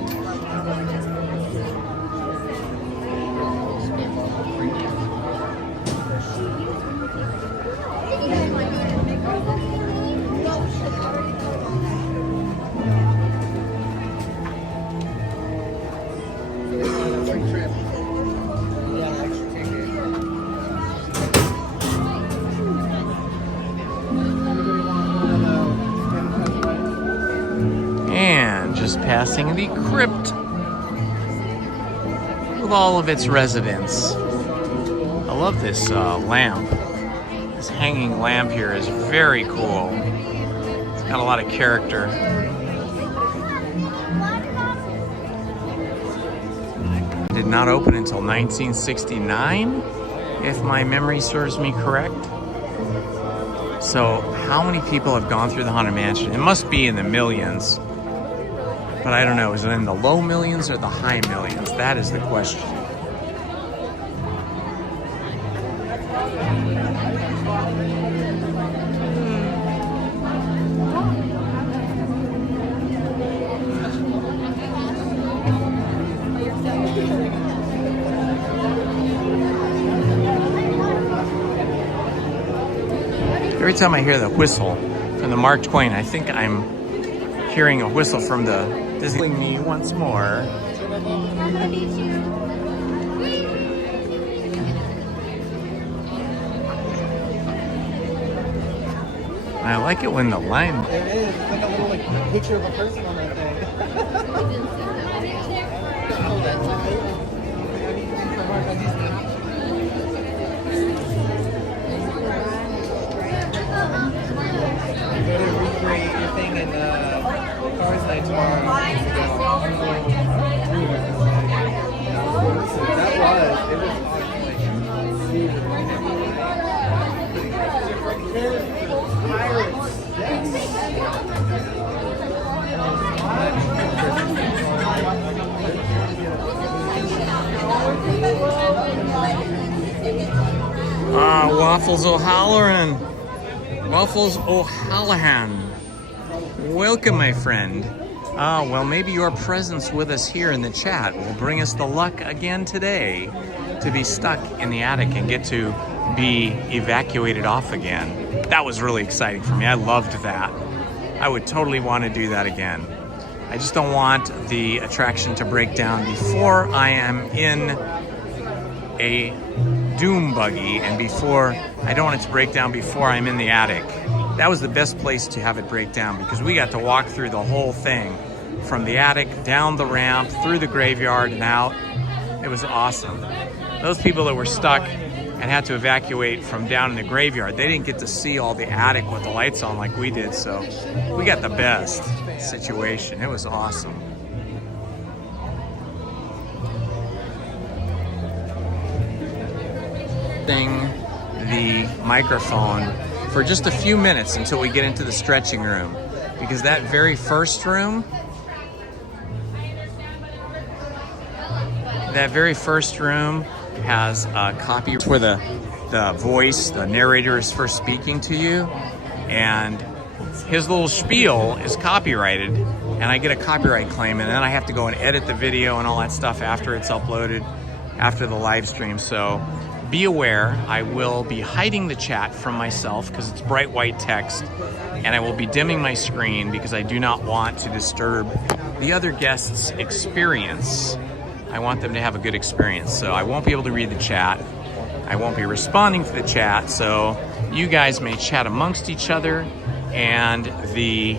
And just passing the crypt with all of its residents. I love this lamp. This hanging lamp here is very cool. It's got a lot of character. It did not open until 1969, if my memory serves me correct. So how many people have gone through the Haunted Mansion? It must be in the millions. But I don't know, is it in the low millions or the high millions? That is the question. Every time I hear the whistle from the Mark Twain, I think I'm hearing a whistle from the Disney me once more. I like it when the line... There it is. It's like a little picture of a person on that thing. Recreate your thing in Cars Night tomorrow. That was Waffles O'Halloran. Waffles O'Hallahan. Welcome, my friend. Well, maybe your presence with us here in the chat will bring us the luck again today to be stuck in the attic and get to be evacuated off again. That was really exciting for me. I loved that. I would totally want to do that again. I just don't want the attraction to break down before I am in a doom buggy, and I don't want it to break down before I'm in the attic. That was the best place to have it break down because we got to walk through the whole thing from the attic, down the ramp, through the graveyard and out. It was awesome. Those people that were stuck and had to evacuate from down in the graveyard, they didn't get to see all the attic with the lights on like we did, so we got the best situation. It was awesome. The microphone for just a few minutes until we get into the stretching room, because that very first room that very first room has a copy where the voice, the narrator is first speaking to you, and his little spiel is copyrighted, and I get a copyright claim, and then I have to go and edit the video and all that stuff after it's uploaded, after the live stream. So be aware, I will be hiding the chat from myself because it's bright white text, and I will be dimming my screen because I do not want to disturb the other guests' experience. I want them to have a good experience, so I won't be able to read the chat. I won't be responding to the chat, so you guys may chat amongst each other, and the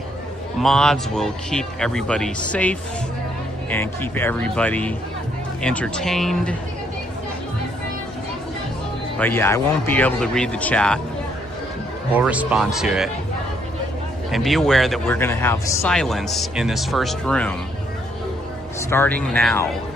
mods will keep everybody safe and keep everybody entertained. But yeah, I won't be able to read the chat or respond to it. And be aware that we're gonna have silence in this first room, starting now.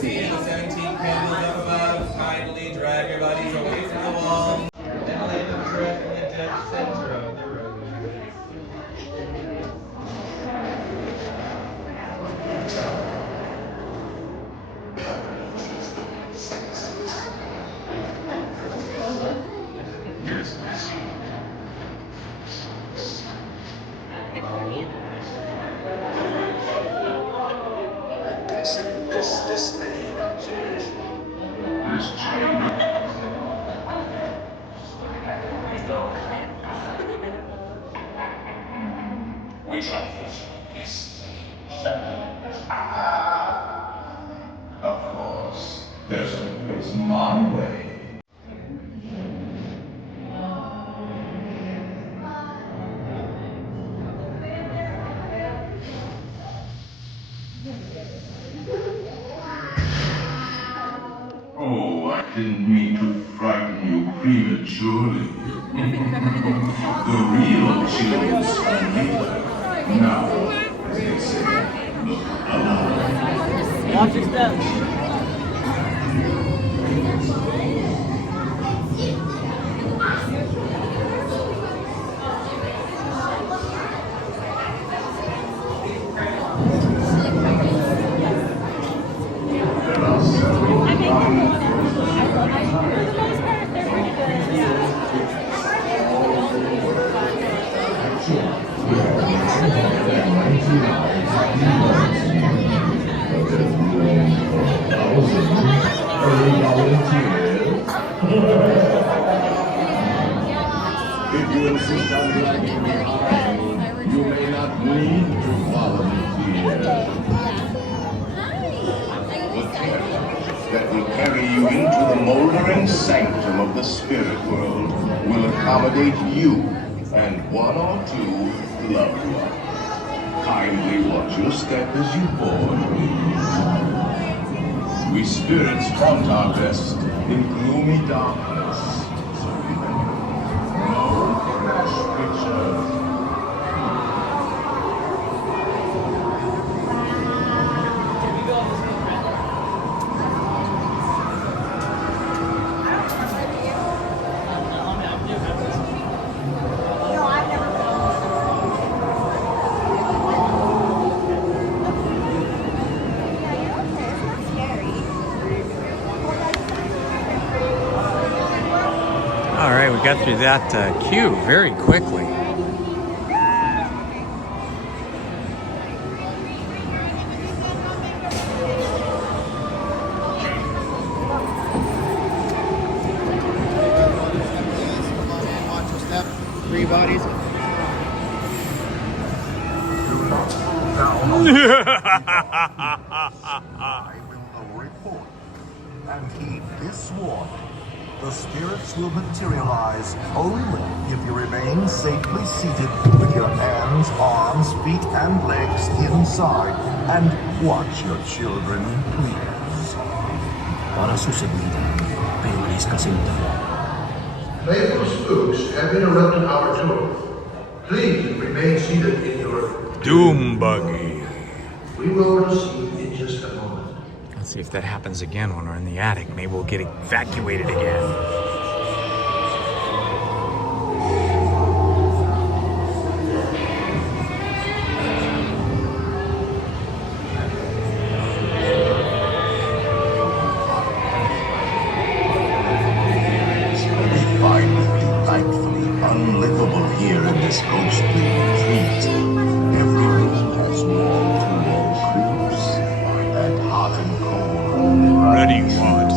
See the 17 candles up above. Kindly drag your bodies away from the wall. And lay them directly in the dead center of the road. This thing. Which of this? Of course, there's always my way. Oh, I didn't mean to frighten you prematurely. The real chills are later. Now, as they say, look alive. Watch your steps. If you insist on dragging me behind, you may not need to follow me here. The carriage that will carry you into the moldering sanctum of the spirit world will accommodate you and one or two loved ones. Kindly watch your step as you board, please. We spirits haunt our best in gloomy darkness, so remember, no fresh pictures. We got through that queue very quickly. Watch your step. 3 bodies. I will report. And heed this warning. The spirits will materialize only if you remain safely seated with your hands, arms, feet, and legs inside. And watch your children, please. Para su seguridad, permanezca sentado. Playful spooks have interrupted our tour. Please remain seated in your doom buggy. We will proceed in just a moment. Let's see if that happens again when we're in the attic. Maybe we'll get evacuated again. Unlivable here in this ghostly retreat. Every room has wall-to-wall creeps and hot and cold ready water.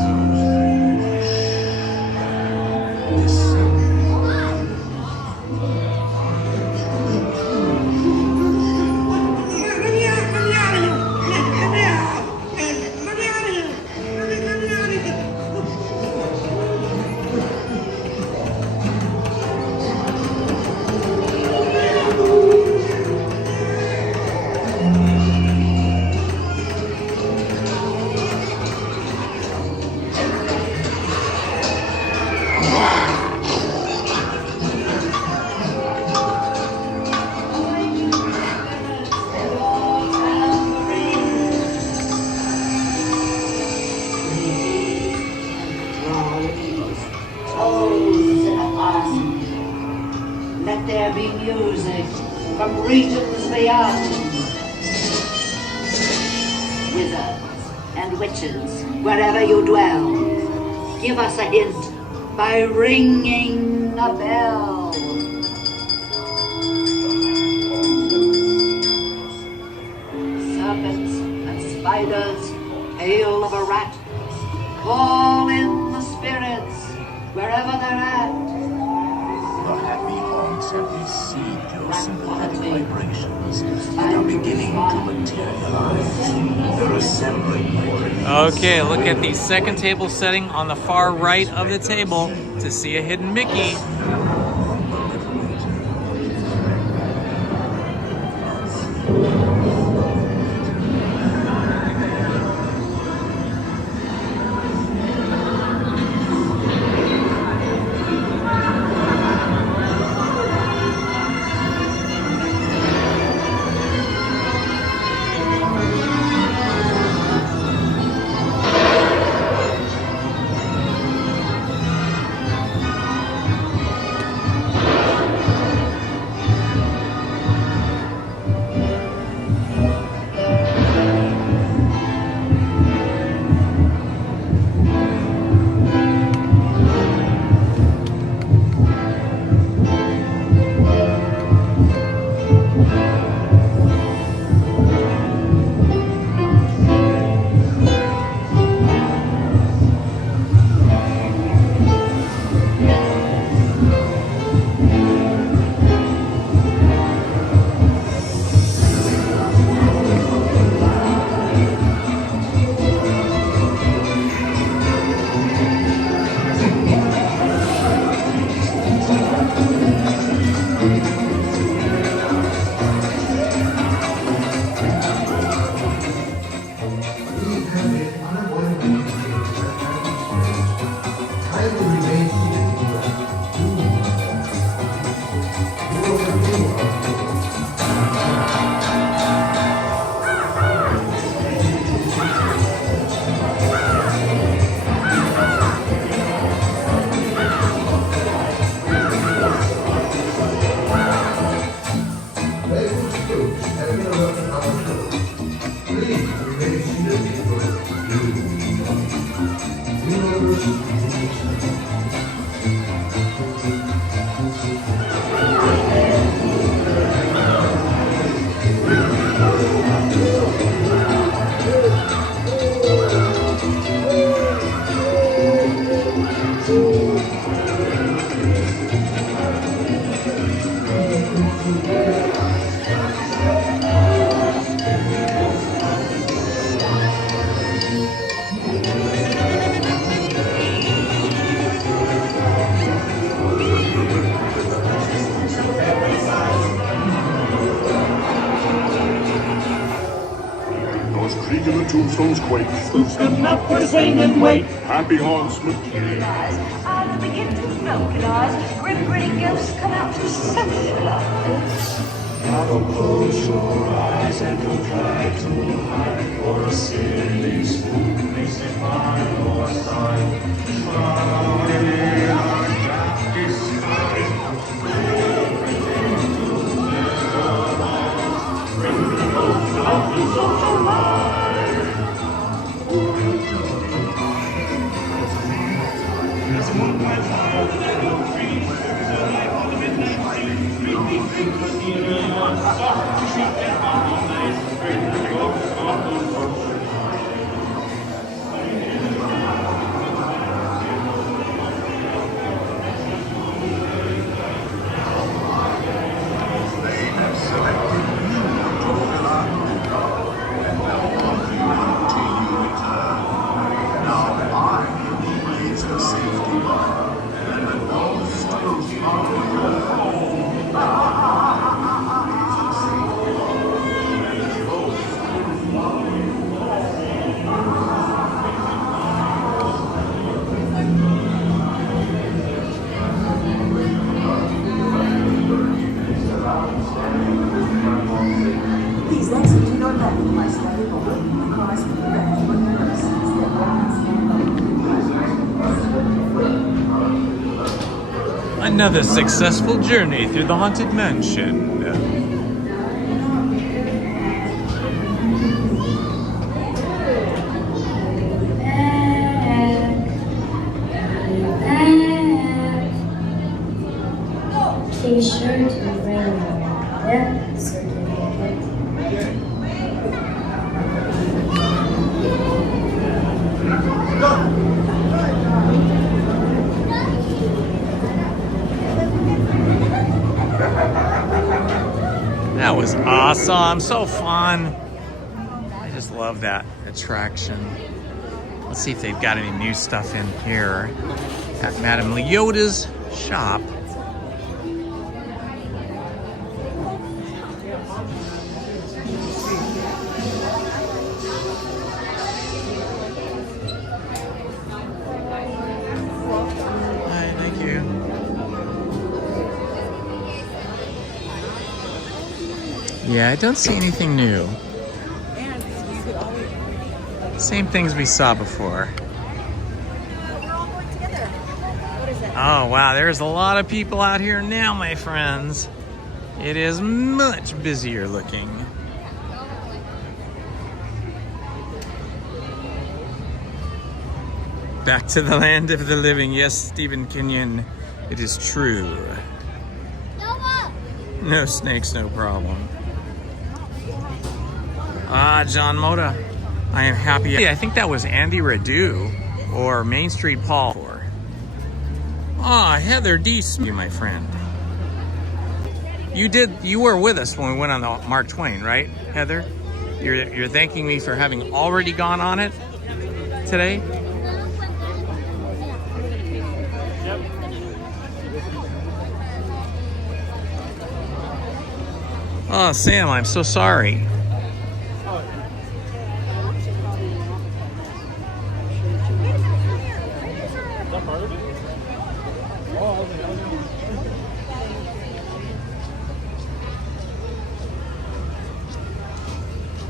Let there be music from regions beyond. Wizards and witches, wherever you dwell, give us a hint by ringing a bell. Serpents and spiders, hail of a rat, call in the spirits wherever they're at. The happy haunts have received your sympathetic vibrations and are beginning to materialize. They're assembling. Okay, look at the second table setting on the far right of the table to see a hidden Mickey. tombstones quake. Spooks come up for swing and wait. Happy haunts materialize. Out of the gift of broken eyes, grim gritty ghosts come out to socialize. Now don't close your eyes and don't try to hide, for a silly spook may sit by your side. Shrouded in our dark disguise, out to socialize. This one has all the little trees, the light on the midnight street, creepy creeps, stealing on soft to shoot their body nice, bring the ghosts of the social. They have selected you to fill our window, and welcome you until you return. Now I raise the safety bar, and the ghost goes on to your Please exit to your left by stepping over the cross with red for purposes that Another successful journey through the Haunted Mansion. Be sure to bring your death certificate. That was awesome, so fun. I just love that attraction. Let's see if they've got any new stuff in here at Madame Leota's shop. Hi, thank you. Yeah, I don't see anything new. Same things we saw before. Oh wow, there's a lot of people out here now, my friends. It is much busier looking. Back to the land of the living. Yes, Stephen Kenyon, it is true. No snakes, no problem. Ah, John Moda. I am happy. I think that was Andy Radu or Main Street Paul. Ah, Heather D. Smith, my friend. You were with us when we went on the Mark Twain, right, Heather? You're thanking me for having already gone on it today? Oh, Sam, I'm so sorry.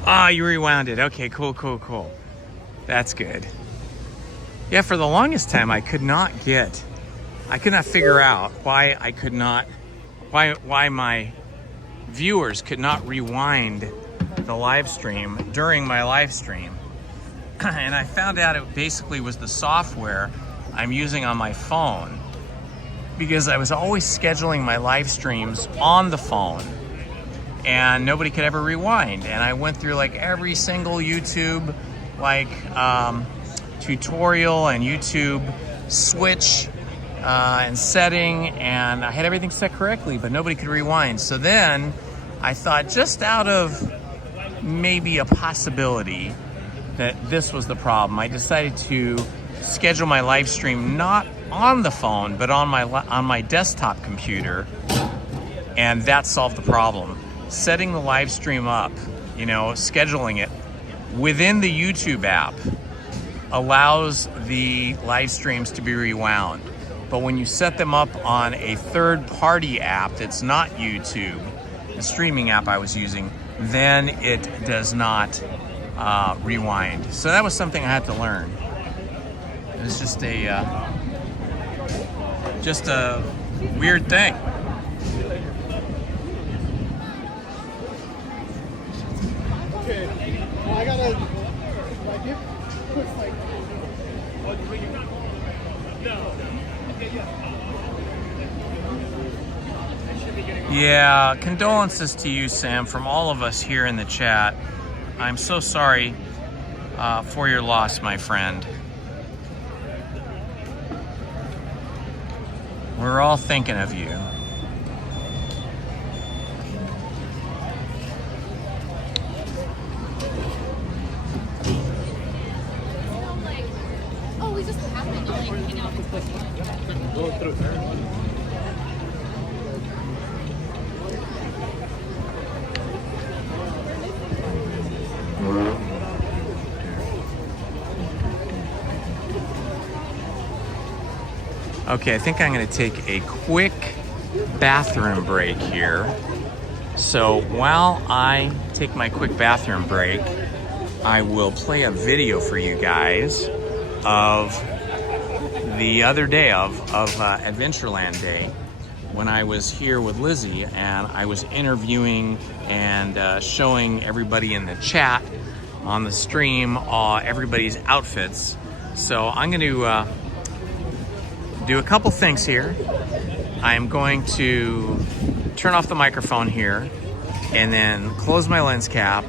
Ah, you rewound it. Okay, cool. That's good. Yeah, for the longest time, I could not figure out why my viewers could not rewind the live stream during my live stream. And I found out it basically was the software I'm using on my phone, because I was always scheduling my live streams on the phone and nobody could ever rewind. And I went through like every single YouTube tutorial and YouTube switch and setting, and I had everything set correctly, but nobody could rewind. So then I thought, just out of maybe a possibility that this was the problem, I decided to schedule my live stream not on the phone, but on my desktop computer, and that solved the problem. Setting the live stream up, scheduling it within the YouTube app allows the live streams to be rewound. But when you set them up on a third-party app that's not YouTube, the streaming app I was using, then it does not rewind. So that was something I had to learn. It was just a weird thing. Okay, I gotta Yeah, condolences to you, Sam, from all of us here in the chat. I'm so sorry for your loss, my friend. We're all thinking of you. Oh, we just happened to like hang out with go through her. Okay, I think I'm gonna take a quick bathroom break here. So while I take my quick bathroom break, I will play a video for you guys of the other day of Adventureland Day, when I was here with Lizzie and I was interviewing and showing everybody in the chat on the stream everybody's outfits. So I'm going to do a couple things here. I'm going to turn off the microphone here and then close my lens cap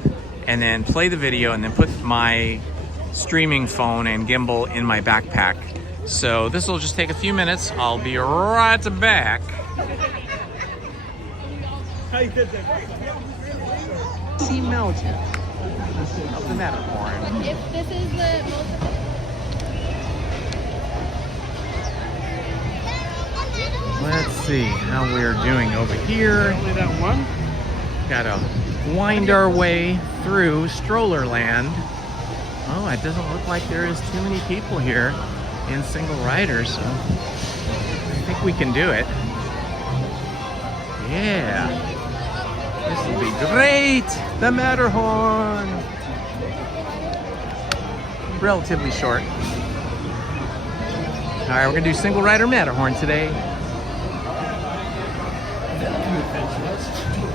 and then play the video and then put my streaming phone and gimbal in my backpack. So this will just take a few minutes. I'll be right back. Sea Mountain of the Matterhorn. If this is the most... Let's see how we're doing over here. Only that one? Gotta wind our way through Strollerland. Oh, it doesn't look like there is too many people here in single riders, so I think we can do it. Yeah, this will be great. The Matterhorn. Relatively short. All right, we're gonna do single rider Matterhorn today.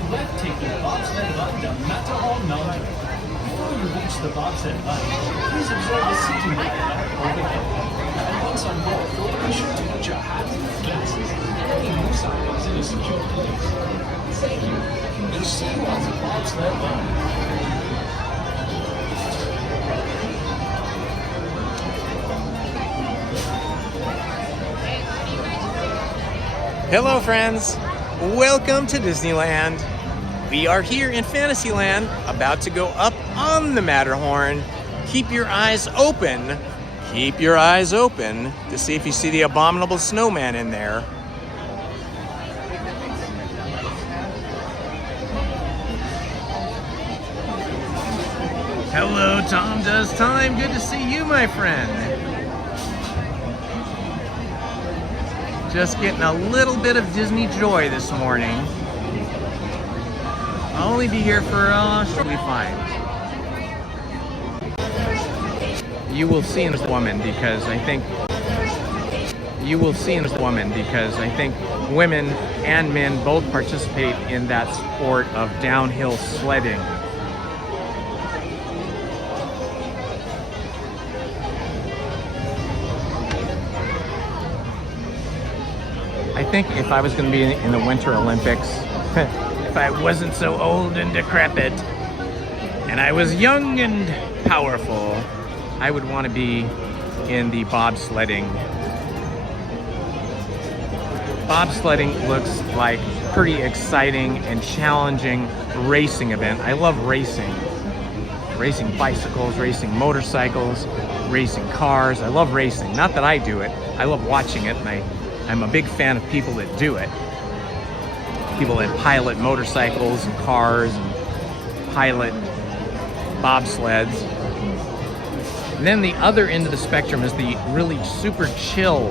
Breathtaking bobsled ride down Matterhorn Mountain. Before you reach the bobsled line, please observe the seating area overhead. And once on board, be sure to put your hat, glasses, and any loose items in a secure place. Thank you. We'll see you on the bobsled line. Hello, friends. Welcome to Disneyland. We are here in Fantasyland, about to go up on the Matterhorn. Keep your eyes open. Keep your eyes open to see if you see the abominable snowman in there. Hello, Tom Does Time. Good to see you, my friend. Just getting a little bit of Disney joy this morning. I'll only be here for should be fine. You will see in this woman because I think women and men both participate in that sport of downhill sledding. I think if I was going to be in the Winter Olympics, if I wasn't so old and decrepit, and I was young and powerful, I would want to be in the bobsledding. Bobsledding looks like pretty exciting and challenging racing event. I love racing. Racing bicycles, racing motorcycles, racing cars. I love racing. Not that I do it. I love watching it, and I'm a big fan of people that do it. People that pilot motorcycles and cars and pilot bobsleds. And then the other end of the spectrum is the really super chill,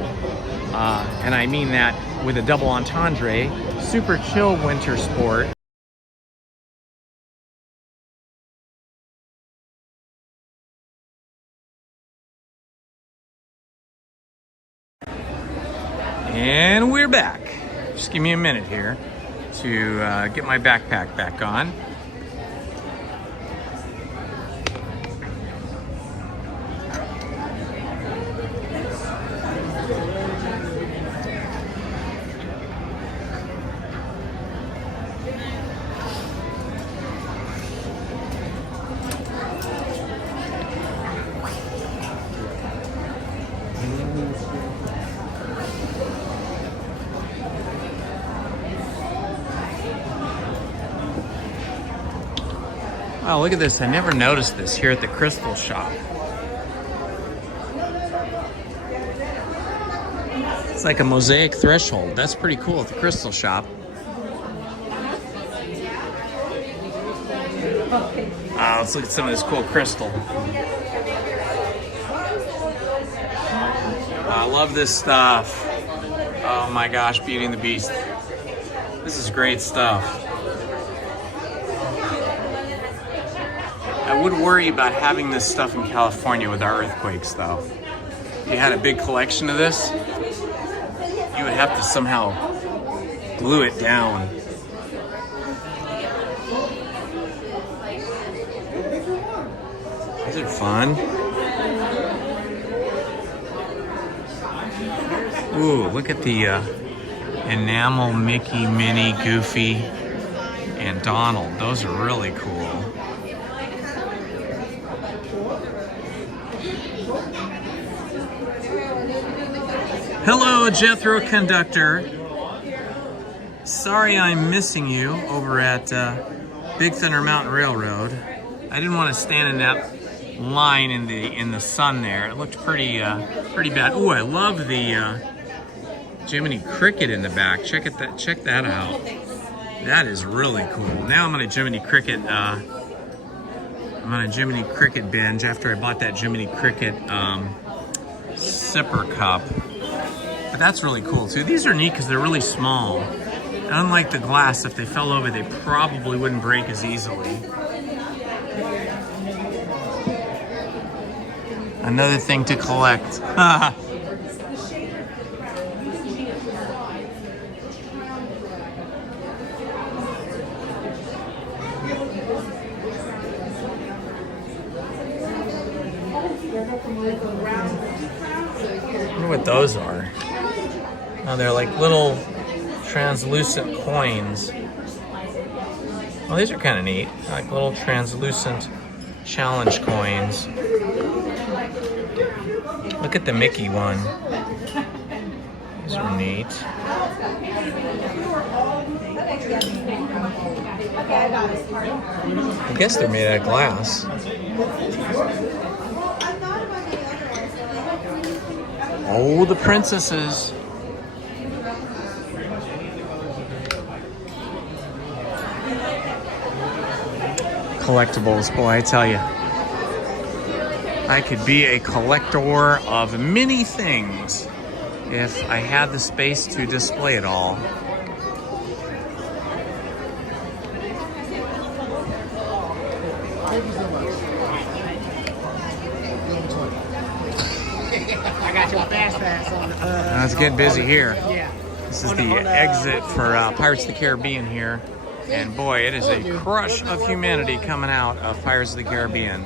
and I mean that with a double entendre, super chill winter sport. And we're back. Just give me a minute here to get my backpack back on. Oh, look at this. I never noticed this here at the Crystal Shop. It's like a mosaic threshold. That's pretty cool at the Crystal Shop. Let's look at some of this cool crystal. I love this stuff. Oh my gosh, Beauty and the Beast. This is great stuff. I would worry about having this stuff in California with our earthquakes, though. If you had a big collection of this, you would have to somehow glue it down. Is it fun? Ooh, look at the enamel Mickey, Minnie, Goofy, and Donald. Those are really cool. Hello, Jethro Conductor. Sorry I'm missing you over at Big Thunder Mountain Railroad. I didn't want to stand in that line in the sun there. It looked pretty bad. Ooh, I love the Jiminy Cricket in the back. Check that out. That is really cool. Now I'm on a Jiminy Cricket. I'm on a Jiminy Cricket binge after I bought that Jiminy Cricket sipper cup. But that's really cool too. These are neat because they're really small. And unlike the glass, if they fell over, they probably wouldn't break as easily. Another thing to collect. I wonder what those are. Oh, they're like little translucent coins. Oh, these are kind of neat. Like little translucent challenge coins. Look at the Mickey one. These are neat. I guess they're made out of glass. Oh, the princesses. Collectibles, boy, I tell you. I could be a collector of many things if I had the space to display it all. I got your fast pass on Now it's getting busy here. Yeah. This is the exit for Pirates of the Caribbean here. And boy, it is a crush of humanity coming out of Pirates of the Caribbean.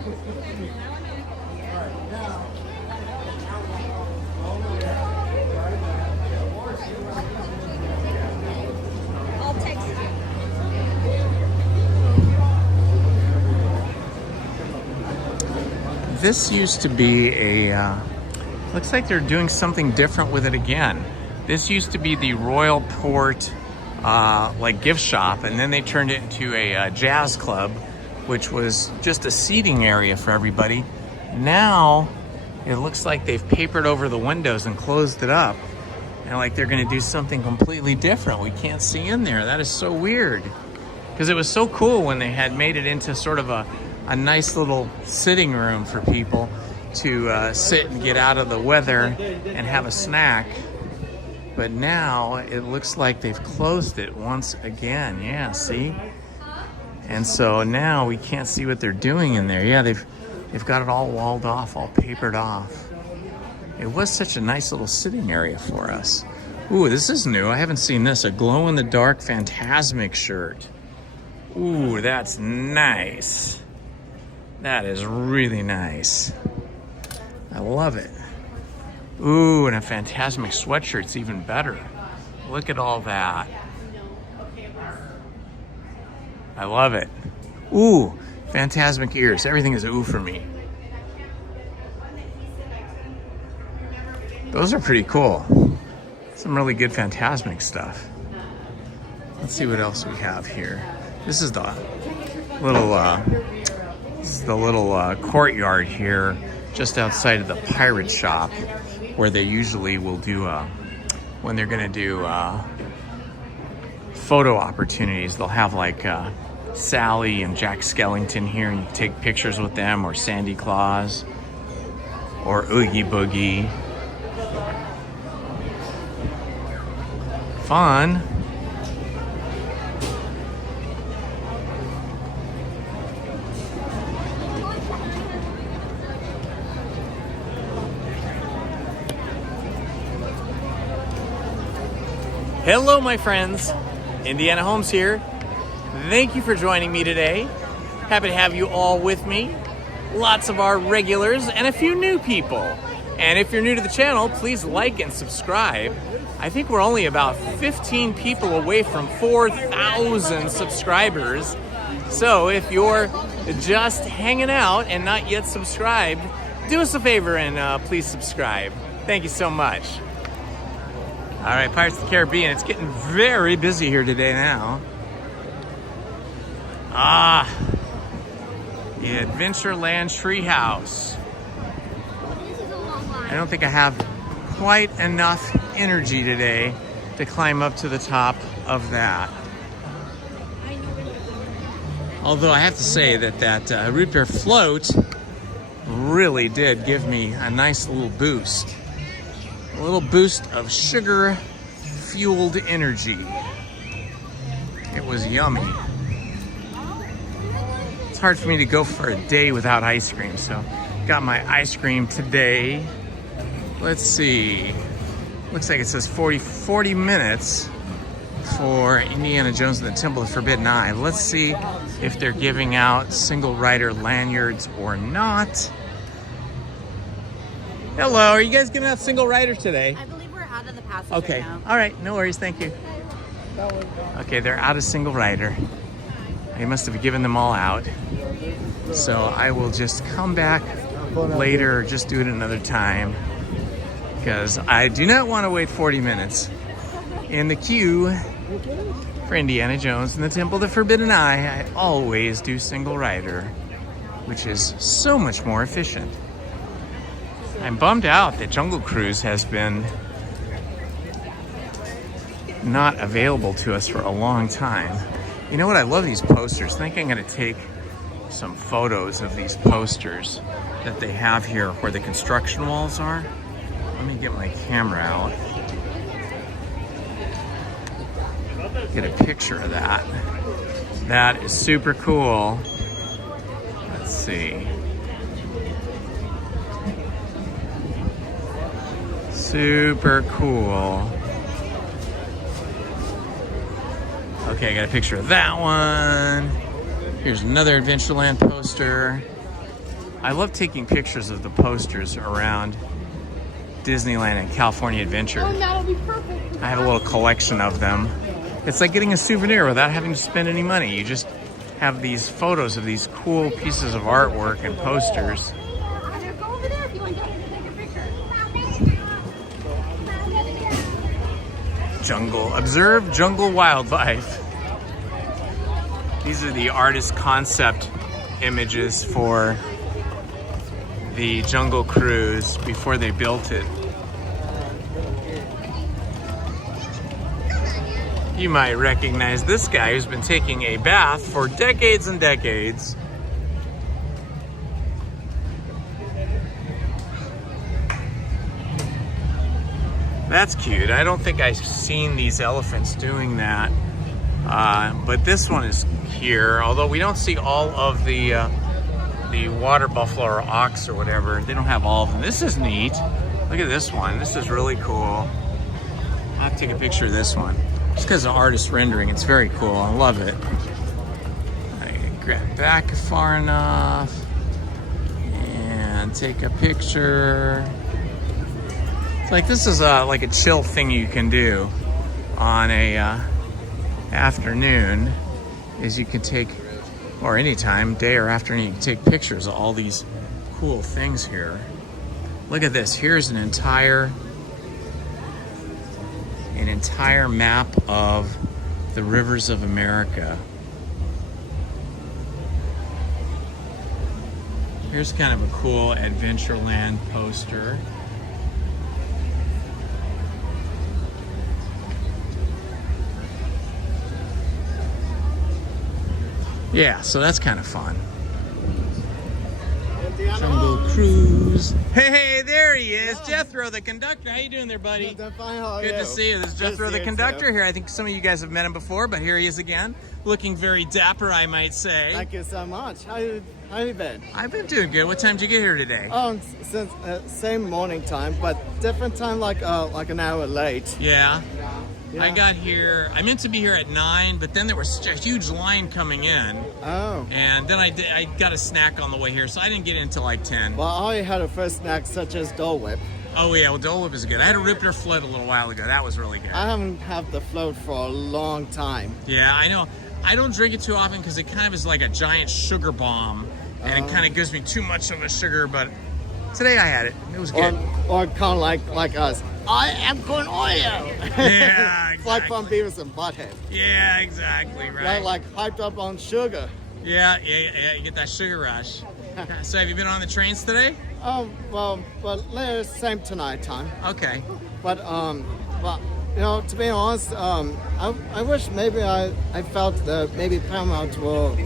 This used to be a, looks like they're doing something different with it again. This used to be the Royal Port like gift shop, and then they turned it into a jazz club, which was just a seating area for everybody. Now it looks like they've papered over the windows and closed it up, and like they're gonna do something completely different. We can't see in there. That is so weird, because it was so cool when they had made it into sort of a nice little sitting room for people. to sit and get out of the weather and have a snack. But now it looks like they've closed it once again. Yeah, see? And so now we can't see what they're doing in there. Yeah, they've got it all walled off, all papered off. It was such a nice little sitting area for us. Ooh, this is new. I haven't seen this. A glow-in-the-dark Fantasmic shirt. Ooh, that's nice. That is really nice. I love it. Ooh, and a Fantasmic sweatshirt's even better. Look at all that. I love it. Ooh, Fantasmic ears. Everything is ooh for me. Those are pretty cool. Some really good Fantasmic stuff. Let's see what else we have here. This is the little courtyard here, just outside of the pirate shop, where they usually will do when they're gonna do photo opportunities. They'll have like Sally and Jack Skellington here, and you can take pictures with them, or Sandy Claus, or Oogie Boogie. Fun. Hello, my friends. Indiana Holmes here. Thank you for joining me today. Happy to have you all with me. Lots of our regulars and a few new people. And if you're new to the channel, please like and subscribe. I think we're only about 15 people away from 4,000 subscribers. So if you're just hanging out and not yet subscribed, do us a favor and please subscribe. Thank you so much. All right, Pirates of the Caribbean. It's getting very busy here today now. The Adventureland Treehouse. I don't think I have quite enough energy today to climb up to the top of that. Although I have to say that root beer float really did give me a nice little boost. A little boost of sugar-fueled energy. It was yummy. It's hard for me to go for a day without ice cream, so got my ice cream today. Let's see. Looks like it says 40 minutes for Indiana Jones and the Temple of the Forbidden Eye. Let's see if they're giving out single rider lanyards or not. Hello, are you guys giving out single riders today? I believe we're out of the passes Okay, right now. all right, no worries, thank you. Okay, they're out of single rider. They must have given them all out. So I will just come back later or just do it another time, because I do not want to wait 40 minutes in the queue for Indiana Jones and the Temple of the Forbidden Eye. I always do single rider, which is so much more efficient. I'm bummed out that Jungle Cruise has been not available to us for a long time. You know what? I love these posters. I think I'm going to take some photos of these posters that they have here where the construction walls are. Let me get my camera out. Get a picture of that. That is super cool. Let's see. Super cool. Okay, I got a picture of that one. Here's another Adventureland poster. I love taking pictures of the posters around Disneyland and California Adventure. Oh, that'll be perfect. I have a little collection of them. It's like getting a souvenir without having to spend any money. You just have these photos of these cool pieces of artwork and posters. Go over there if you want to take a picture. Observe jungle wildlife. These are the artist concept images for the Jungle Cruise before they built it. You might recognize this guy who's been taking a bath for decades and decades. That's cute. I don't think I've seen these elephants doing that. But this one is here, although we don't see all of the water buffalo or ox or whatever. They don't have all of them. This is neat. Look at this one. This is really cool. I'll have to take a picture of this one. Just because of artist rendering, it's very cool. I love it. I can grab back far enough and take a picture. It's like this is like a chill thing you can do on a afternoon, is you can take, or anytime, day or afternoon, you can take pictures of all these cool things here. Look at this. Here's an entire map of the rivers of America. Here's kind of a cool Adventureland poster. Yeah, so that's kind of fun. Jungle Cruise. Hey, there he is, Jethro, the conductor. How you doing there, buddy? Good to see you. This is Jethro, the conductor here. I think some of you guys have met him before, but here he is again, looking very dapper, I might say. Thank you so much. How you been? I've been doing good. What time did you get here today? Since same morning time, but different time, like an hour late. Yeah. I got here, I meant to be here at 9, but then there was such a huge line coming in. Oh. And then I got a snack on the way here, so I didn't get in until like 10. Well, I had a first snack such as Dole Whip. Oh yeah, well Dole Whip is good. I had a Ripper float a little while ago. That was really good. I haven't had the float for a long time. Yeah, I know. I don't drink it too often because it kind of is like a giant sugar bomb. And it kind of gives me too much of a sugar, but today I had it. It was good. Or kind of like us. I am going Oreo. Yeah, exactly. It's like from Beavis and Butthead. Yeah, exactly, right. Like hyped up on sugar. Yeah, you get that sugar rush. So have you been on the trains today? Well, later, same tonight time. Okay. But you know, to be honest, I wish maybe I felt that maybe Paramount will,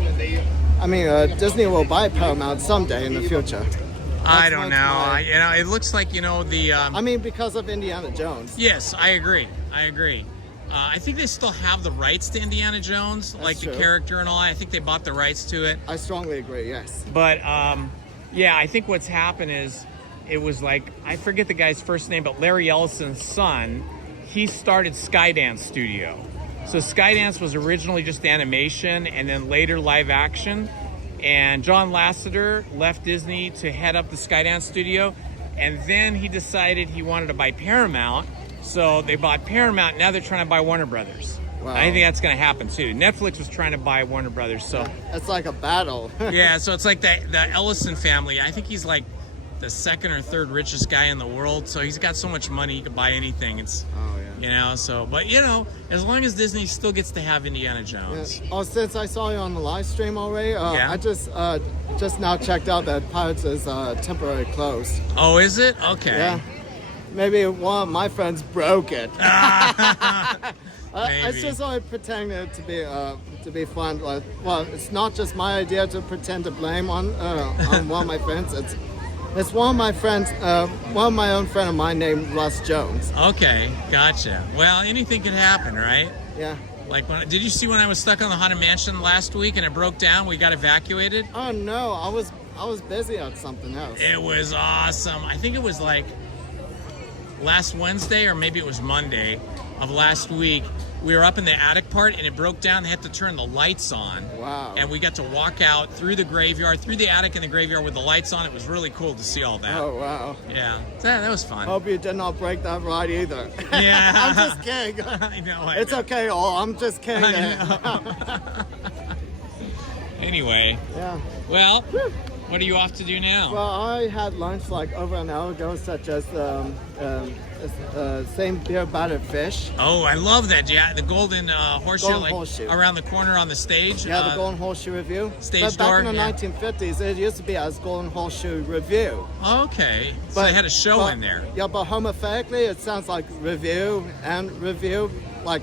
Disney will buy Paramount someday in the future. I don't know. You know, it looks like, you know, the... because of Indiana Jones. Yes, I agree. I think they still have the rights to Indiana Jones, That's like true. the character and all. I think they bought the rights to it. I strongly agree, yes. But, yeah, I think what's happened is, it was like, I forget the guy's first name, but Larry Ellison's son, he started Skydance Studio. So Skydance was originally just animation and then later live action. And John Lasseter left Disney to head up the Skydance Studio. And then he decided he wanted to buy Paramount. So they bought Paramount. Now they're trying to buy Warner Brothers. Wow. I think that's going to happen too. Netflix was trying to buy Warner Brothers. So it's like a battle. yeah, so it's like the Ellison family. I think he's like the second or third richest guy in the world. So he's got so much money he could buy anything. It's, you know, so, but you know, as long as Disney still gets to have Indiana Jones. Yeah. Oh, since I saw you on the live stream already, I just now checked out that Pirates is temporarily closed. Oh, is it? Okay. Yeah. Maybe one of my friends broke it. It's just only pretending to be fun. Like, well, it's not just my idea to pretend to blame on one of my friends. It's one of my friends, one of my own friend of mine named Russ Jones. Okay, gotcha. Well, anything can happen, right? Yeah. Like, did you see when I was stuck on the Haunted Mansion last week and it broke down? We got evacuated. Oh no, I was busy on something else. It was awesome. I think it was like last Wednesday or maybe it was Monday of last week. We were up in the attic part and it broke down. They had to turn the lights on. Wow. And we got to walk out through the graveyard, through the attic and the graveyard with the lights on. It was really cool to see all that. Oh, wow. Yeah, that was fun. Hope you did not break that ride either. Yeah. I'm just kidding. I know. It's okay, I'm just kidding. Anyway. Yeah. Well, what are you off to do now? Well, I had lunch like over an hour ago, such as same beer battered fish. Oh, I love that. Yeah, the golden horseshoe, Golden horseshoe. Around the corner on the stage. Yeah, the Golden Horseshoe Review. Stage but door. Back in the 1950s, it used to be as Golden Horseshoe Review. Okay, so they had a show in there. Yeah, but homophobically, it sounds like review and review, like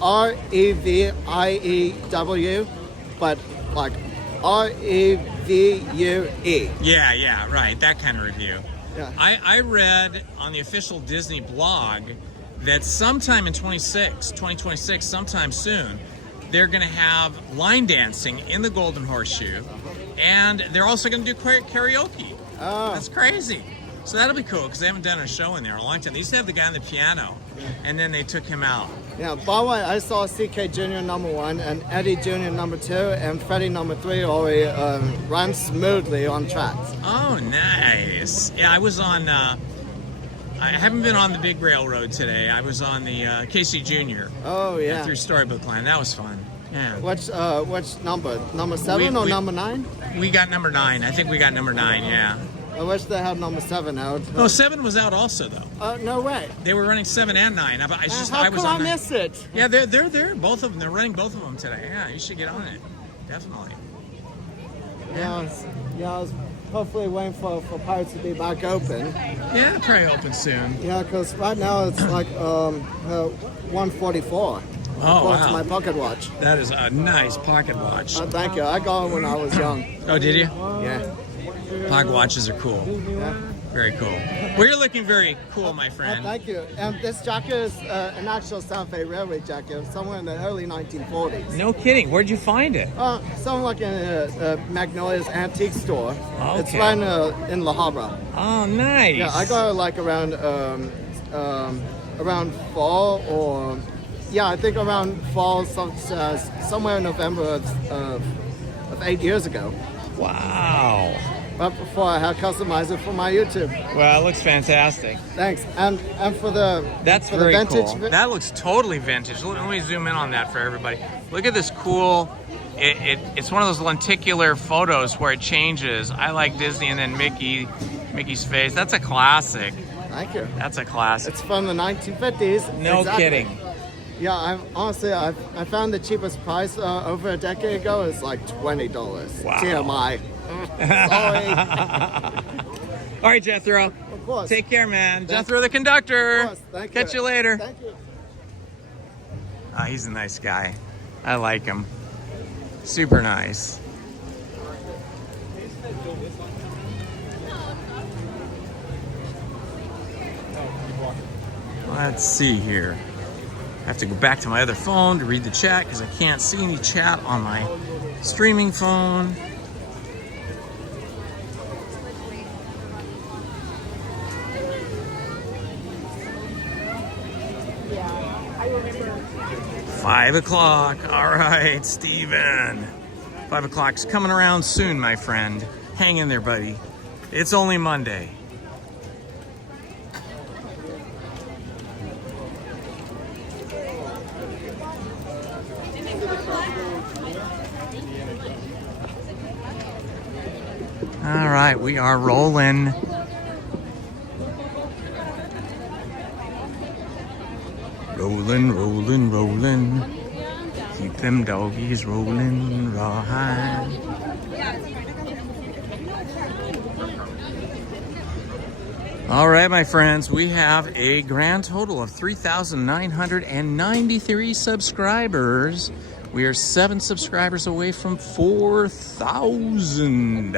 REVIEW, but like REVUE. Yeah, right, that kind of review. Yeah. I read on the official Disney blog that sometime in 2026, sometime soon, they're going to have line dancing in the Golden Horseshoe, and they're also going to do karaoke. Oh. That's crazy. So that'll be cool because they haven't done a show in there in a long time. They used to have the guy on the piano, and then they took him out. Yeah, by the way, I saw CK Jr. #1 and Eddie Jr. #2 and Freddie #3 already ran smoothly on tracks. Oh, nice. Yeah, I was on, I haven't been on the big railroad today. I was on the KC Jr. Oh, yeah. Through Storybook Land. That was fun. Yeah. Which number? Number 7 or number 9? We got number 9. I think we got number 9, yeah. I wish they had number 7 out. Oh, 7 was out also, though. No way. They were running 7 and 9. I was How could I miss it? Yeah, they're there. Both of them. They're running both of them today. Yeah, you should get on it. Definitely. Yeah, I was hopefully waiting for Pirates to be back open. Yeah, probably open soon. Yeah, because right now it's like 1:44. Oh, wow. To my pocket watch. That is a nice pocket watch. Thank you. I got it when I was young. Oh, did you? Yeah. Pocket watches are cool. Yeah. Very cool. Well, you're looking very cool, my friend. Thank you. And this jacket is an actual Santa Fe Railway jacket, somewhere in the early 1940s. No kidding. Where'd you find it? Something like in a Magnolia's antique store. Okay. It's right in La Habra. Oh, nice. Yeah, I got it like around fall or... Yeah, I think around fall, somewhere in November of 8 years ago. Wow. But before I had customized it for my YouTube. Well, it looks fantastic. Thanks. And for the That's for very the vintage. cool. That looks totally vintage. Let me zoom in on that for everybody. Look at this cool. It's one of those lenticular photos where it changes. I like Disney and then Mickey's face. That's a classic. Thank you. That's a classic. It's from the 1950s. No exactly. kidding. Yeah, I found the cheapest price over a decade ago. It's like $20. Wow. TMI. Sorry. All right, Jethro. Of course. Take care, man. Jethro, the conductor. Of course. Thank Catch you later. Thank you. He's a nice guy. I like him. Super nice. Let's see here. I have to go back to my other phone to read the chat because I can't see any chat on my streaming phone. I remember. 5 o'clock. All right, Steven. 5 o'clock's coming around soon, my friend. Hang in there, buddy. It's only Monday. All right, we are rolling. Rolling, rolling, rolling. Keep them doggies rolling rawhide. All right, my friends, we have a grand total of 3,993 subscribers. We are 7 subscribers away from 4,000.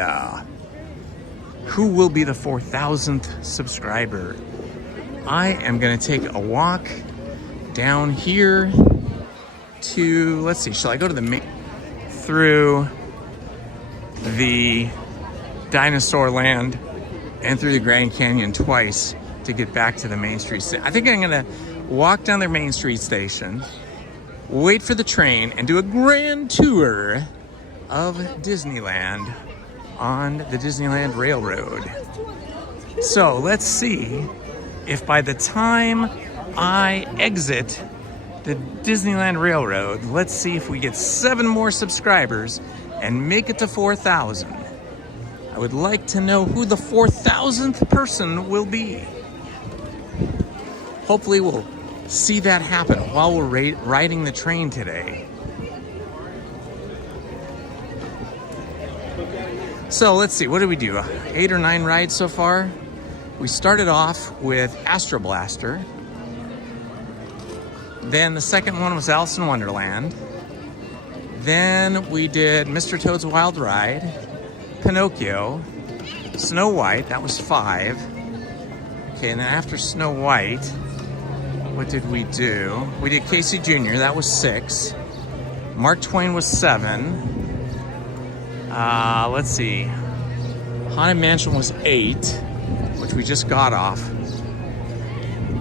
Who will be the 4,000th subscriber? I am going to take a walk down here to, let's see, shall I go to the through the Dinosaur Land and through the Grand Canyon twice to get back to the Main Street station? I think I'm going to walk down the Main Street station, wait for the train, and do a grand tour of Disneyland on the Disneyland Railroad. So let's see if by the time I exit the Disneyland Railroad, let's see if we get 7 more subscribers and make it to 4,000. I would like to know who the 4,000th person will be. Hopefully we'll see that happen while we're riding the train today. So let's see, what did we do? 8 or 9 rides so far? We started off with Astro Blaster. Then the second one was Alice in Wonderland. Then we did Mr. Toad's Wild Ride, Pinocchio, Snow White, that was 5. Okay, and then after Snow White, what did we do? We did Casey Jr., that was 6. Mark Twain was 7. Let's see. Haunted Mansion was 8, which we just got off.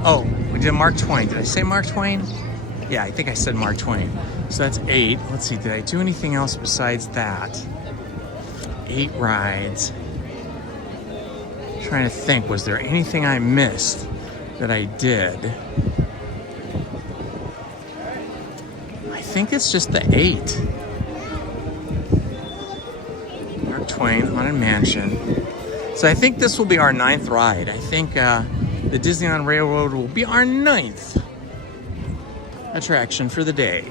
Oh, we did Mark Twain. Did I say Mark Twain? Yeah, I think I said Mark Twain. So that's 8. Let's see, did I do anything else besides that? 8 rides. Trying to think, was there anything I missed that I did? I think it's just the 8. Mark Twain, Haunted Mansion. So I think this will be our 9th ride. I think the Disneyland Railroad will be our 9th attraction for the day.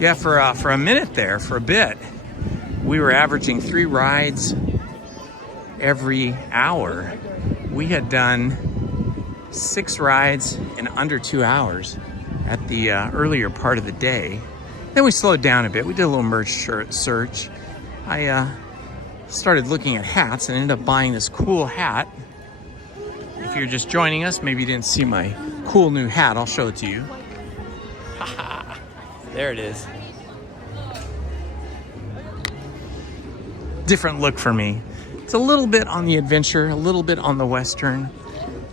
Yeah, for a minute there, for a bit, we were averaging 3 rides every hour. We had done 6 rides in under 2 hours at the earlier part of the day. Then we slowed down a bit. We did a little merch search. I started looking at hats and ended up buying this cool hat. If you're just joining us, maybe you didn't see my cool new hat. I'll show it to you. There it is. Different look for me. It's a little bit on the adventure, a little bit on the Western.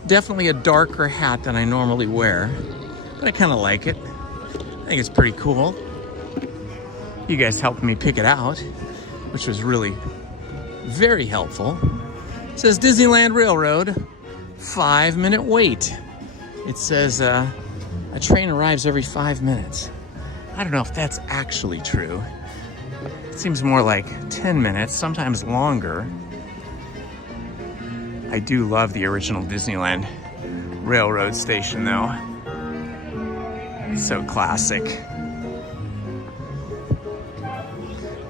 Definitely a darker hat than I normally wear, but I kind of like it. I think it's pretty cool. You guys helped me pick it out, which was really very helpful. It says Disneyland Railroad, 5-minute wait. It says a train arrives every 5 minutes. I don't know if that's actually true. It seems more like 10 minutes, sometimes longer. I do love the original Disneyland Railroad station though. So classic.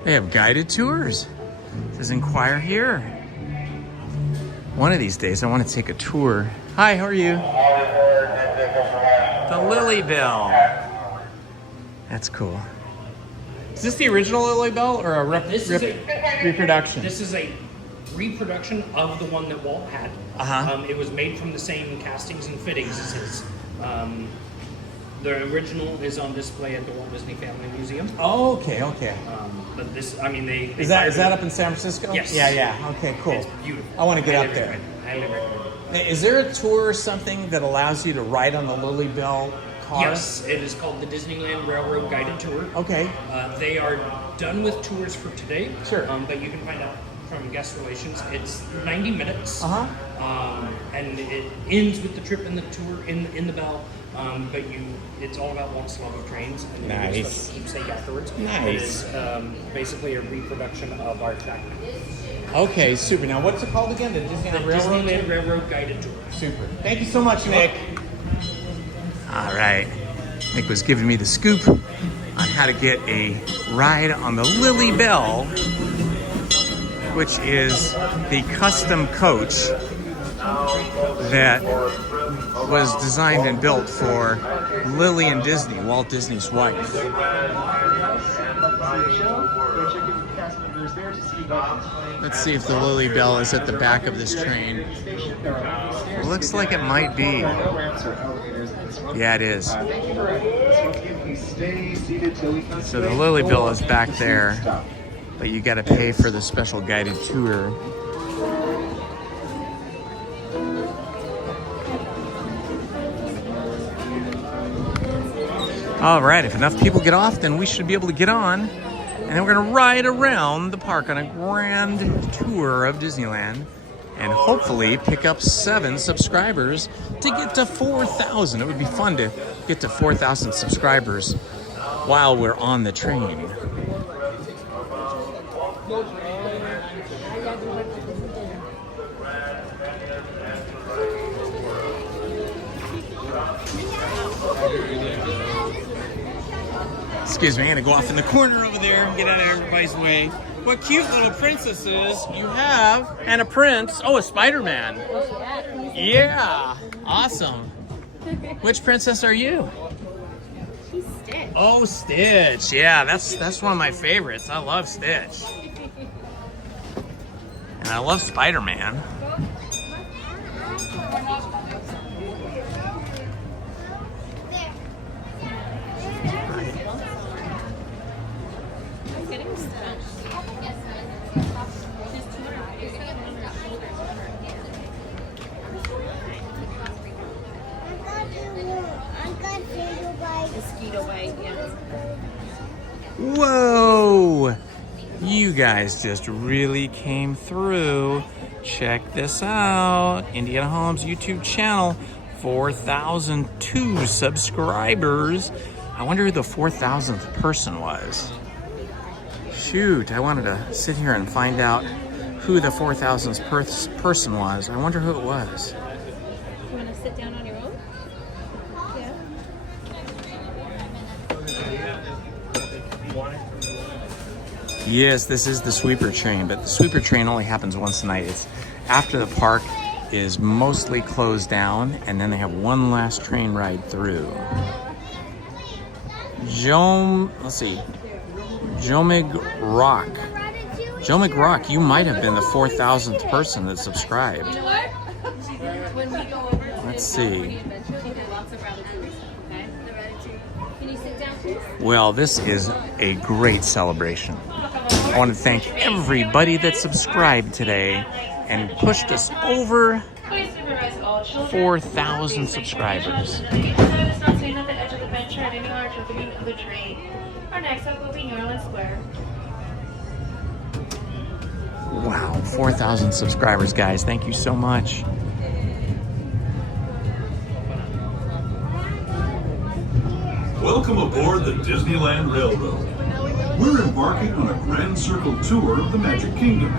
They have guided tours. It says inquire here. One of these days I want to take a tour. Hi, how are you? The Lily Bell. That's cool. Is this the original Lily Bell or a reproduction? This is a reproduction of the one that Walt had. It was made from the same castings and fittings as his. The original is on display at the Walt Disney Family Museum. Oh, okay, okay. But this, I mean, they is that up in San Francisco? Yes. Yeah. Okay, cool. It's beautiful. I want to get up there. Highly recommend. Is there a tour or something that allows you to ride on the Lily Bell car? Yes, it is called the Disneyland Railroad Guided Tour. Okay. They are done with tours for today. Sure. But you can find out from guest relations. It's 90 minutes. And it ends with the trip and the tour in the Bell. But it's all about Walt's love of trains. And Nice. Keepsake afterwards. Nice. It is basically a reproduction of our track. Okay, super. Now, what's it called again? The Disneyland Railroad? Disneyland Railroad Guided Tour. Super. Thank you so much, Nick. All right. Nick was giving me the scoop on how to get a ride on the Lily Bell, which is the custom coach that was designed and built for Lily and Disney, Walt Disney's wife. Let's see if the Lily Bell is at the back of this train. It looks like it might be. Yeah, it is. So the Lily Bell is back there, but you got to pay for the special guided tour. All right, if enough people get off, then we should be able to get on. And then we're gonna ride around the park on a grand tour of Disneyland and hopefully pick up 7 subscribers to get to 4,000. It would be fun to get to 4,000 subscribers while we're on the train. Excuse me, I'm gonna go off in the corner over there and get out of everybody's way. What cute little princesses you have, and a prince. Oh, a Spider-Man. Yeah, awesome. Which princess are you? She's Stitch. Oh, Stitch. Yeah, that's one of my favorites. I love Stitch. And I love Spider-Man. Mosquito bite, yeah. Whoa! You guys just really came through. Check this out. Indiana Holmes YouTube channel, 4,002 subscribers. I wonder who the 4,000th person was. Shoot, I wanted to sit here and find out who the 4,000th person was. I wonder who it was. You want to sit down on your own? Yeah. Yes, this is the sweeper train, but the sweeper train only happens once a night. It's after the park is mostly closed down, and then they have one last train ride through. Let's see, Jomig Rock. Jomig Rock, you might have been the 4,000th person that subscribed. You know what? When we go over, Let's see. lots of ratatouille stuff, okay? The ratatouille. Can you sit down, please? Well, this is a great celebration. I want to thank everybody that subscribed today and pushed us over 4,000 subscribers. Wow, 4,000 subscribers, guys. Thank you so much. Welcome aboard the Disneyland Railroad. We're embarking on a grand circle tour of the Magic Kingdom.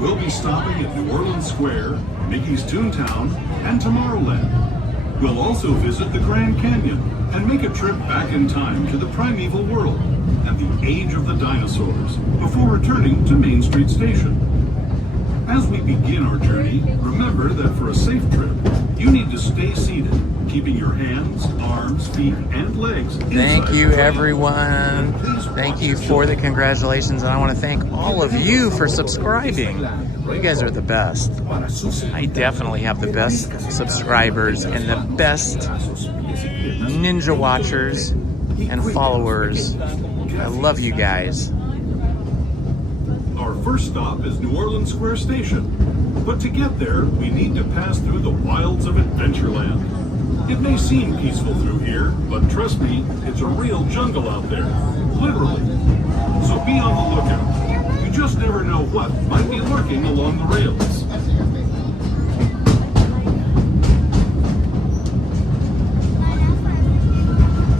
We'll be stopping at New Orleans Square, Mickey's Toontown, and Tomorrowland. We'll also visit the Grand Canyon and make a trip back in time to the primeval world and the age of the dinosaurs before returning to Main Street Station. As we begin our journey, remember that for a safe trip, you need to stay seated, keeping your hands, arms, feet, and legs inside. Thank you, everyone. Thank you for the congratulations, and I want to thank all of you for subscribing. You guys are the best. I definitely have the best subscribers and the best ninja watchers and followers. I love you guys. Our first stop is New Orleans Square Station, but to get there, we need to pass through the wilds of Adventureland. It may seem peaceful through here, but trust me, it's a real jungle out there, literally. So be on the lookout. You just never know what might be lurking along the rails.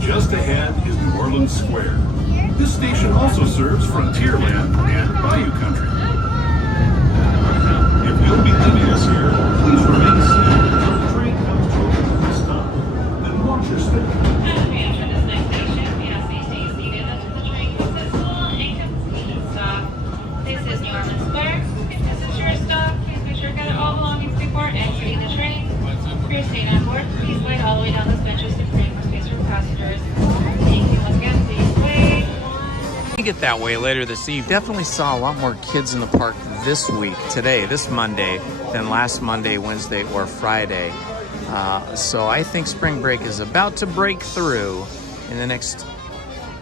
Just ahead is New Orleans Square. This station also serves Frontierland and Bayou Country. If you'll be leaving us here, please remain seated until the train comes to a full stop. Then watch your step. As we enter this next station, we ask that you stay seated until the train is full and completed stop. This is New Orleans Square. If this is your stop, please make sure to gather all belongings before exiting the train. If you're staying on board, please wait all the way down these benches to create more space for passengers. Thank you once again. Please wait. We get that way later this evening. Definitely saw a lot more kids in the park this week, today, this Monday, than last Monday, Wednesday, or Friday. So I think spring break is about to break through in the next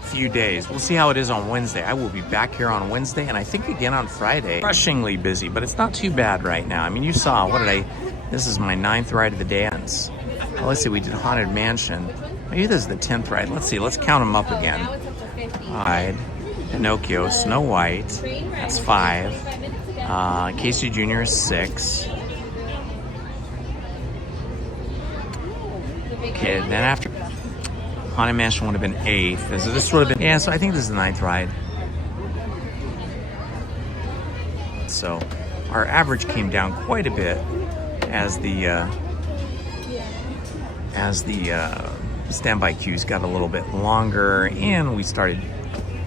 few days. We'll see how it is on Wednesday. I will be back here on Wednesday, and I think again on Friday. Crushingly busy, but it's not too bad right now. I mean, you saw, this is my 9th ride of the dance. Well, let's see, we did Haunted Mansion. Maybe this is the 10th ride. Let's see, let's count them up again. Ride. Pinocchio, Snow White, that's 5. Casey Jr. is 6. Okay, then after Haunted Mansion would have been 8th. This would have been, yeah, so I think this is the 9th ride. So our average came down quite a bit as the standby queues got a little bit longer and we started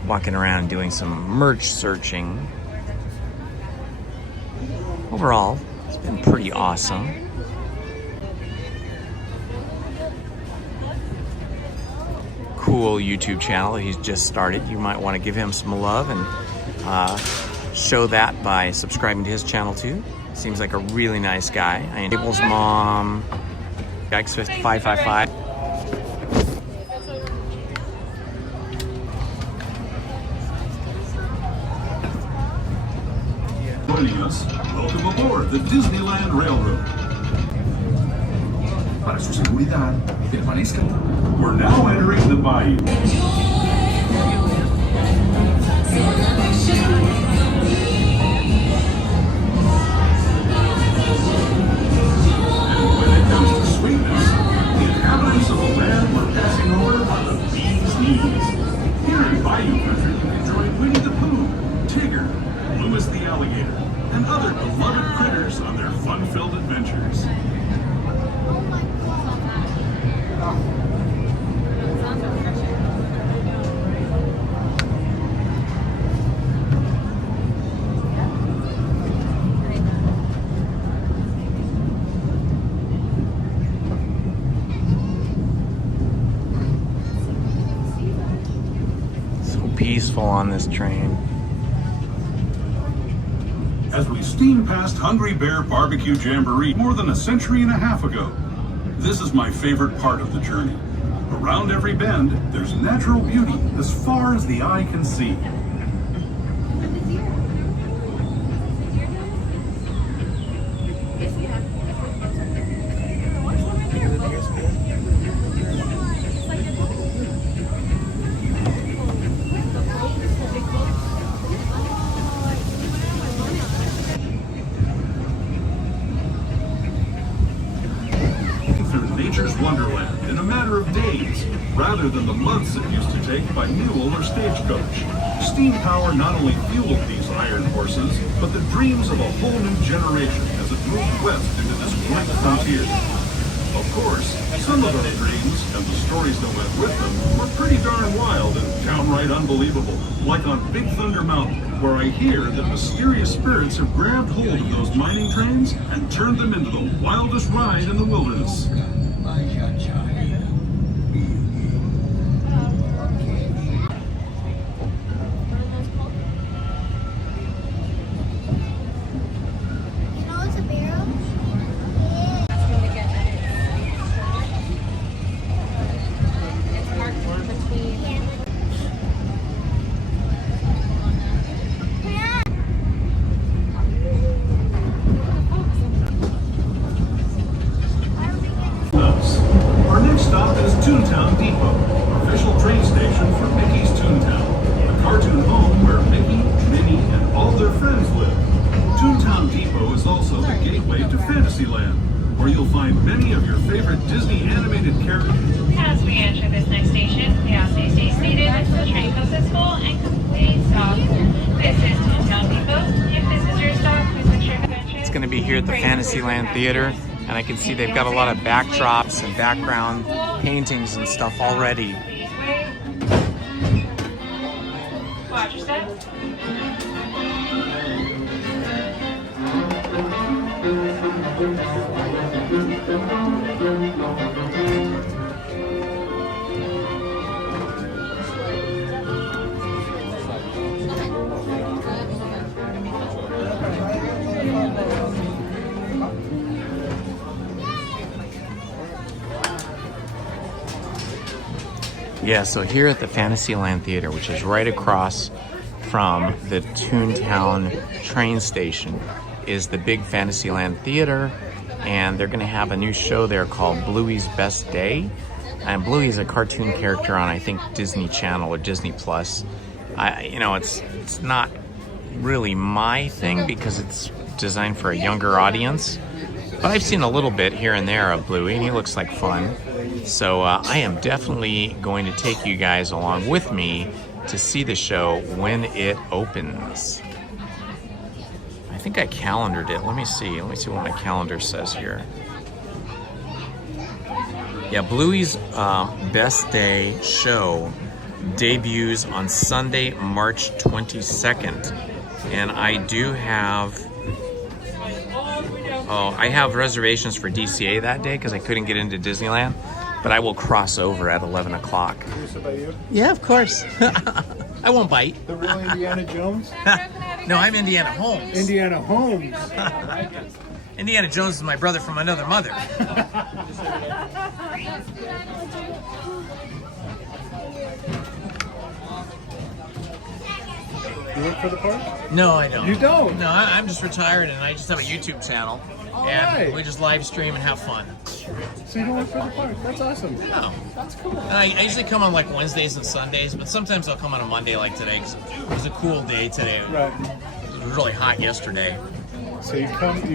walking around doing some merch searching. Overall, it's been pretty awesome. Cool YouTube channel he's just started. You might want to give him some love and show that by subscribing to his channel too. Seems like a really nice guy. Abel's mom, Yikes555. Joining us, welcome aboard the Disneyland Railroad. Para su seguridad, permanezcan. We're now entering the bayou. When it comes to sweetness, the inhabitants of the land we're passing over are the bee's knees. Here in Bayou Country, you can join Winnie the Pooh, Tigger, Lewis the Alligator, and other beloved critters on their fun-filled adventures. Peaceful on this train. As we steam past Hungry Bear Barbecue Jamboree more than a century and a half ago, this is my favorite part of the journey. Around every bend, there's natural beauty as far as the eye can see. Nature's Wonderland in a matter of days, rather than the months it used to take by mule or stagecoach. Steam power not only fueled these iron horses, but the dreams of a whole new generation as it moved west into this great frontier. Of course, some of those dreams, and the stories that went with them, were pretty darn wild and downright unbelievable, like on Big Thunder Mountain, where I hear that mysterious spirits have grabbed hold of those mining trains and turned them into the wildest ride in the wilderness. Our next stop is Toontown Depot, official train station for Mickey's Toontown, the cartoon home where Mickey, Minnie, and all their friends live. Toontown Depot is also the gateway to Fantasyland, where you'll find many of your favorite Disney animated characters. As we enter this next station, we ask that you stay seated until the train comes to full and complete stop. This is Toontown Depot. If this is your stop, please make sure to entrance. It's going to be here at the Fantasyland Theater, and I can see they've got a lot of backdrops and background paintings and stuff already. Watch your step. Yeah, so here at the Fantasyland Theater, which is right across from the Toontown train station, is the big Fantasyland Theater, and they're going to have a new show there called Bluey's Best Day. And Bluey's a cartoon character on, I think, Disney Channel or Disney Plus. It's not really my thing because it's designed for a younger audience, but I've seen a little bit here and there of Bluey, and he looks like fun. So I am definitely going to take you guys along with me to see the show when it opens. I think I calendared it. Let me see what my calendar says here. Yeah, Bluey's Best Day show debuts on Sunday, March 22nd. And I do have... I have reservations for DCA that day because I couldn't get into Disneyland. But I will cross over at 11 o'clock. Curious about you? Yeah, of course. I won't bite. The real Indiana Jones? Can I have No, I'm Indiana Holmes. Indiana Holmes. Indiana Jones is my brother from another mother. You work for the park? No, I don't. You don't? No, I'm just retired and I just have a YouTube channel. And we just live stream and have fun. So you don't work for the park? That's awesome. No. That's cool. I usually come on like Wednesdays and Sundays, but sometimes I'll come on a Monday like today because it was a cool day today. Right. It was really hot yesterday. So you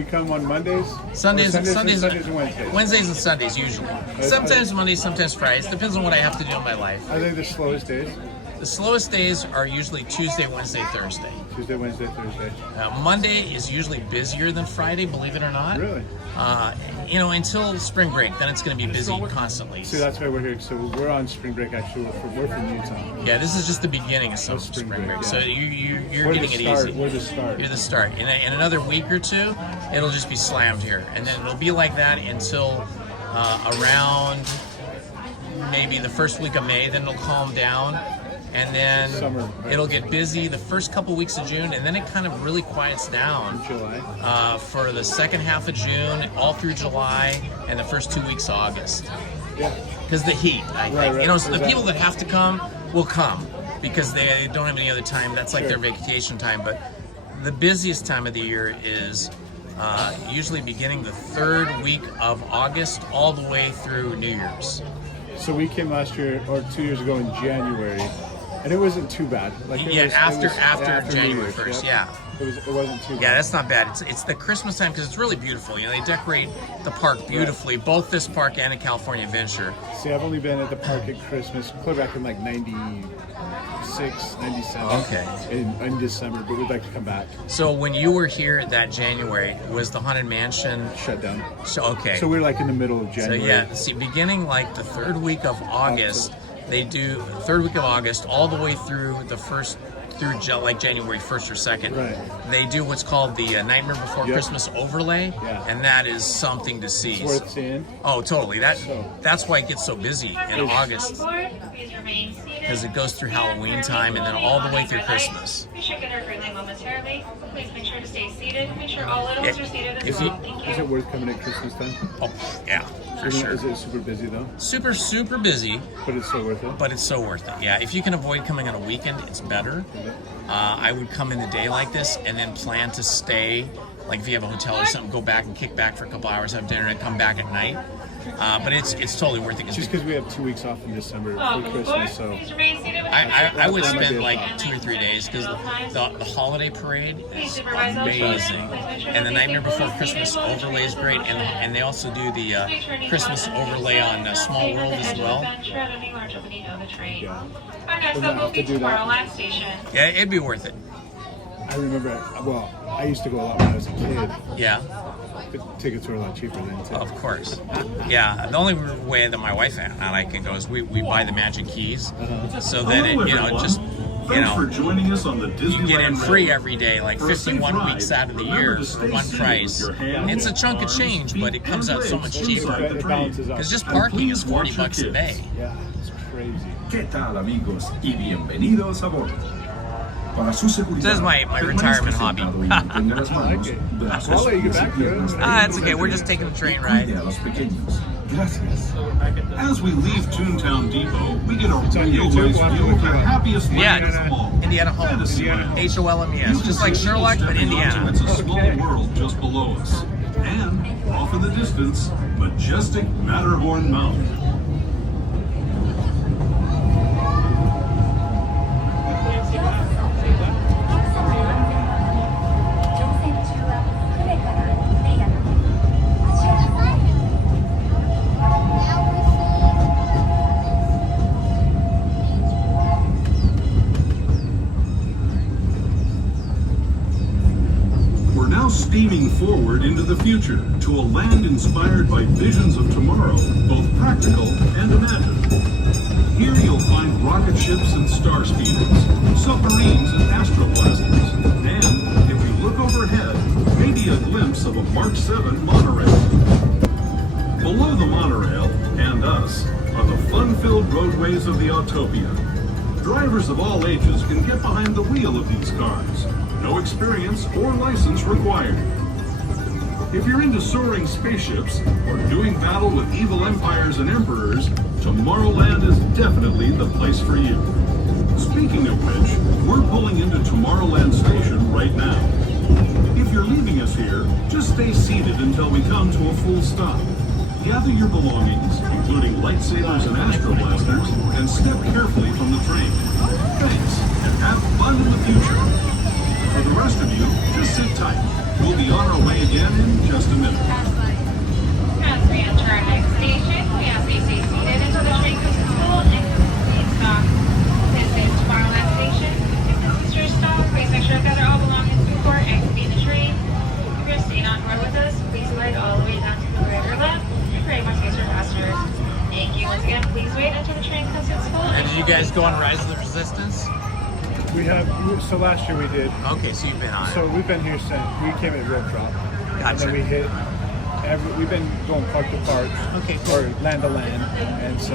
come on Mondays? Sundays and Sundays and Wednesdays. Wednesdays and Sundays usually. Sometimes Mondays, sometimes Fridays. Depends on what I have to do in my life. Are they the slowest days? The slowest days are usually Tuesday, Wednesday, Thursday. Tuesday, Wednesday, Thursday. Monday is usually busier than Friday, believe it or not. Really? You know, until spring break, then it's going to be busy constantly. See, that's why we're here. So we're on spring break, actually. We're from Utah. Yeah, this is just the beginning of spring break. Yeah. So you're We're getting the it start. easy. We're the start. You're the start. In another week or two, it'll just be slammed here. And then it'll be like that until around maybe the first week of May. Then it'll calm down. And then Summer, right. It'll get busy the first couple weeks of June, and then it kind of really quiets down July. For the second half of June, all through July, and the first 2 weeks of August. Yeah. Because the heat, I think. Right. You know, so the Exactly. people that have to come will come because they don't have any other time. That's like Sure. their vacation time. But the busiest time of the year is usually beginning the third week of August all the way through New Year's. So we came last year, or 2 years ago in January, and it wasn't too bad. Like it Yeah, was, after New January Year's, 1st, yep. yeah. It wasn't too bad. Yeah, that's not bad. It's the Christmas time because it's really beautiful. You know, they decorate the park beautifully, both this park and a California Adventure. See, I've only been at the park at Christmas, clear back in like 96, 97. Okay. In December, but we'd like to come back. So when you were here that January, was the Haunted Mansion shut down? So okay. So we're like in the middle of January. So yeah, see, beginning like the third week of August, they do third week of August all the way through the first through like January 1st or 2nd. Right. They do what's called the Nightmare Before Christmas overlay, and that is something to see. It's worth seeing. Oh, totally. That's why it gets so busy in August, because it goes through Halloween time and then all the way through Christmas. We should get our friendly momentarily. Please make sure to stay seated. Make sure all littles are seated as well. Thank you. Is it worth coming at Christmas time? Oh, yeah, for sure. Is it super busy though? Super busy. But it's so worth it? But it's so worth it, yeah. If you can avoid coming on a weekend, it's better. I would come in the day like this and then plan to stay. Like if you have a hotel or something, go back and kick back for a couple hours, have dinner, and come back at night. But it's totally worth it. Just because we have 2 weeks off in December for Christmas, so I would spend like 2 or 3 days because the holiday parade is amazing, and the Nightmare Before Christmas overlay is great, and they also do the Christmas overlay on Small World as well. Our next stop will be Tomorrowland Station. Yeah, it'd be worth it. I remember, well, I used to go a lot when I was a kid. Yeah. The tickets were a lot cheaper then too. Of course. Yeah, the only way that my wife and I can go is we buy the magic keys, so that it, you know, just, you know, for joining us on the you get in Disneyland free Railroad. every day, like For a safe 51 ride, weeks out of the remember year to for stay one seated price. with your hands, It's a chunk of arms, change, but it comes feet, out so and much legs cheaper. inside the train. Because just And parking please is 40 watch your bucks a kids. day. Yeah, it's crazy. ¿Qué tal, amigos? Y bienvenidos a bordo. Para su seguridad, This is my retirement hobby. Tenga las manos, brazos, I'll let you get pies y back to it. piernas It's okay. We're just taking a train y ride. cuide a los pequeños. Gracias. As we leave Toontown Depot, we get a real nice view of the happiest land of them all. Indiana Holmes. Fantasyland. HOLMES. Just like Sherlock, but Indiana. It's a small world just below us. And, off in the distance, majestic Matterhorn Mountain. We're now steaming forward into the future to a land inspired by visions of tomorrow, both practical and imagined. Here you'll find rocket ships and star speeders, submarines and Astro Blasters, and, if you look overhead, maybe a glimpse of a Mark 7 monorail. Below the monorail, and us, are the fun-filled roadways of the Autopia. Drivers of all ages can get behind the wheel of these cars. No experience or license required. If you're into soaring spaceships or doing battle with evil empires and emperors, Tomorrowland is definitely the place for you. Speaking of which, we're pulling into Tomorrowland Station right now. If you're leaving us here, just stay seated until we come to a full stop. Gather your belongings, including lightsabers and Astro Blasters, and step carefully from the train. Thanks, and have fun in the future. For the rest of you, just sit tight. We'll be on our way again in just a minute. As we enter our next station, we ask that you stay seated until the train comes to full and complete stop. This is Tomorrowland Station. If this is your stop, please make sure to gather all belongings before exiting the train. If you're staying on board with us, please slide all the way down to the right or left and create more space for passengers. Thank you once again. Please wait until the train comes to its full. And did you guys go on Rise of the Resistance? We have, so last year we did. Okay, so you've been on it. So we've been here since, we came at Road Drop. Gotcha. And then we hit, we've been going park to park. Okay, cool. Or land to land. And so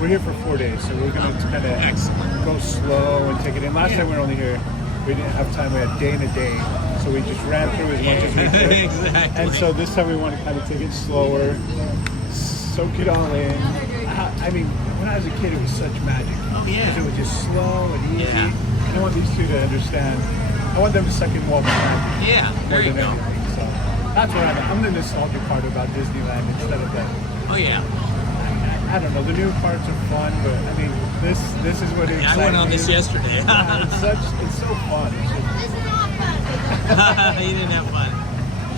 we're here for 4 days. So we're going to kind of go slow and take it in. Last time we were only here, we didn't have time. We had day and a day. So we just ran through as much as we could. Exactly. And so this time we want to kind of take it slower, soak it all in. I mean, when I was a kid, it was such magic. Oh, yeah. Because it was just slow and easy. Yeah. I want these two to understand. I want them to suck in more magic. Yeah, there you go. Anything. So that's what I'm the nostalgic part about Disneyland instead of that. Oh yeah. I don't know. The new parts are fun, but I mean, this is what it is. I went on this yesterday. Yeah, it's so fun. You didn't have fun.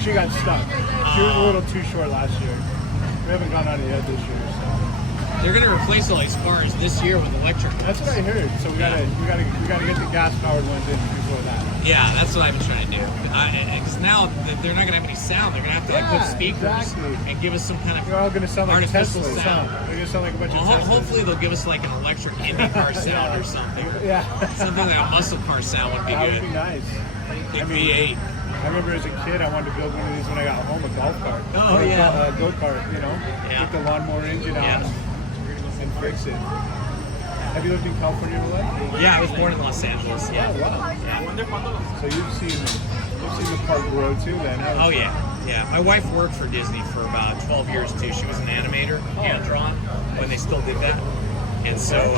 She got stuck. She was a little too short last year. We haven't gone on it yet this year. So. They're gonna replace all these cars this year with electric ones. That's what I heard. So we gotta get the gas powered ones in before that. Yeah, that's what I've been trying to do. Because now they're not gonna have any sound. They're gonna have to put speakers and give us some kind of. You're all gonna sound like artificial Teslas, sound. huh? They're gonna sound like a bunch of Teslas. Hopefully they'll give us like an electric IndyCar sound or something. Yeah. Something like a muscle car sound would be That good. would be nice. Big V8. I remember as a kid, I wanted to build one of these when I got home, a golf cart. Oh, or yeah. A go-kart, you know? Yeah. Get the lawnmower engine out and fix it. Have you lived in California your whole life? Yeah, I was born in Los Angeles. Yeah. Oh, wow. So you've seen the park grow too then, haven't Oh you? yeah, yeah. My wife worked for Disney for about 12 years too. She was an animator, hand drawn, when they still did that. And so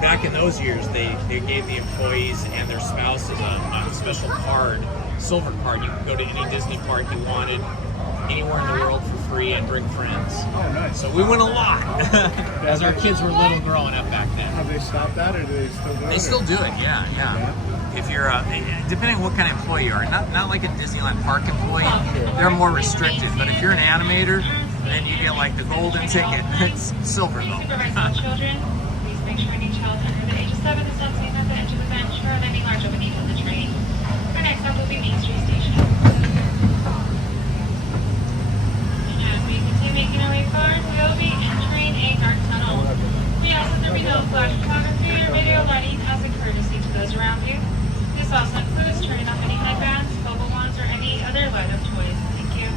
back in those years, they gave the employees and their spouses a special card, silver card. You could go to any Disney park you wanted, anywhere in the world for free and bring friends. Oh, nice. So we went a lot as our kids were little growing up back then. Have they stopped that or do they still do it? They still do it, yeah. If you're, depending on what kind of employee you are, not like a Disneyland park employee, they're more restricted. But if you're an animator, then you get like the golden ticket. It's silver though. Supervise children. Please make sure any child under the age of 7 is not sitting at the edge of the bench or on any large opening on the train. Our next stop will be Main Street Station. As we continue making our way forward, we will be entering a dark tunnel. We ask that there be no flash photography or video lighting as a courtesy to those around you. This also includes turning off any headbands, bubble wands, or any other light-up toys. Thank you.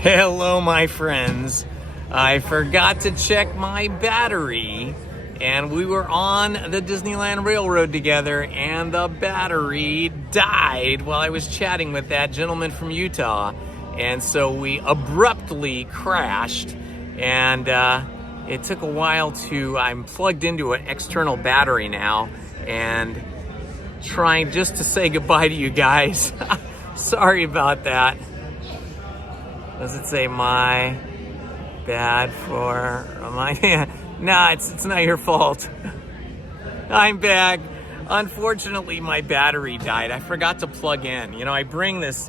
Hello, my friends. I forgot to check my battery, and we were on the Disneyland Railroad together, and the battery died while I was chatting with that gentleman from Utah. And so we abruptly crashed, and it took a while I'm plugged into an external battery now, and trying just to say goodbye to you guys. Sorry about that. Does it say my bad for my? Nah, it's not your fault. I'm back. Unfortunately, my battery died. I forgot to plug in. You know, I bring this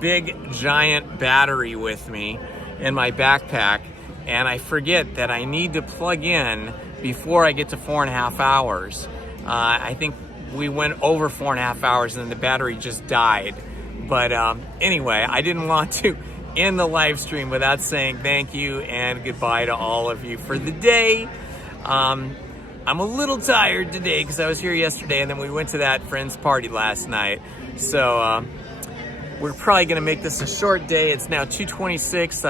big giant battery with me in my backpack, and I forget that I need to plug in before I get to 4.5 hours. I think we went over 4.5 hours and then the battery just died. But anyway, I didn't want to end the live stream without saying thank you and goodbye to all of you for the day. I'm a little tired today because I was here yesterday and then we went to that friend's party last night. So we're probably gonna make this a short day. It's now 2:26.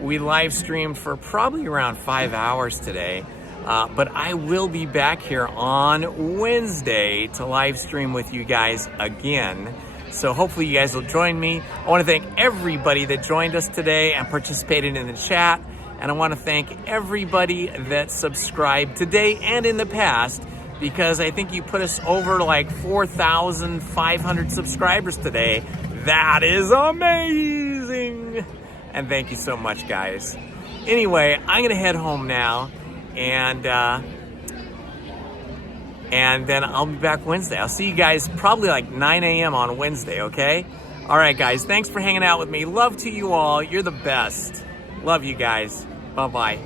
We live streamed for probably around 5 hours today. But I will be back here on Wednesday to live stream with you guys again. So hopefully you guys will join me. I want to thank everybody that joined us today and participated in the chat. And I want to thank everybody that subscribed today and in the past, because I think you put us over like 4,500 subscribers today. That is amazing. And thank you so much, guys. Anyway, I'm going to head home now. And then I'll be back Wednesday. I'll see you guys probably like 9 a.m. on Wednesday, okay? All right, guys, thanks for hanging out with me. Love to you all. You're the best. Love you guys. Bye-bye.